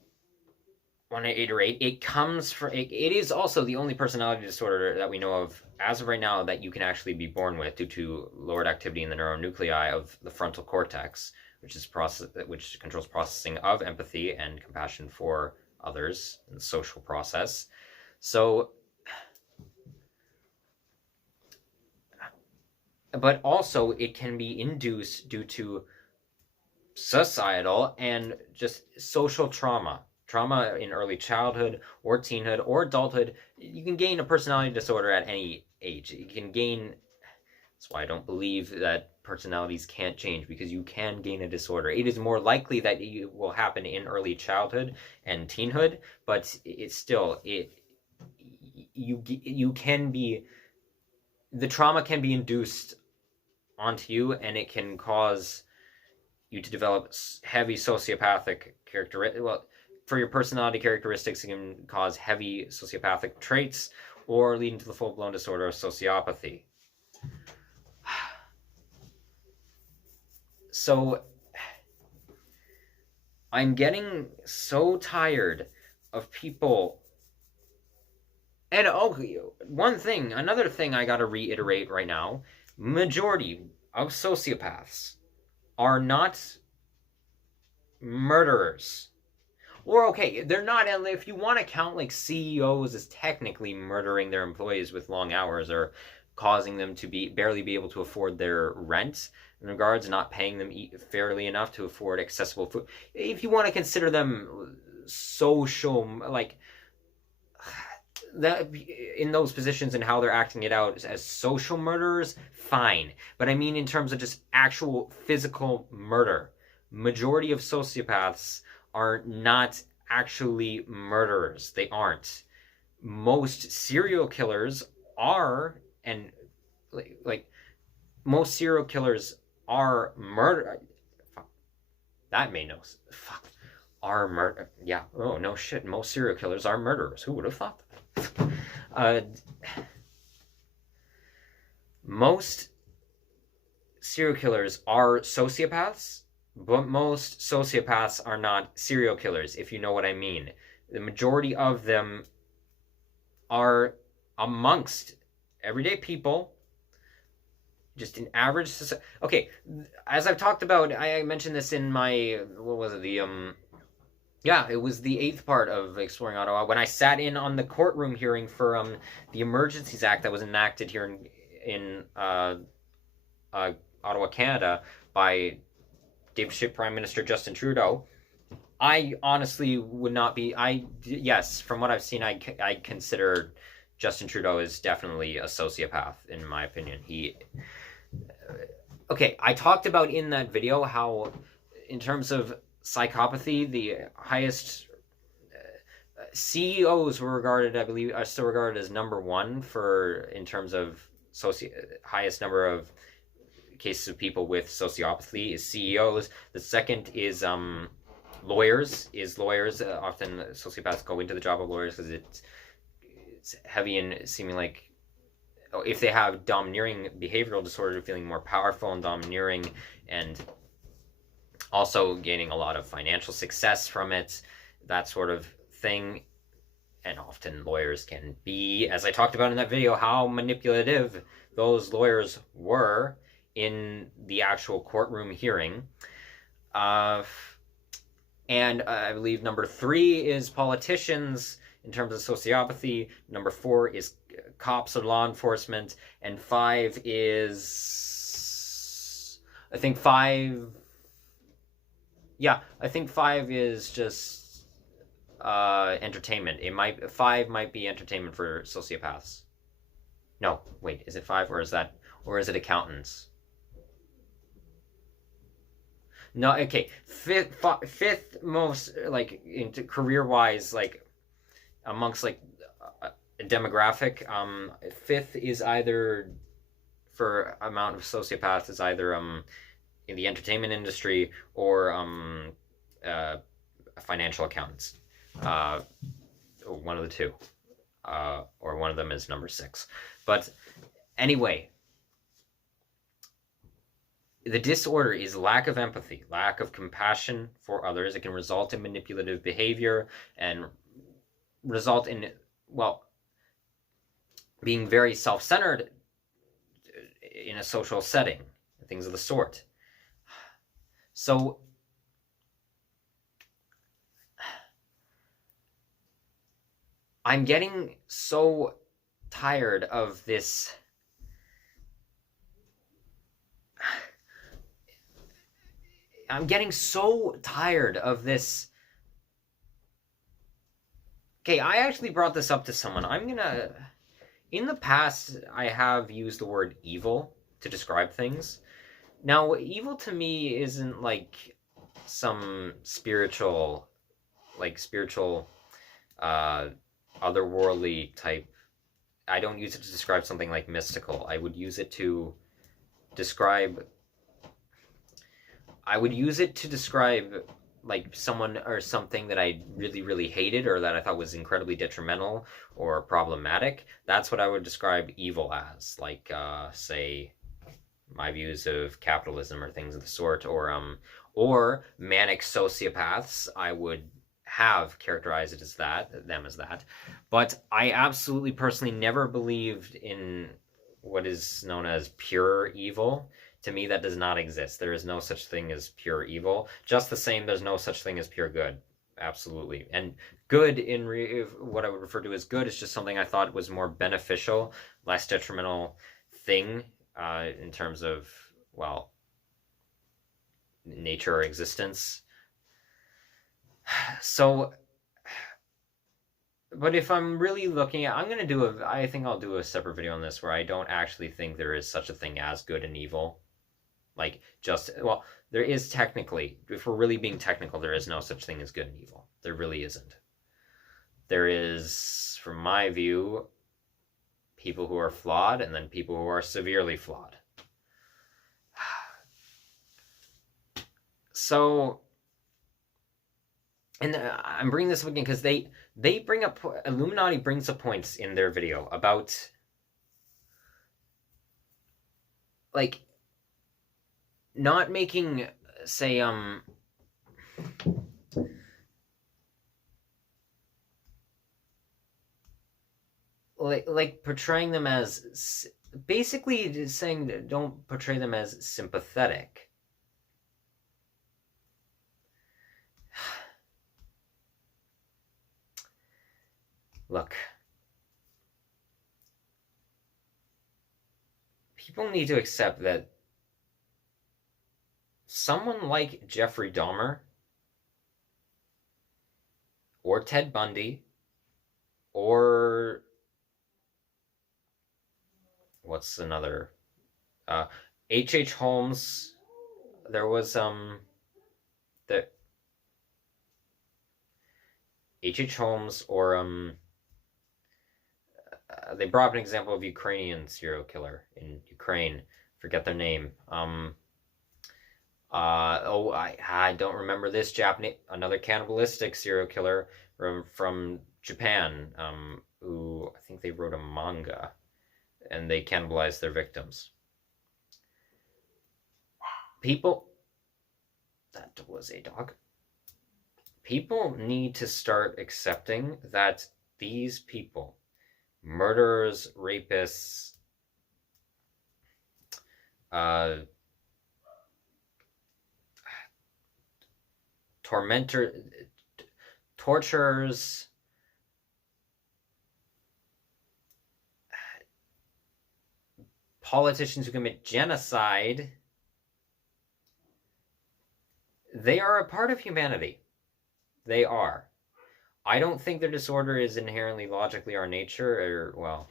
when I iterate, it is also the only personality disorder that we know of as of right now that you can actually be born with due to lowered activity in the neuronuclei of the frontal cortex, which controls processing of empathy and compassion for others in the social process. So, but also it can be induced due to societal and just social trauma in early childhood or teenhood or adulthood. You can gain a personality disorder at any age. You can gain. That's why I don't believe that personalities can't change, because you can gain a disorder. It is more likely that it will happen in early childhood and teenhood, but it's still you can be, the trauma can be induced onto you, and it can cause you to develop heavy sociopathic characteristics. Well, for your personality characteristics, it can cause heavy sociopathic traits or leading to the full-blown disorder of sociopathy. So I'm getting so tired of people. And another thing I gotta reiterate right now, majority of sociopaths are not murderers. Or, okay, they're not, if you want to count like CEOs as technically murdering their employees with long hours or causing them to barely be able to afford their rent, in regards not paying them fairly enough to afford accessible food. If you want to consider them social, like that, in those positions and how they're acting it out as social murderers, fine. But I mean in terms of just actual physical murder, majority of sociopaths are not actually murderers. They aren't. Most serial killers are, and like most serial killers are murder. That made no fuck. Are murder? Yeah. Oh no shit. Most serial killers are murderers. Who would have thought that? Most serial killers are sociopaths, but most sociopaths are not serial killers, if you know what I mean. The majority of them are amongst everyday people, just an average society. Okay, as I've talked about, I mentioned this in my, what was it, yeah, it was the 8th part of Exploring Ottawa, when I sat in on the courtroom hearing for the Emergencies Act that was enacted here in Ottawa, Canada, by dipshit Prime Minister Justin Trudeau. I honestly would not be. Yes, from what I've seen, I consider Justin Trudeau is definitely a sociopath, in my opinion. Okay, I talked about in that video how, in terms of psychopathy, the highest CEOs were regarded, I believe, are still regarded as number one in terms of highest number of cases of people with sociopathy is CEOs. The second is lawyers. Often sociopaths go into the job of lawyers because it's heavy in seeming like, if they have domineering behavioral disorder, feeling more powerful and domineering, and also gaining a lot of financial success from it, that sort of thing. And often lawyers can be, as I talked about in that video, how manipulative those lawyers were in the actual courtroom hearing. And I believe number 3 is politicians in terms of sociopathy. Number 4 is cops or law enforcement. And 5 is... I think 5... Yeah, I think 5 is just entertainment. 5 might be entertainment for sociopaths. No, wait, is it 5 or is it accountants? No, okay. Fifth most, like, into career-wise, like, amongst, like, demographic, fifth is either, for amount of sociopaths, is either in the entertainment industry or financial accountants. One of the two. Or one of them is number 6. But anyway, the disorder is lack of empathy, lack of compassion for others. It can result in manipulative behavior and result in, well, being very self-centered in a social setting, things of the sort. So I'm getting so tired of this. I'm getting so tired of this. Okay, I actually brought this up to someone. In the past, I have used the word evil to describe things. Now, evil to me isn't like some spiritual, otherworldly type. I don't use it to describe something like mystical. I would use it to describe like someone or something that I really, really hated or that I thought was incredibly detrimental or problematic. That's what I would describe evil as. Like, say, my views of capitalism or things of the sort, or manic sociopaths, I would have characterized it as them as that. But I absolutely personally never believed in what is known as pure evil. To me, that does not exist. There is no such thing as pure evil. Just the same, there's no such thing as pure good. Absolutely. And good, what I would refer to as good, is just something I thought was more beneficial, less detrimental thing in terms of, well, nature or existence. So, but if I'm really looking at, I think I'll do a separate video on this where I don't actually think there is such a thing as good and evil. Like, there is technically, if we're really being technical, there is no such thing as good and evil. There really isn't. There is, from my view, people who are flawed and then people who are severely flawed. So, and I'm bringing this up again because they bring up, Iilluminaughtii brings up points in their video about, like, not making, say, like portraying them as, basically saying don't portray them as sympathetic. Look, people need to accept that someone like Jeffrey Dahmer or Ted Bundy or what's another? H.H. Holmes. There was the H.H. Holmes or they brought up an example of a Ukrainian serial killer in Ukraine. Forget their name. I don't remember this another cannibalistic serial killer from Japan, who I think they wrote a manga, and they cannibalized their victims. That was a dog. People need to start accepting that these people, murderers, rapists, torturers, politicians who commit genocide, They are a part of humanity. They are. I don't think their disorder is inherently logically our nature, or, well,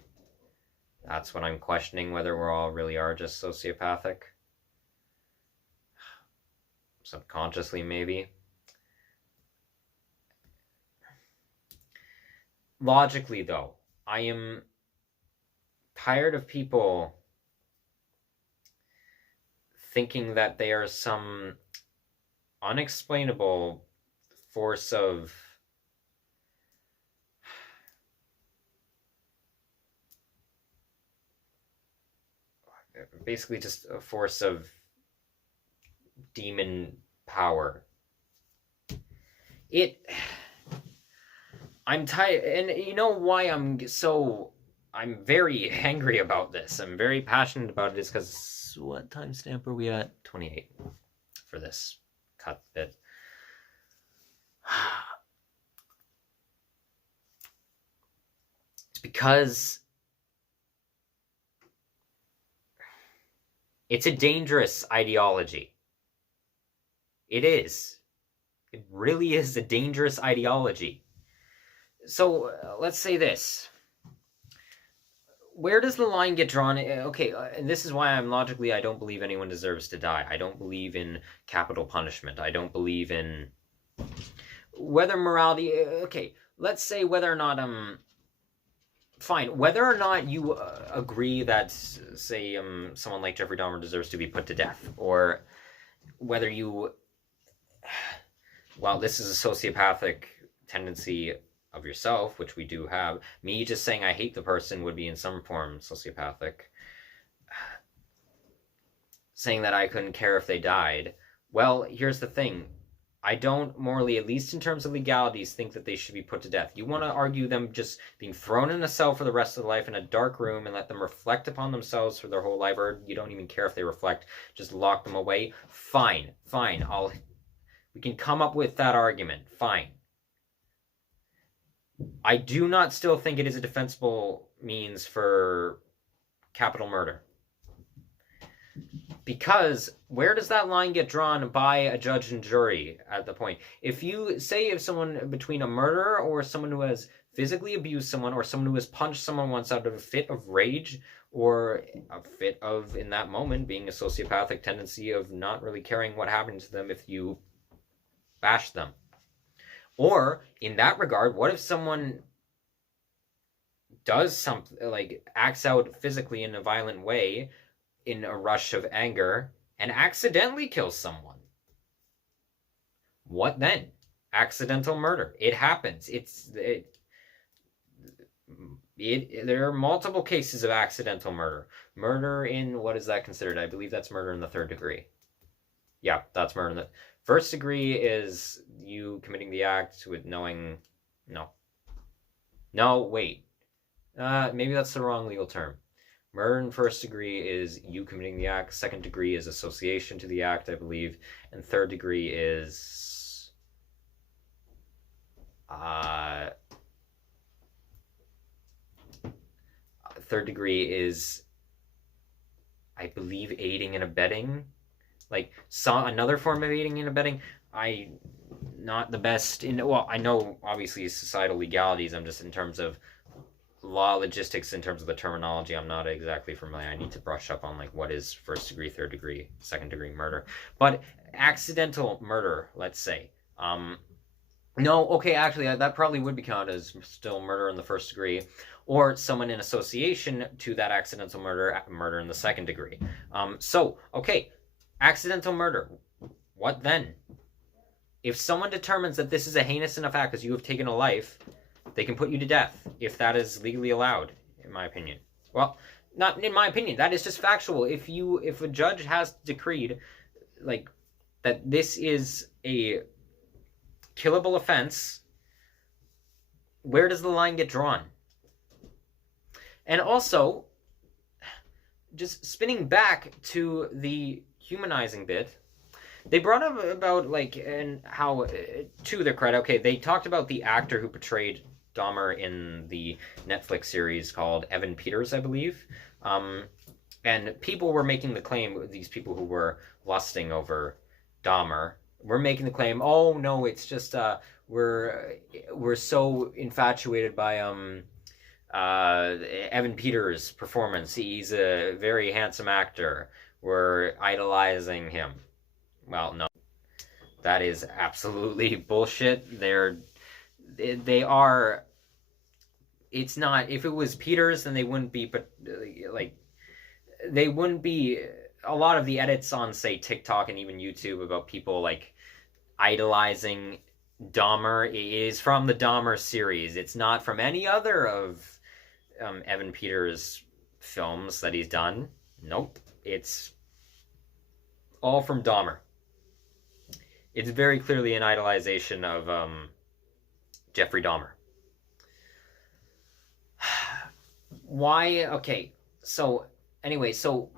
that's what I'm questioning, whether we're all really are just sociopathic. Subconsciously, maybe. Logically, though, I am tired of people thinking that they are some unexplainable force of basically just a force of demon power. I'm tired, and you know why I'm very angry about this. I'm very passionate about it is because, what timestamp are we at? 28 for this cut bit. It's because it's a dangerous ideology. It is. It really is a dangerous ideology. So, let's say this. Where does the line get drawn? Okay, and this is why I don't believe anyone deserves to die. I don't believe in capital punishment. I don't believe in whether morality... Okay, let's say whether or not... Fine, whether or not you agree that, say, someone like Jeffrey Dahmer deserves to be put to death, or whether you... Well, this is a sociopathic tendency of yourself, which we do have. Me just saying I hate the person would be in some form sociopathic. Saying that I couldn't care if they died. Well, here's the thing. I don't morally, at least in terms of legalities, think that they should be put to death. You want to argue them just being thrown in a cell for the rest of their life in a dark room and let them reflect upon themselves for their whole life, or you don't even care if they reflect, just lock them away. Fine. We can come up with that argument. Fine. I do not still think it is a defensible means for capital murder. Because where does that line get drawn by a judge and jury at the point? If someone between a murderer or someone who has physically abused someone or someone who has punched someone once out of a fit of rage or a fit of, in that moment, being a sociopathic tendency of not really caring what happened to them if you bash them. Or, in that regard, what if someone does something, like, acts out physically in a violent way in a rush of anger and accidentally kills someone? What then? Accidental murder. It happens. There are multiple cases of accidental murder. Murder in, what is that considered? I believe that's murder in the 3rd degree. Yeah, that's murder in the 1st degree is you committing the act with knowing... No, wait. Maybe that's the wrong legal term. Murder in 1st degree is you committing the act. 2nd degree is association to the act, I believe. And 3rd degree is... 3rd degree is, I believe, aiding and abetting. Like, another form of aiding and abetting. Not the best in... Well, I know, obviously, societal legalities. I'm just in terms of law logistics, in terms of the terminology, I'm not exactly familiar. I need to brush up on, like, what is 1st degree, 3rd degree, 2nd degree murder. But accidental murder, let's say. No, okay, actually, that probably would be counted as still murder in the 1st degree. Or someone in association to that accidental murder in the 2nd degree. So, okay... Accidental murder. What then? If someone determines that this is a heinous enough act because you have taken a life, they can put you to death, if that is legally allowed, in my opinion. Well, not in my opinion, that is just factual. If a judge has decreed, like, that this is a killable offense, where does the line get drawn? And also, just spinning back to the humanizing bit, they brought up about, like, and how, to their credit, okay, they talked about the actor who portrayed Dahmer in the Netflix series called Evan Peters, I believe. And people were making the claim, these people who were lusting over Dahmer, we're making the claim, oh no, it's just we're so infatuated by Evan Peters' performance. He's a very handsome actor. We're idolizing him. Well, no, that is absolutely bullshit. They are. It's not. If it was Peters, then they wouldn't be. But like, they wouldn't be. A lot of the edits on, say, TikTok and even YouTube about people like idolizing Dahmer is from the Dahmer series. It's not from any other of Evan Peters' films that he's done. Nope. It's all from Dahmer. It's very clearly an idolization of Jeffrey Dahmer. Why? Okay. So, anyway, so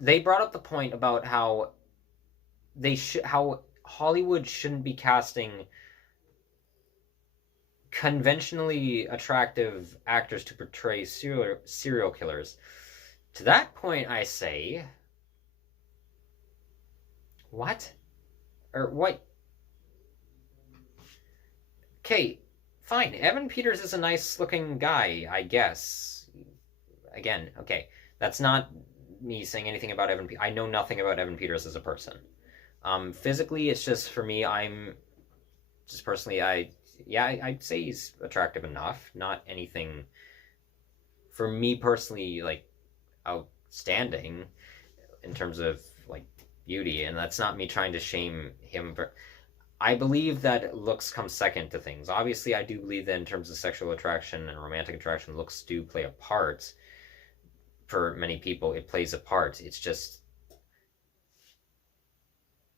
they brought up the point about how how Hollywood shouldn't be casting conventionally attractive actors to portray serial killers. To that point, I say, what? Or what? Okay, fine. Evan Peters is a nice-looking guy, I guess. Again, okay, that's not me saying anything about Evan Peters. I know nothing about Evan Peters as a person. Physically, it's just, for me, I'm just personally, I'd say he's attractive enough. Not anything, for me personally, like, outstanding in terms of, like, beauty. And that's not me trying to shame him. But I believe that looks come second to things. Obviously, I do believe that in terms of sexual attraction and romantic attraction, looks do play a part. For many people, it plays a part. It's just,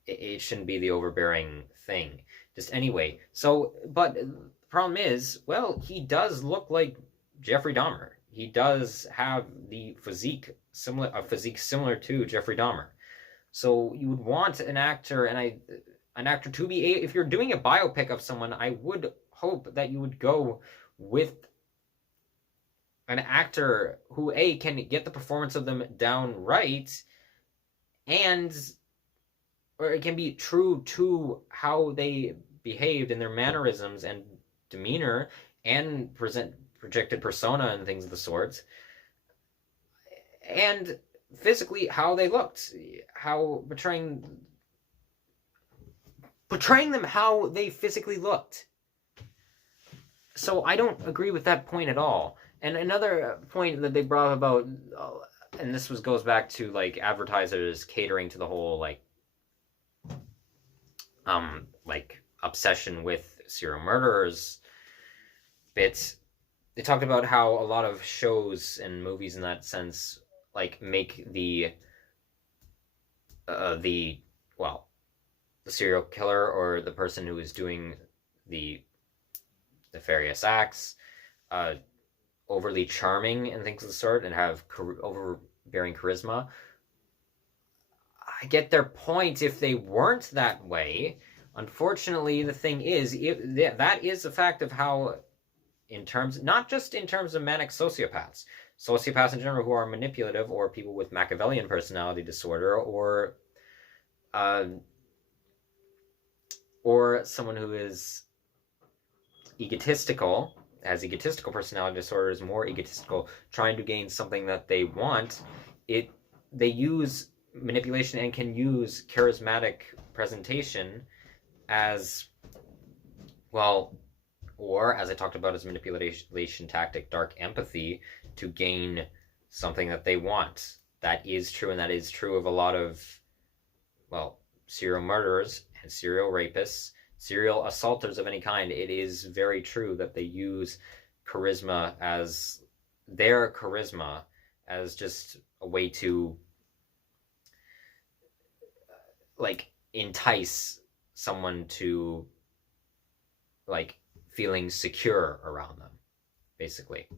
it shouldn't be the overbearing thing. Just anyway. So, but the problem is, well, he does look like Jeffrey Dahmer. He does have the physique similar to Jeffrey Dahmer. So you would want an actor, an actor to be, if you're doing a biopic of someone, I would hope that you would go with an actor who can get the performance of them down right, or it can be true to how they behaved in their mannerisms and demeanor and projected persona and things of the sort, and physically how they looked, how portraying them how they physically looked. So I don't agree with that point at all. And another point that they brought up about, and this goes back to like advertisers catering to the whole like obsession with serial murderers bits. They talked about how a lot of shows and movies in that sense like make the serial killer or the person who is doing the nefarious acts overly charming and things of the sort, and have overbearing charisma. I get their point if they weren't that way. Unfortunately, the thing is, that is a fact of how, not just in terms of manic sociopaths in general who are manipulative, or people with Machiavellian personality disorder, or someone who is egotistical, has egotistical personality disorders, more egotistical, trying to gain something that they want. They use manipulation and can use charismatic presentation as well, or as I talked about as manipulation tactic, dark empathy, to gain something that they want. That is true, and that is true of a lot of, serial murderers and serial rapists, serial assaulters of any kind. It is very true that they use charisma as just a way to entice someone to feeling secure around them, basically.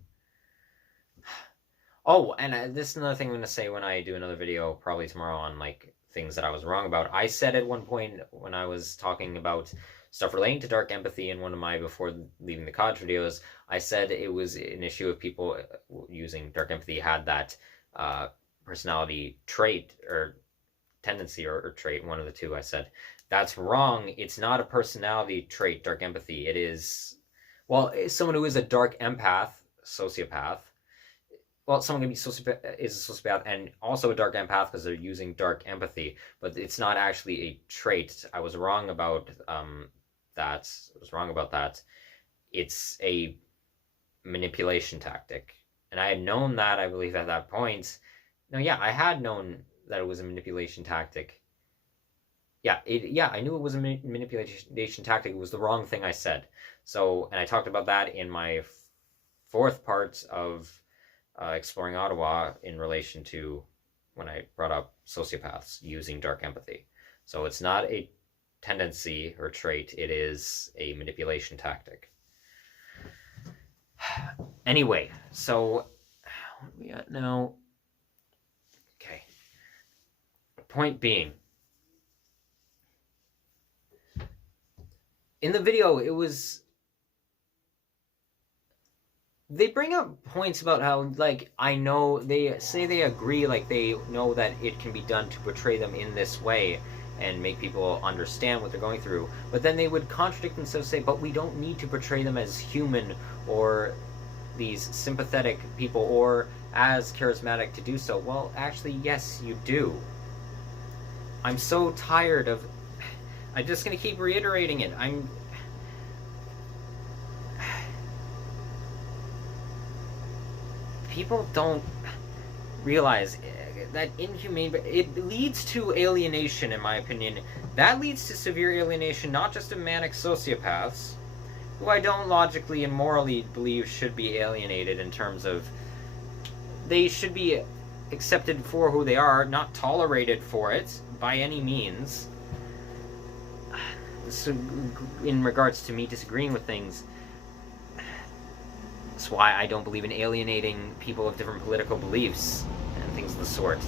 Oh, and this is another thing I'm going to say when I do another video, probably tomorrow, on things that I was wrong about. I said at one point when I was talking about stuff relating to dark empathy in one of my Before Leaving the Cottage videos, I said it was an issue of people using dark empathy had that personality trait or tendency or trait, one of the two, I said, That's wrong. It's not a personality trait, dark empathy. It is, well, someone who is a dark empath, sociopath. Well, someone can be is a sociopath and also a dark empath because they're using dark empathy, but it's not actually a trait. I was wrong about that. I was wrong about that. It's a manipulation tactic. And I had known that, I believe, at that point. No, yeah, I had known that it was a manipulation tactic. Yeah, I knew it was a manipulation tactic. It was the wrong thing I said. So, and I talked about that in my fourth part of Exploring Ottawa in relation to when I brought up sociopaths using dark empathy. So it's not a tendency or trait, it is a manipulation tactic. Anyway, so what are we at now? Okay. Point being, in the video, they bring up points about how, like, I know, they say they agree, like, they know that it can be done to portray them in this way and make people understand what they're going through. But then they would contradict themselves, say, but we don't need to portray them as human or these sympathetic people or as charismatic to do so. Well, actually, yes, you do. I'm so tired of... I'm just going to keep reiterating it. People don't realize that inhumane, it leads to alienation, in my opinion. That leads to severe alienation, not just of manic sociopaths, who I don't logically and morally believe should be alienated in terms of they should be accepted for who they are, not tolerated for it by any means. So, in regards to me disagreeing with things, that's why I don't believe in alienating people of different political beliefs and things of the sort.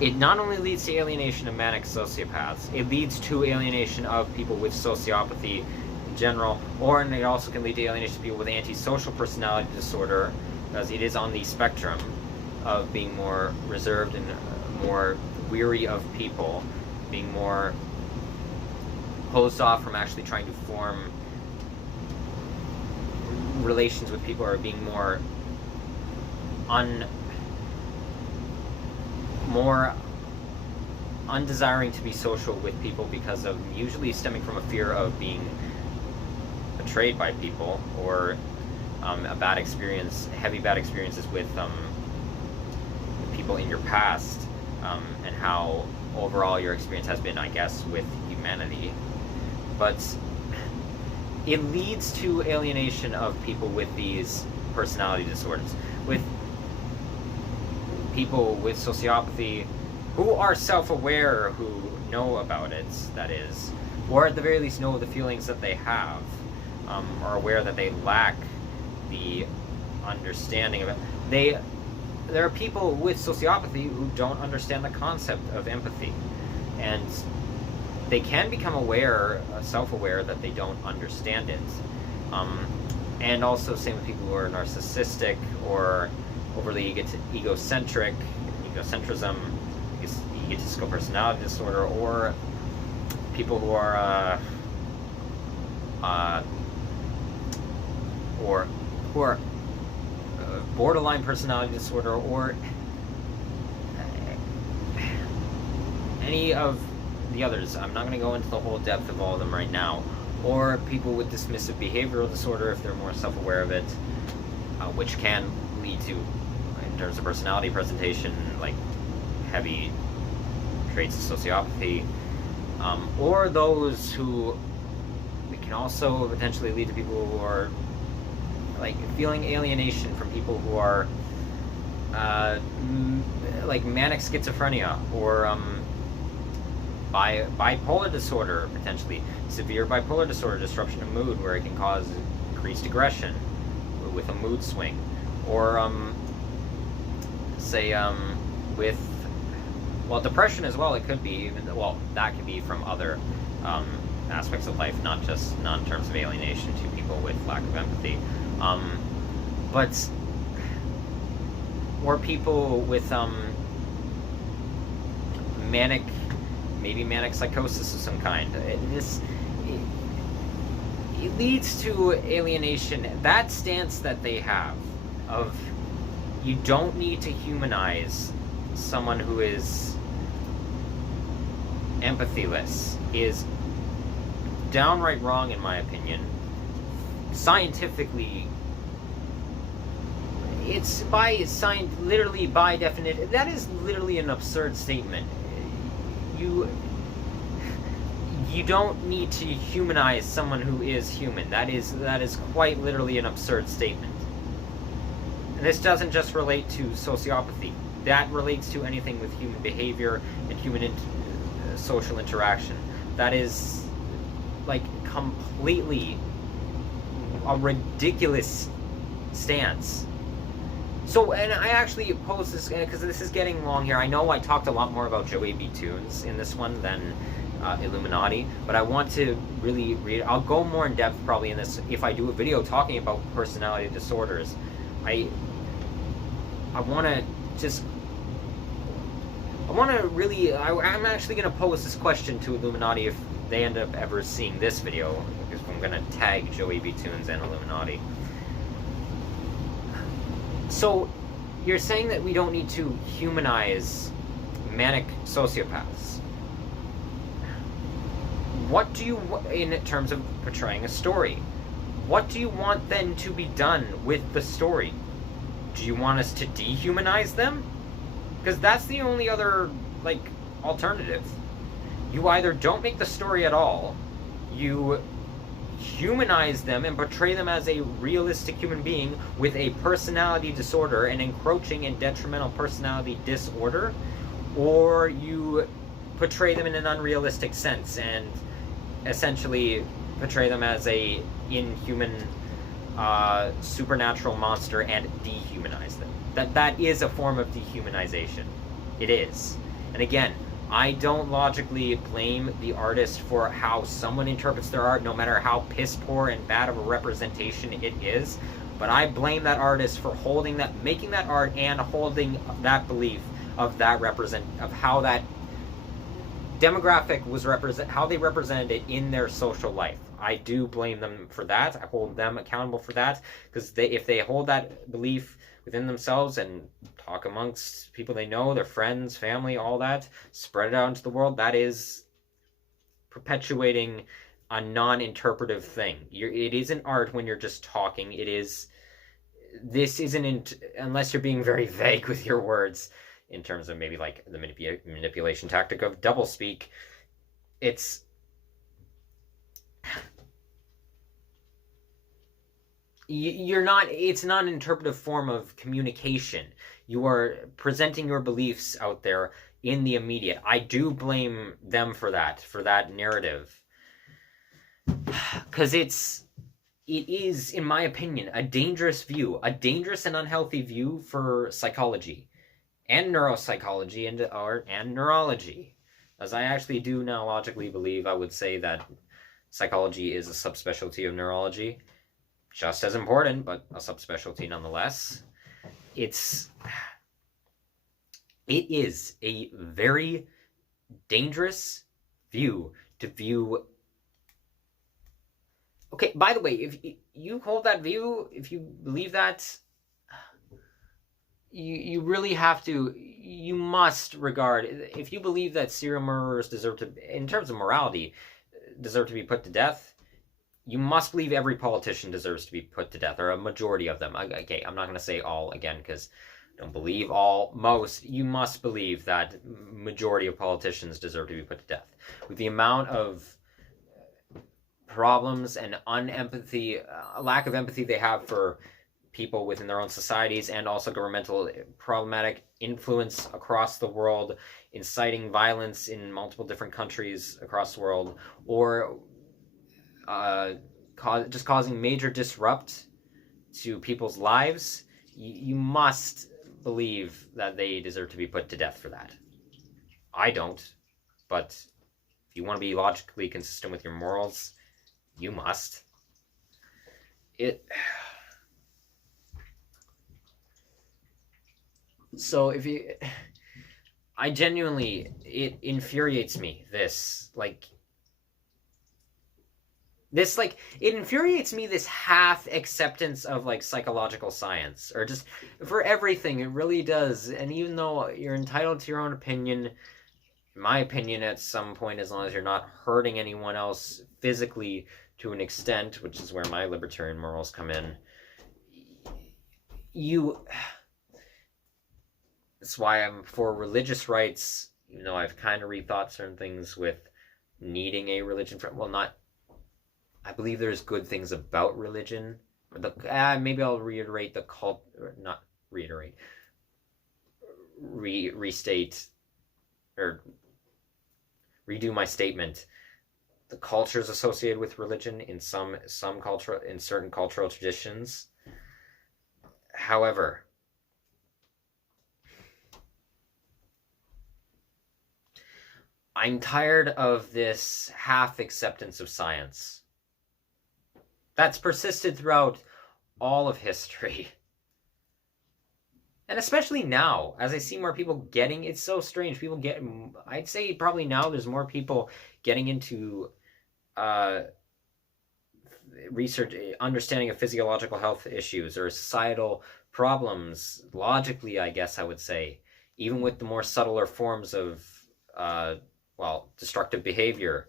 It not only leads to alienation of manic sociopaths, it leads to alienation of people with sociopathy in general, and it also can lead to alienation of people with antisocial personality disorder, because it is on the spectrum of being more reserved and more weary of people, being more closed off from actually trying to form relations with people, or being more undesiring to be social with people because of usually stemming from a fear of being betrayed by people, or a bad experience, heavy bad experiences with people in your past, and how overall your experience has been, I guess, with humanity. But it leads to alienation of people with these personality disorders, with people with sociopathy who are self-aware, who know about it, that is, or at the very least know the feelings that they have, are aware that they lack the understanding of it. There are people with sociopathy who don't understand the concept of empathy, and they can become aware, self-aware, that they don't understand it. And also same with people who are narcissistic or overly egocentric, egocentrism, egotistical personality disorder, or people who are borderline personality disorder, or any of the others. I'm not going to go into the whole depth of all of them right now. Or people with dismissive behavioral disorder, if they're more self-aware of it, which can lead to, in terms of personality presentation, like heavy traits of sociopathy, or those who, it can also potentially lead to people who are like feeling alienation from people who are like manic schizophrenia, or bipolar disorder, potentially severe bipolar disorder, disruption of mood, where it can cause increased aggression with a mood swing, or say with, well, depression as well. It could be even, well, that could be from other aspects of life, not in terms of alienation to people with lack of empathy, but or people with manic, maybe manic psychosis of some kind. It leads to alienation. That stance that they have of you don't need to humanize someone who is empathyless is downright wrong, in my opinion. Scientifically, it's literally by definition, that is literally an absurd statement. You don't need to humanize someone who is human. That is quite literally an absurd statement. And this doesn't just relate to sociopathy. That relates to anything with human behavior and human social interaction. That is, like, completely a ridiculous stance. So, and I actually posed this, because this is getting long here. I know I talked a lot more about JoeyBToonz in this one than Iilluminaughtii, but I want to really read. I'll go more in depth probably in this if I do a video talking about personality disorders. I want to really, I'm actually going to pose this question to Iilluminaughtii if they end up ever seeing this video, because I'm going to tag JoeyBToonz and Iilluminaughtii. So, you're saying that we don't need to humanize manic sociopaths. What do you, in terms of portraying a story, what do you want then to be done with the story? Do you want us to dehumanize them? Because that's the only other, like, alternative. You either don't make the story at all, you humanize them and portray them as a realistic human being with a personality disorder, an encroaching and detrimental personality disorder, or you portray them in an unrealistic sense and essentially portray them as a inhuman supernatural monster and dehumanize them. That is a form of dehumanization. It is. And again, I don't logically blame the artist for how someone interprets their art, no matter how piss poor and bad of a representation it is. But I blame that artist for making that art and holding that belief of that of how that demographic was how they represented it in their social life. I do blame them for that. I hold them accountable for that, because if they hold that belief within themselves and talk amongst people they know, their friends, family, all that, spread it out into the world, that is perpetuating a non-interpretive thing. It isn't art when you're just talking. This isn't, unless you're being very vague with your words, in terms of maybe like the manipulation tactic of doublespeak. It's it's not an interpretive form of communication. You are presenting your beliefs out there in the immediate. I do blame them for that narrative. Because it is, in my opinion, a dangerous and unhealthy view for psychology and neuropsychology and art and neurology. As I actually do now logically believe, I would say that psychology is a subspecialty of neurology. Just as important, but a subspecialty nonetheless. It is a very dangerous view to view. Okay, by the way, if you hold that view, if you believe that, you really have to, you must regard, if you believe that serial murderers deserve to, in terms of morality, deserve to be put to death, you must believe every politician deserves to be put to death, or a majority of them. Okay, I'm not going to say all again, because I don't believe all. Most. You must believe that majority of politicians deserve to be put to death. With the amount of problems and unempathy, lack of empathy they have for people within their own societies, and also governmental problematic influence across the world, inciting violence in multiple different countries across the world, or just causing major disrupt to people's lives, you must believe that they deserve to be put to death for that. I don't, but if you want to be logically consistent with your morals, you must. So if you, I genuinely, it infuriates me, it infuriates me, this half acceptance of, like, psychological science, or just for everything. It really does. And even though you're entitled to your own opinion, in my opinion, at some point, as long as you're not hurting anyone else physically to an extent, which is where my libertarian morals come in, that's why I'm for religious rights, even though I've kind of rethought certain things with needing a religion for, well, not, I believe there's good things about religion. Maybe I'll reiterate the cult, or not reiterate, restate, or redo my statement. The cultures associated with religion in some culture, in certain cultural traditions. However, I'm tired of this half acceptance of science that's persisted throughout all of history. And especially now, as I see more people getting, it's so strange. People get, I'd say probably now there's more people getting into research, understanding of physiological health issues or societal problems, logically, I guess I would say, even with the more subtler forms of, destructive behavior.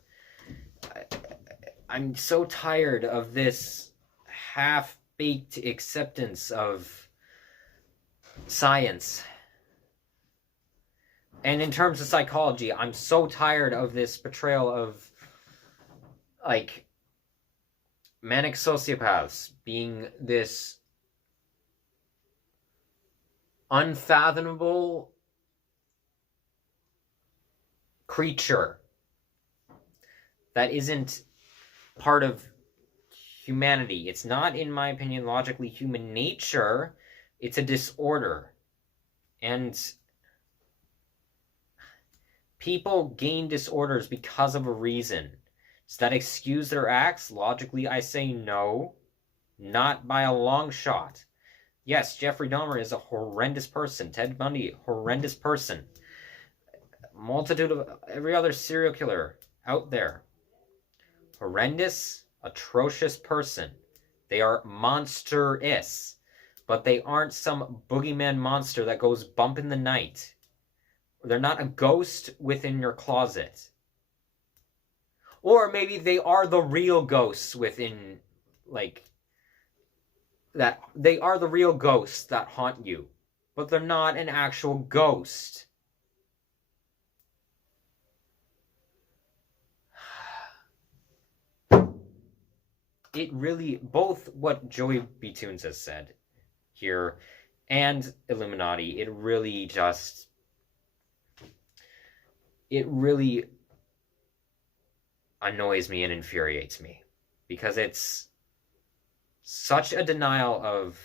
I'm so tired of this half-baked acceptance of science. And in terms of psychology, I'm so tired of this portrayal of, like, manic sociopaths being this unfathomable creature that isn't part of humanity. It's not, in my opinion, logically human nature. It's a disorder. And people gain disorders because of a reason. Does that excuse their acts? Logically, I say no. Not by a long shot. Yes, Jeffrey Dahmer is a horrendous person. Ted Bundy, horrendous person. Multitude of every other serial killer out there. Horrendous, atrocious person. They are monstrous. But they aren't some boogeyman monster that goes bump in the night. They're not a ghost within your closet. Or maybe they are the real ghosts within, like, that they are the real ghosts that haunt you. But they're not an actual ghost. It really, both what JoeyBToonz has said here and Iilluminaughtii, it really annoys me and infuriates me, because it's such a denial of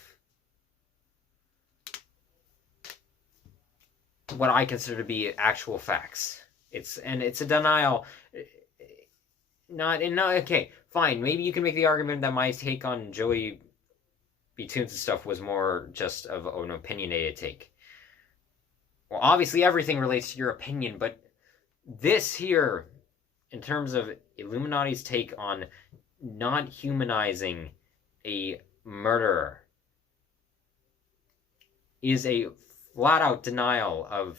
what I consider to be actual facts. It's a denial. Okay, fine. Maybe you can make the argument that my take on JoeyBToonz stuff was more just of an opinionated take. Well, obviously everything relates to your opinion, but this here, in terms of Illuminauti's take on not humanizing a murderer, is a flat-out denial of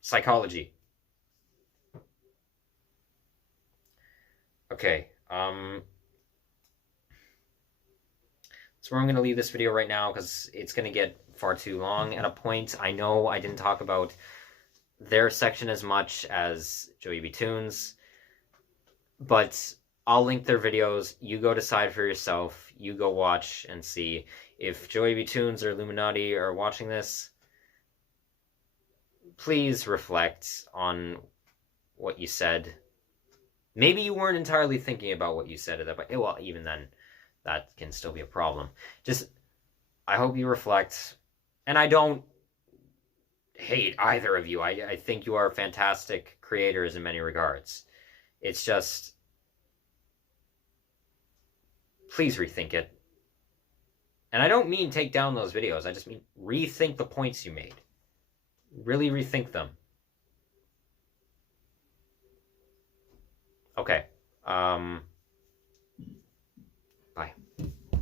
psychology. Okay, that's where I'm going to leave this video right now, because it's going to get far too long at a point. I know I didn't talk about their section as much as JoeyBToonz, but I'll link their videos. You go decide for yourself. You go watch and see. If JoeyBToonz or Illuminaughtii are watching this, please reflect on what you said. Maybe you weren't entirely thinking about what you said at that point. Well, even then, that can still be a problem. Just, I hope you reflect. And I don't hate either of you. I think you are fantastic creators in many regards. It's just, please rethink it. And I don't mean take down those videos. I just mean rethink the points you made. Really rethink them. Okay.